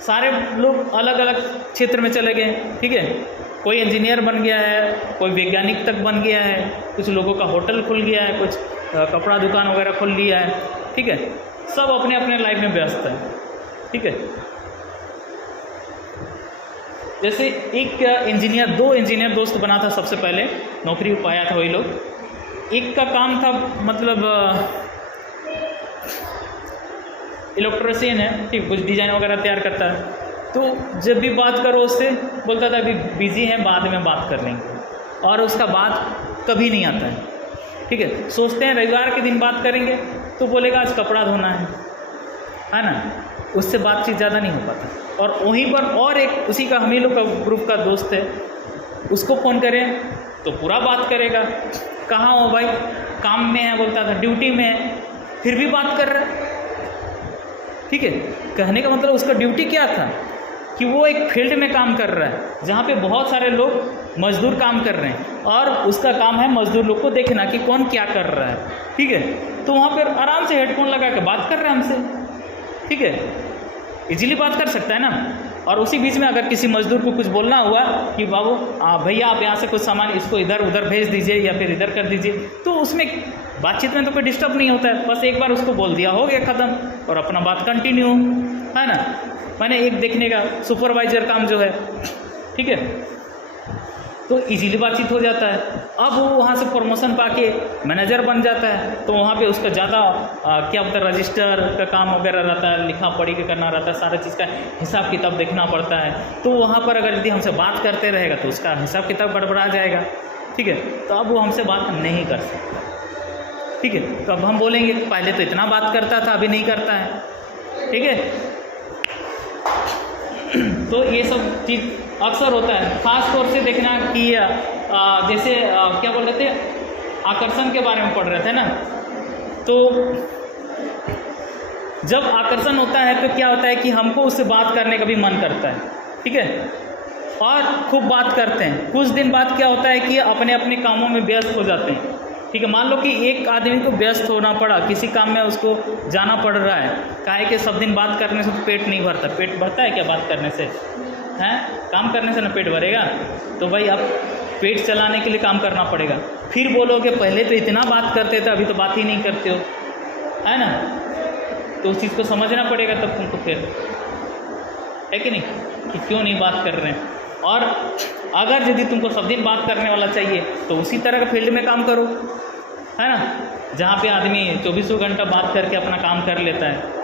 सारे लोग अलग अलग क्षेत्र में चले गए। ठीक है, कोई इंजीनियर बन गया है, कोई वैज्ञानिक तक बन गया है, कुछ लोगों का होटल खुल गया है, कुछ कपड़ा दुकान वगैरह खुल लिया है। ठीक है, सब अपने अपने लाइफ में व्यस्त है। ठीक है, जैसे एक इंजीनियर, 2 इंजीनियर दोस्त बना था, सबसे पहले नौकरी पाया था वही लोग। एक का काम था मतलब इलेक्ट्रिशियन है, ठीक, कुछ डिज़ाइन वगैरह तैयार करता है। तो जब भी बात करो उससे, बोलता था अभी बिज़ी है, बाद में बात कर लेंगे, और उसका बात कभी नहीं आता है। ठीक है, सोचते हैं रविवार के दिन बात करेंगे, तो बोलेगा आज कपड़ा धोना है ना, उससे बातचीत ज़्यादा नहीं हो पाता। और वहीं पर और एक उसी का, हम ही लोग का ग्रुप का दोस्त है, उसको फ़ोन करें तो पूरा बात करेगा, कहाँ हो भाई, काम में है, बोलता था ड्यूटी में है, फिर भी बात कर रहा है। ठीक है, कहने का मतलब उसका ड्यूटी क्या था कि वो एक फील्ड में काम कर रहा है जहाँ पे बहुत सारे लोग मजदूर काम कर रहे हैं, और उसका काम है मजदूर लोग को देखना कि कौन क्या कर रहा है। ठीक है, तो वहाँ पर आराम से हेडफोन लगा के बात कर रहे हैं हमसे। ठीक है, इजीली बात कर सकता है ना। और उसी बीच में अगर किसी मजदूर को कुछ बोलना हुआ कि बाबू भैया आप यहाँ से कुछ सामान इसको इधर उधर भेज दीजिए या फिर इधर कर दीजिए, तो उसमें बातचीत में तो कोई डिस्टर्ब नहीं होता है, बस एक बार उसको बोल दिया, हो गया ख़त्म, और अपना बात कंटिन्यू, है ना। मैंने एक देखने का सुपरवाइजर काम जो है, ठीक है, तो इजीली बातचीत हो जाता है। अब वो वहाँ से प्रमोशन पाके मैनेजर बन जाता है, तो वहाँ पे उसका ज़्यादा क्या बोलते हैं, रजिस्टर का काम वगैरह रहता है, लिखा पढ़ी के करना रहता है, सारा चीज़ का हिसाब किताब देखना पड़ता है। तो वहाँ पर अगर यदि हमसे बात करते रहेगा तो उसका हिसाब किताब गड़बड़ा जाएगा। ठीक है, तो अब वो हमसे बात नहीं कर सकता। ठीक है, तो अब हम बोलेंगे पहले तो इतना बात करता था, अभी नहीं करता है। ठीक है, तो ये सब चीज़ अक्सर होता है। ख़ास तौर से देखना कि जैसे क्या बोल रहे थे, आकर्षण के बारे में पढ़ रहे थे ना, तो जब आकर्षण होता है तो क्या होता है कि हमको उससे बात करने का भी मन करता है। ठीक है, और खूब बात करते हैं। कुछ दिन बाद क्या होता है कि अपने अपने कामों में व्यस्त हो जाते हैं। ठीक है, मान लो कि एक आदमी को व्यस्त होना पड़ा, किसी काम में उसको जाना पड़ रहा है, काहे कि सब दिन बात करने से तो पेट नहीं भरता। पेट भरता है क्या बात करने से? हैं, काम करने से ना पेट भरेगा। तो भाई अब पेट चलाने के लिए काम करना पड़ेगा। फिर बोलोगे पहले तो इतना बात करते थे, अभी तो बात ही नहीं करते हो, है ना। तो उस चीज़ को समझना पड़ेगा तब तुमको, फिर है कि नहीं, कि क्यों नहीं बात कर रहे हैं। और अगर यदि तुमको सब दिन बात करने वाला चाहिए तो उसी तरह के फील्ड में काम करो, है ना, जहाँ पे आदमी 24 घंटा बात करके अपना काम कर लेता है।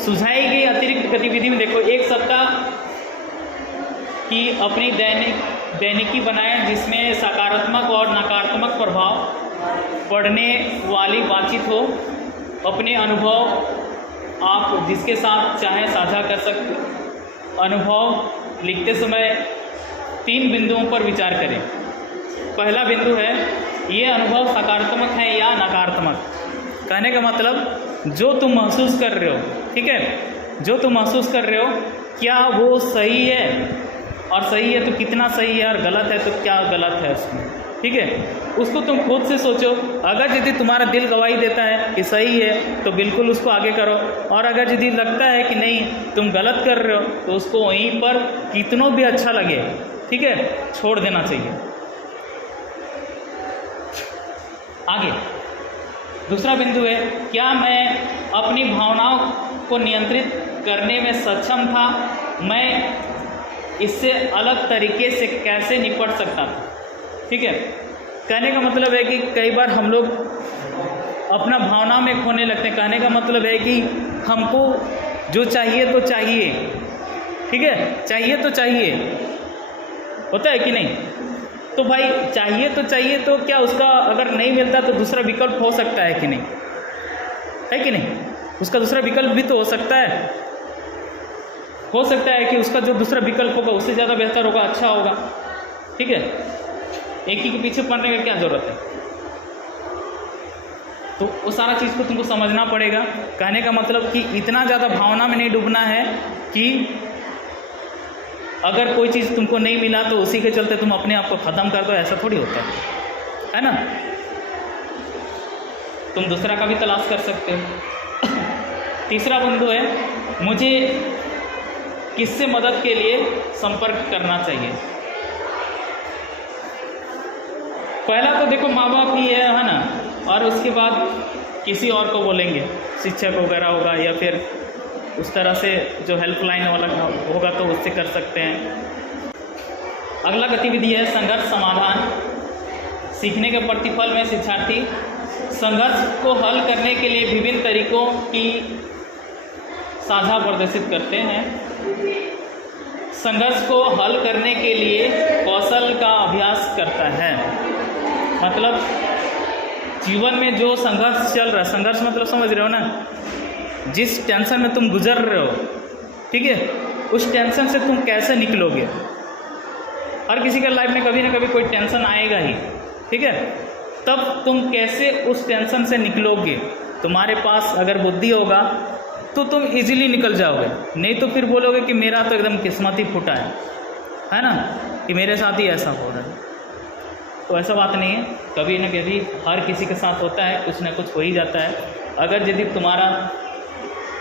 सुझाई गई अतिरिक्त गतिविधि में देखो, एक सप्ताह की अपनी दैनिकी बनाएं जिसमें सकारात्मक और नकारात्मक प्रभाव पड़ने वाली बातचीत हो। अपने अनुभव आप जिसके साथ चाहे साझा कर सकते। अनुभव लिखते समय 3 बिंदुओं पर विचार करें। पहला बिंदु है, ये अनुभव सकारात्मक है या नकारात्मक। कहने का मतलब जो तुम महसूस कर रहे हो, ठीक है, जो तुम महसूस कर रहे हो क्या वो सही है, और सही है तो कितना सही है, और गलत है तो क्या गलत है उसमें। ठीक है, उसको तुम खुद से सोचो। अगर यदि तुम्हारा दिल गवाही देता है कि सही है तो बिल्कुल उसको आगे करो, और अगर यदि लगता है कि नहीं तुम गलत कर रहे हो तो उसको वहीं पर कितनों भी अच्छा लगे, ठीक है, छोड़ देना चाहिए। आगे दूसरा बिंदु है, क्या मैं अपनी भावनाओं को नियंत्रित करने में सक्षम था? मैं इससे अलग तरीके से कैसे निपट सकता था? ठीक है, कहने का मतलब है कि कई बार हम लोग अपना भावना में खोने लगते हैं। कहने का मतलब है कि हमको जो चाहिए तो चाहिए, ठीक है, चाहिए तो चाहिए, होता है कि नहीं? तो भाई चाहिए तो चाहिए, तो क्या उसका अगर नहीं मिलता तो दूसरा विकल्प हो सकता है कि नहीं? है कि नहीं? उसका दूसरा विकल्प भी तो हो सकता है। हो सकता है कि उसका जो दूसरा विकल्प होगा उससे ज़्यादा बेहतर होगा, अच्छा होगा, ठीक है। एक ही के पीछे पड़ने का क्या ज़रूरत है? तो वो सारा चीज़ को तुमको समझना पड़ेगा। कहने का मतलब कि इतना ज़्यादा भावना में नहीं डूबना है कि अगर कोई चीज़ तुमको नहीं मिला तो उसी के चलते तुम अपने आप को ख़त्म कर दो, ऐसा थोड़ी होता है ना? तुम दूसरा का भी तलाश कर सकते हो। तीसरा बिंदु है, मुझे किससे मदद के लिए संपर्क करना चाहिए? पहला तो देखो माँ बाप ही है ना, और उसके बाद किसी और को बोलेंगे, शिक्षक वगैरह होगा, या फिर उस तरह से जो हेल्पलाइन वाला होगा तो उससे कर सकते हैं। अगला गतिविधि है संघर्ष समाधान। सीखने के प्रतिफल में शिक्षार्थी संघर्ष को हल करने के लिए विभिन्न तरीकों की साझा प्रदर्शित करते हैं। संघर्ष को हल करने के लिए कौशल का अभ्यास करता है। मतलब जीवन में जो संघर्ष चल रहा है, संघर्ष मतलब समझ रहे हो ना, जिस टेंशन में तुम गुजर रहे हो, ठीक है, उस टेंशन से तुम कैसे निकलोगे? हर किसी के लाइफ में कभी ना कभी कोई टेंशन आएगा ही, ठीक है। तब तुम कैसे उस टेंशन से निकलोगे? तुम्हारे पास अगर बुद्धि होगा तो तुम इजीली निकल जाओगे, नहीं तो फिर बोलोगे कि मेरा तो एकदम किस्मत ही फूटा है ना, कि मेरे साथ ही ऐसा हो रहा है। तो ऐसा बात नहीं है, कभी ना कभी हर किसी के साथ होता है, कुछ ना कुछ हो ही जाता है। अगर यदि तुम्हारा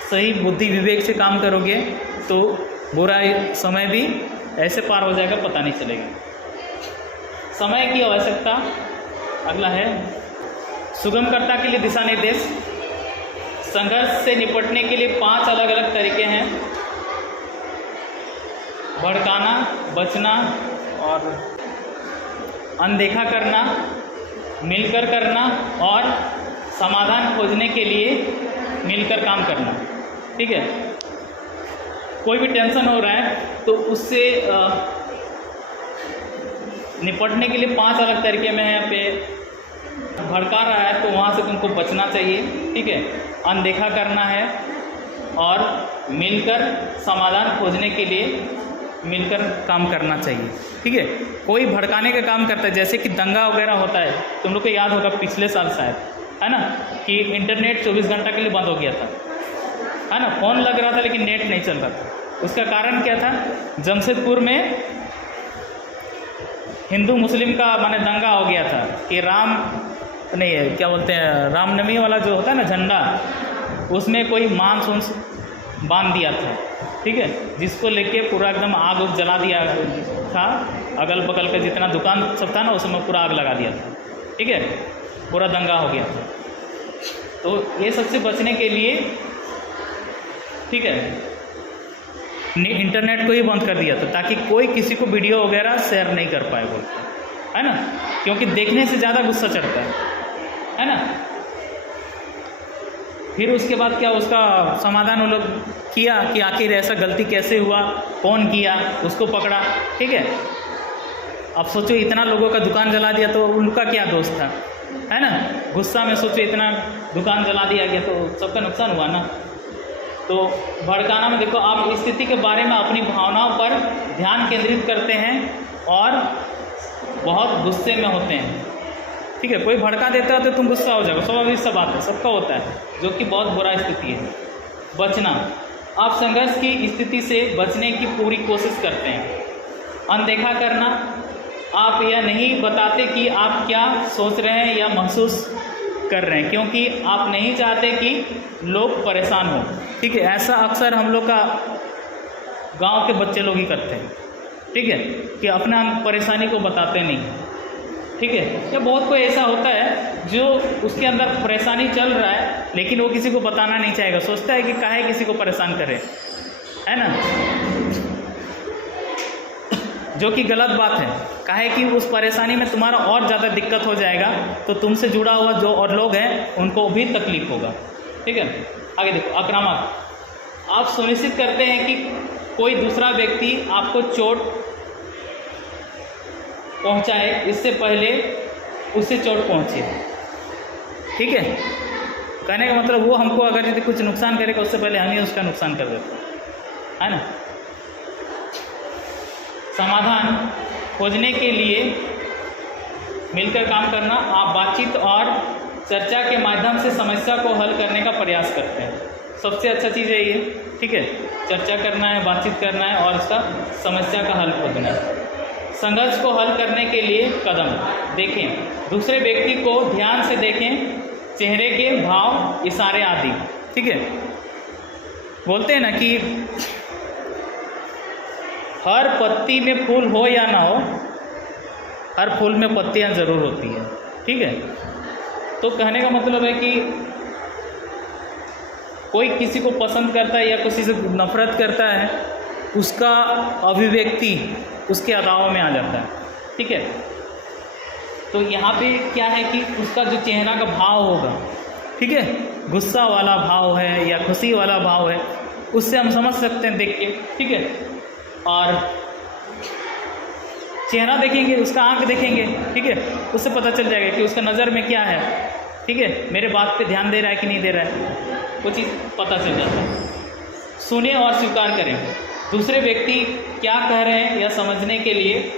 सही बुद्धि विवेक से काम करोगे तो बुरा समय भी ऐसे पार हो जाएगा, पता नहीं चलेगा। समय की आवश्यकता। अगला है सुगमकर्ता के लिए दिशा निर्देश। संघर्ष से निपटने के लिए 5 अलग अलग तरीके हैं: भड़काना, बचना और अनदेखा करना, मिलकर करना और समाधान खोजने के लिए मिलकर काम करना, ठीक है। कोई भी टेंशन हो रहा है तो उससे निपटने के लिए 5 अलग तरीके में यहाँ पे भड़का रहा है तो वहाँ से तुमको बचना चाहिए, ठीक है। अनदेखा करना है और मिलकर समाधान खोजने के लिए मिलकर काम करना चाहिए, ठीक है। कोई भड़काने का काम करता है, जैसे कि दंगा वगैरह होता है, तुम लोग को याद होगा पिछले साल शायद, है ना, कि इंटरनेट 24 घंटा के लिए बंद हो गया था, है ना। फ़ोन लग रहा था लेकिन नेट नहीं चल रहा था। उसका कारण क्या था? जमशेदपुर में हिंदू मुस्लिम का माने दंगा हो गया था कि राम नहीं है, क्या बोलते हैं, रामनवमी वाला जो होता है ना झंडा, उसमें कोई मांस उंस बांध दिया था, ठीक है, जिसको लेके पूरा एकदम आग उग जला दिया था। अगल बगल का जितना दुकान सब था ना उसमें पूरा आग लगा दिया था, ठीक है, पूरा दंगा हो गया था। तो ये सबसे बचने के लिए, ठीक है, इंटरनेट को ही बंद कर दिया था ताकि कोई किसी को वीडियो वगैरह शेयर नहीं कर पाए, बोलते है ना, क्योंकि देखने से ज़्यादा गुस्सा चढ़ता है ना। फिर उसके बाद क्या उसका समाधान वो लोग किया कि आखिर ऐसा गलती कैसे हुआ, कौन किया, उसको पकड़ा, ठीक है। अब सोचो इतना लोगों का दुकान जला दिया तो उनका क्या दोष था, है ना। गुस्सा में सोचो इतना दुकान जला दिया गया तो सबका नुकसान हुआ ना। तो भड़काना में देखो आप स्थिति के बारे में अपनी भावनाओं पर ध्यान केंद्रित करते हैं और बहुत गुस्से में होते हैं, ठीक है। कोई भड़का देता है तो तुम गुस्सा हो जाओगे, स्वाभाविक सा बात है, सबका होता है, जो कि बहुत बुरा स्थिति है। बचना, आप संघर्ष की स्थिति से बचने की पूरी कोशिश करते हैं। अनदेखा करना, आप यह नहीं बताते कि आप क्या सोच रहे हैं या महसूस कर रहे हैं, क्योंकि आप नहीं चाहते कि लोग परेशान हो। ठीक है, ऐसा अक्सर हम लोग का गांव के बच्चे लोग ही करते हैं। ठीक है, कि अपना परेशानी को बताते नहीं। ठीक है, या बहुत कोई ऐसा होता है जो उसके अंदर परेशानी चल रहा है लेकिन वो किसी को बताना नहीं चाहेगा, सोचता है कि काहे किसी को परेशान करे, है ना, जो कि गलत बात है। काहे कि उस परेशानी में तुम्हारा और ज़्यादा दिक्कत हो जाएगा, तो तुमसे जुड़ा हुआ जो और लोग हैं उनको भी तकलीफ होगा। ठीक है, आगे देखो, आक्रामक, आप सुनिश्चित करते हैं कि कोई दूसरा व्यक्ति आपको चोट पहुंचाए इससे पहले उससे चोट पहुंचे। ठीक है, कहने का मतलब वो हमको अगर यदि कुछ नुकसान करेगा उससे पहले हम ही उसका नुकसान कर देते हैं, है ना। समाधान खोजने के लिए मिलकर काम करना, आप बातचीत और चर्चा के माध्यम से समस्या को हल करने का प्रयास करते हैं। सबसे अच्छा चीज़ है ये। ठीक है, चर्चा करना है, बातचीत करना है और उसका समस्या का हल खोजना है। संघर्ष को हल करने के लिए कदम देखें, दूसरे व्यक्ति को ध्यान से देखें, चेहरे के भाव, इशारे आदि। ठीक है, बोलते हैं ना कि हर पत्ती में फूल हो या ना हो, हर फूल में पत्तियां जरूर होती हैं। ठीक है, तो कहने का मतलब है कि कोई किसी को पसंद करता है या किसी से नफरत करता है, उसका अभिव्यक्ति उसके अदाओं में आ जाता है। ठीक है, तो यहाँ पे क्या है कि उसका जो चेहरा का भाव होगा, ठीक है, गुस्सा वाला भाव है या खुशी वाला भाव है, उससे हम समझ सकते हैं देख के। ठीक है, और चेहरा देखेंगे, उसका आंख देखेंगे, ठीक है, उससे पता चल जाएगा कि उसका नज़र में क्या है। ठीक है, मेरे बात पे ध्यान दे रहा है कि नहीं दे रहा है, वो चीज़ पता चल जाता है। सुने और स्वीकार करें, दूसरे व्यक्ति क्या कह रहे हैं यह समझने के लिए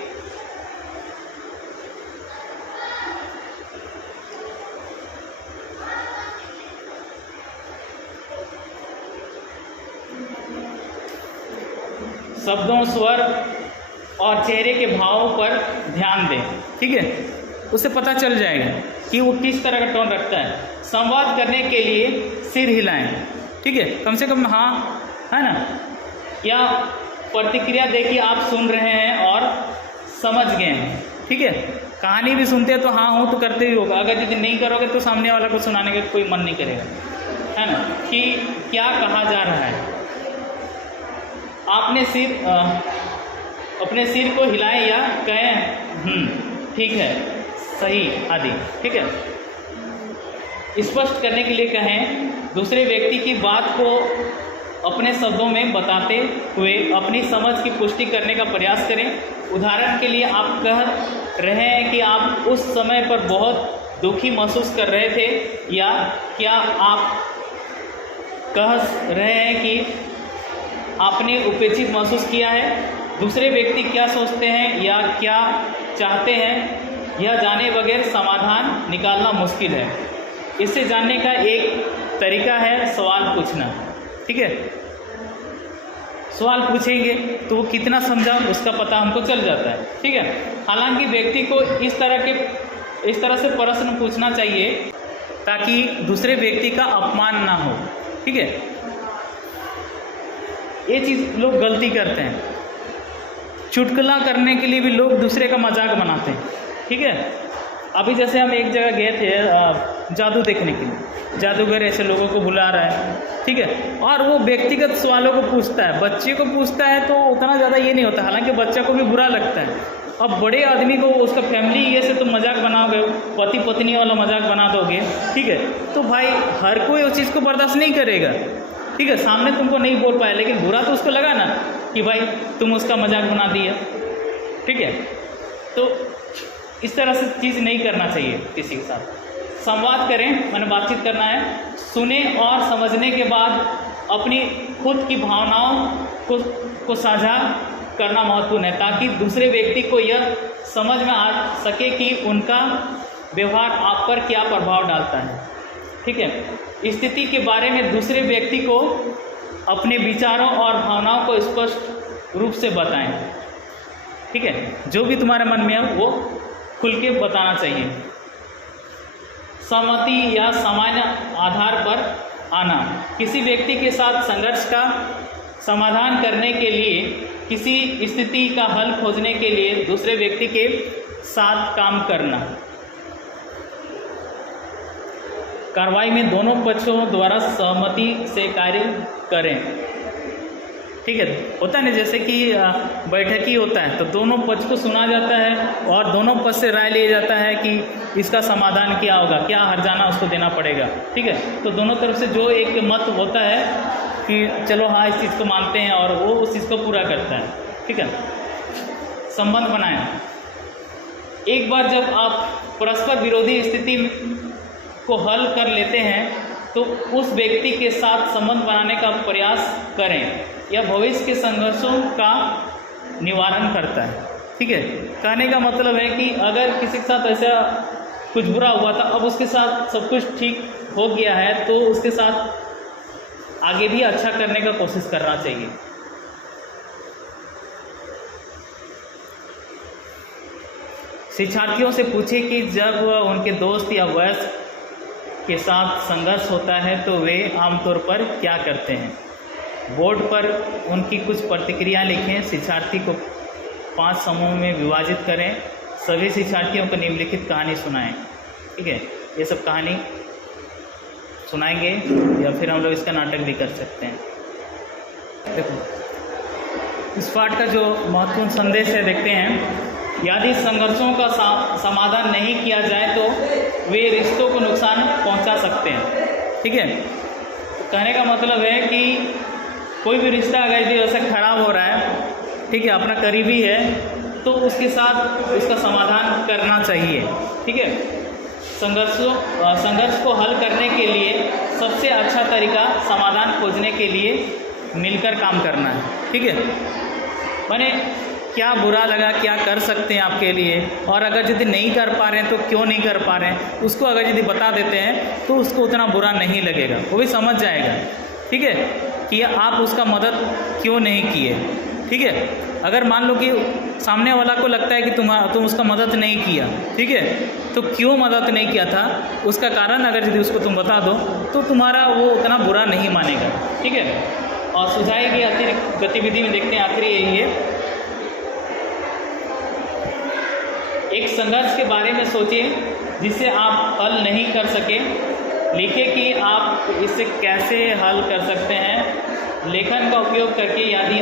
शब्दों, स्वर और चेहरे के भावों पर ध्यान दें। ठीक है, उससे पता चल जाएगा कि वो किस तरह का टोन रखता है। संवाद करने के लिए सिर हिलाएं। ठीक है, कम से कम हाँ, है ना, या प्रतिक्रिया देखिए आप सुन रहे हैं और समझ गए हैं। ठीक है, कहानी भी सुनते हैं तो हाँ हूँ तो करते ही होगा, अगर यदि नहीं करोगे तो सामने वाला को सुनाने का कोई मन नहीं करेगा, है ना, कि क्या कहा जा रहा है। आपने अपने सिर को हिलाएं या कहें ठीक है, सही आदि। ठीक है, स्पष्ट करने के लिए कहें, दूसरे व्यक्ति की बात को अपने शब्दों में बताते हुए अपनी समझ की पुष्टि करने का प्रयास करें। उदाहरण के लिए आप कह रहे हैं कि आप उस समय पर बहुत दुखी महसूस कर रहे थे, या क्या आप कह रहे हैं कि आपने उपेक्षित महसूस किया है। दूसरे व्यक्ति क्या सोचते हैं या क्या चाहते हैं यह जाने बगैर समाधान निकालना मुश्किल है। इससे जानने का एक तरीका है सवाल पूछना। ठीक है, सवाल पूछेंगे तो वो कितना समझा उसका पता हमको चल जाता है। ठीक है, हालांकि व्यक्ति को इस तरह से प्रश्न पूछना चाहिए ताकि दूसरे व्यक्ति का अपमान ना हो। ठीक है, ये चीज़ लोग गलती करते हैं, चुटकुला करने के लिए भी लोग दूसरे का मजाक बनाते हैं। ठीक है, अभी जैसे हम एक जगह गए थे जादू देखने के लिए, जादूगर ऐसे लोगों को बुला रहा है। ठीक है, और वो व्यक्तिगत सवालों को पूछता है, बच्चे को पूछता है तो उतना ज़्यादा ये नहीं होता, हालांकि बच्चा को भी बुरा लगता है। अब बड़े आदमी को, उसका फैमिली ये से तो मजाक बनाओगे, पति पत्नी वाला मजाक बना दोगे। ठीक है, तो भाई हर कोई उस चीज़ को बर्दाश्त नहीं करेगा। ठीक है, सामने तुमको नहीं बोल पाए लेकिन बुरा तो उसको लगा ना कि भाई तुम उसका मजाक बना दिया। ठीक है, तो इस तरह से चीज़ नहीं करना चाहिए किसी के साथ। संवाद करें, मैंने बातचीत करना है। सुने और समझने के बाद अपनी खुद की भावनाओं को साझा करना महत्वपूर्ण है, ताकि दूसरे व्यक्ति को यह समझ में आ सके कि उनका व्यवहार आप पर क्या प्रभाव डालता है। ठीक है, स्थिति के बारे में दूसरे व्यक्ति को अपने विचारों और भावनाओं को स्पष्ट रूप से बताएं। ठीक है, जो भी तुम्हारे मन में है वो खुल के बताना चाहिए। सहमति या सामान्य आधार पर आना, किसी व्यक्ति के साथ संघर्ष का समाधान करने के लिए, किसी स्थिति का हल खोजने के लिए दूसरे व्यक्ति के साथ काम करना। कार्रवाई में दोनों पक्षों द्वारा सहमति से कार्य करें। ठीक है, होता है ना, जैसे कि बैठक ही होता है तो दोनों पक्ष को सुना जाता है और दोनों पक्ष से राय लिया जाता है कि इसका समाधान क्या होगा, क्या हर्जाना उसको देना पड़ेगा। ठीक है, तो दोनों तरफ से जो एक मत होता है कि चलो हाँ इस चीज़ को मानते हैं और वो उस चीज़ को पूरा करता है। ठीक है, संबंध बनाएं। एक बार जब आप परस्पर विरोधी स्थिति को हल कर लेते हैं तो उस व्यक्ति के साथ संबंध बनाने का प्रयास करें। यह भविष्य के संघर्षों का निवारण करता है। ठीक है, कहने का मतलब है कि अगर किसी के साथ ऐसा कुछ बुरा हुआ था, अब उसके साथ सब कुछ ठीक हो गया है तो उसके साथ आगे भी अच्छा करने का कोशिश करना चाहिए। शिक्षार्थियों से पूछें कि जब उनके दोस्त या वयस्क के साथ संघर्ष होता है तो वे आमतौर पर क्या करते हैं। बोर्ड पर उनकी कुछ प्रतिक्रिया लिखें। शिक्षार्थी को 5 समूह में विभाजित करें। सभी शिक्षार्थियों को निम्नलिखित कहानी सुनाएं। ठीक है, ये सब कहानी सुनाएंगे या फिर हम लोग इसका नाटक भी कर सकते हैं। देखो, इस पाठ का जो महत्वपूर्ण संदेश है देखते हैं। यदि संघर्षों का समाधान नहीं किया जाए तो वे रिश्तों को नुकसान पहुंचा सकते हैं। ठीक है, तो कहने का मतलब है कि कोई भी रिश्ता अगर यदि ऐसा खराब हो रहा है, ठीक है, अपना करीबी है, तो उसके साथ उसका समाधान करना चाहिए। ठीक है, संघर्ष को हल करने के लिए सबसे अच्छा तरीका समाधान खोजने के लिए मिलकर काम करना है। ठीक है, माने क्या बुरा लगा, क्या कर सकते हैं आपके लिए, और अगर यदि नहीं कर पा रहे हैं तो क्यों नहीं कर पा रहे हैं, उसको अगर यदि बता देते हैं तो उसको उतना बुरा नहीं लगेगा, वो भी समझ जाएगा। ठीक है, कि आप उसका मदद क्यों नहीं किए। ठीक है, अगर मान लो कि सामने वाला को लगता है कि तुम उसका मदद नहीं किया, ठीक है, तो क्यों मदद नहीं किया था उसका कारण अगर यदि उसको तुम बता दो तो तुम्हारा वो उतना बुरा नहीं मानेगा। ठीक है, और सुझाई गई अतिरिक्त गतिविधि में देखते हैं आखिरी यही है। एक संघर्ष के बारे में सोचें जिसे आप हल नहीं कर सके। लिखें कि आप इसे कैसे हल कर सकते हैं। लेखन का उपयोग करके यदि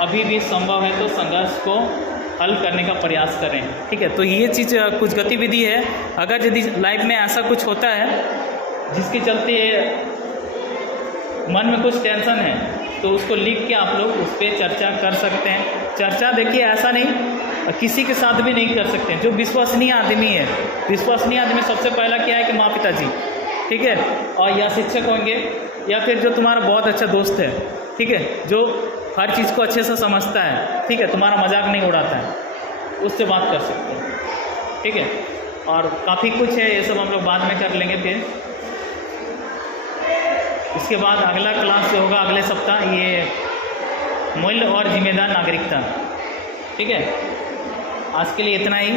अभी भी संभव है तो संघर्ष को हल करने का प्रयास करें। ठीक है, तो ये चीज़ कुछ गतिविधि है। अगर यदि लाइफ में ऐसा कुछ होता है जिसके चलते मन में कुछ टेंशन है तो उसको लिख के आप लोग उस पर चर्चा कर सकते हैं। चर्चा देखिए ऐसा नहीं किसी के साथ भी नहीं कर सकते। जो विश्वसनीय आदमी है, विश्वसनीय आदमी सबसे पहला क्या है कि माँ पिताजी, ठीक है, और या शिक्षक होंगे या फिर जो तुम्हारा बहुत अच्छा दोस्त है, ठीक है, जो हर चीज़ को अच्छे से समझता है, ठीक है, तुम्हारा मजाक नहीं उड़ाता है, उससे बात कर सकते हो। ठीक है, और काफ़ी कुछ है, ये सब हम लोग बाद में कर लेंगे। फिर इसके बाद अगला क्लास जो होगा अगले सप्ताह, ये मूल्य और जिम्मेदार नागरिकता। ठीक है, आज के लिए इतना ही।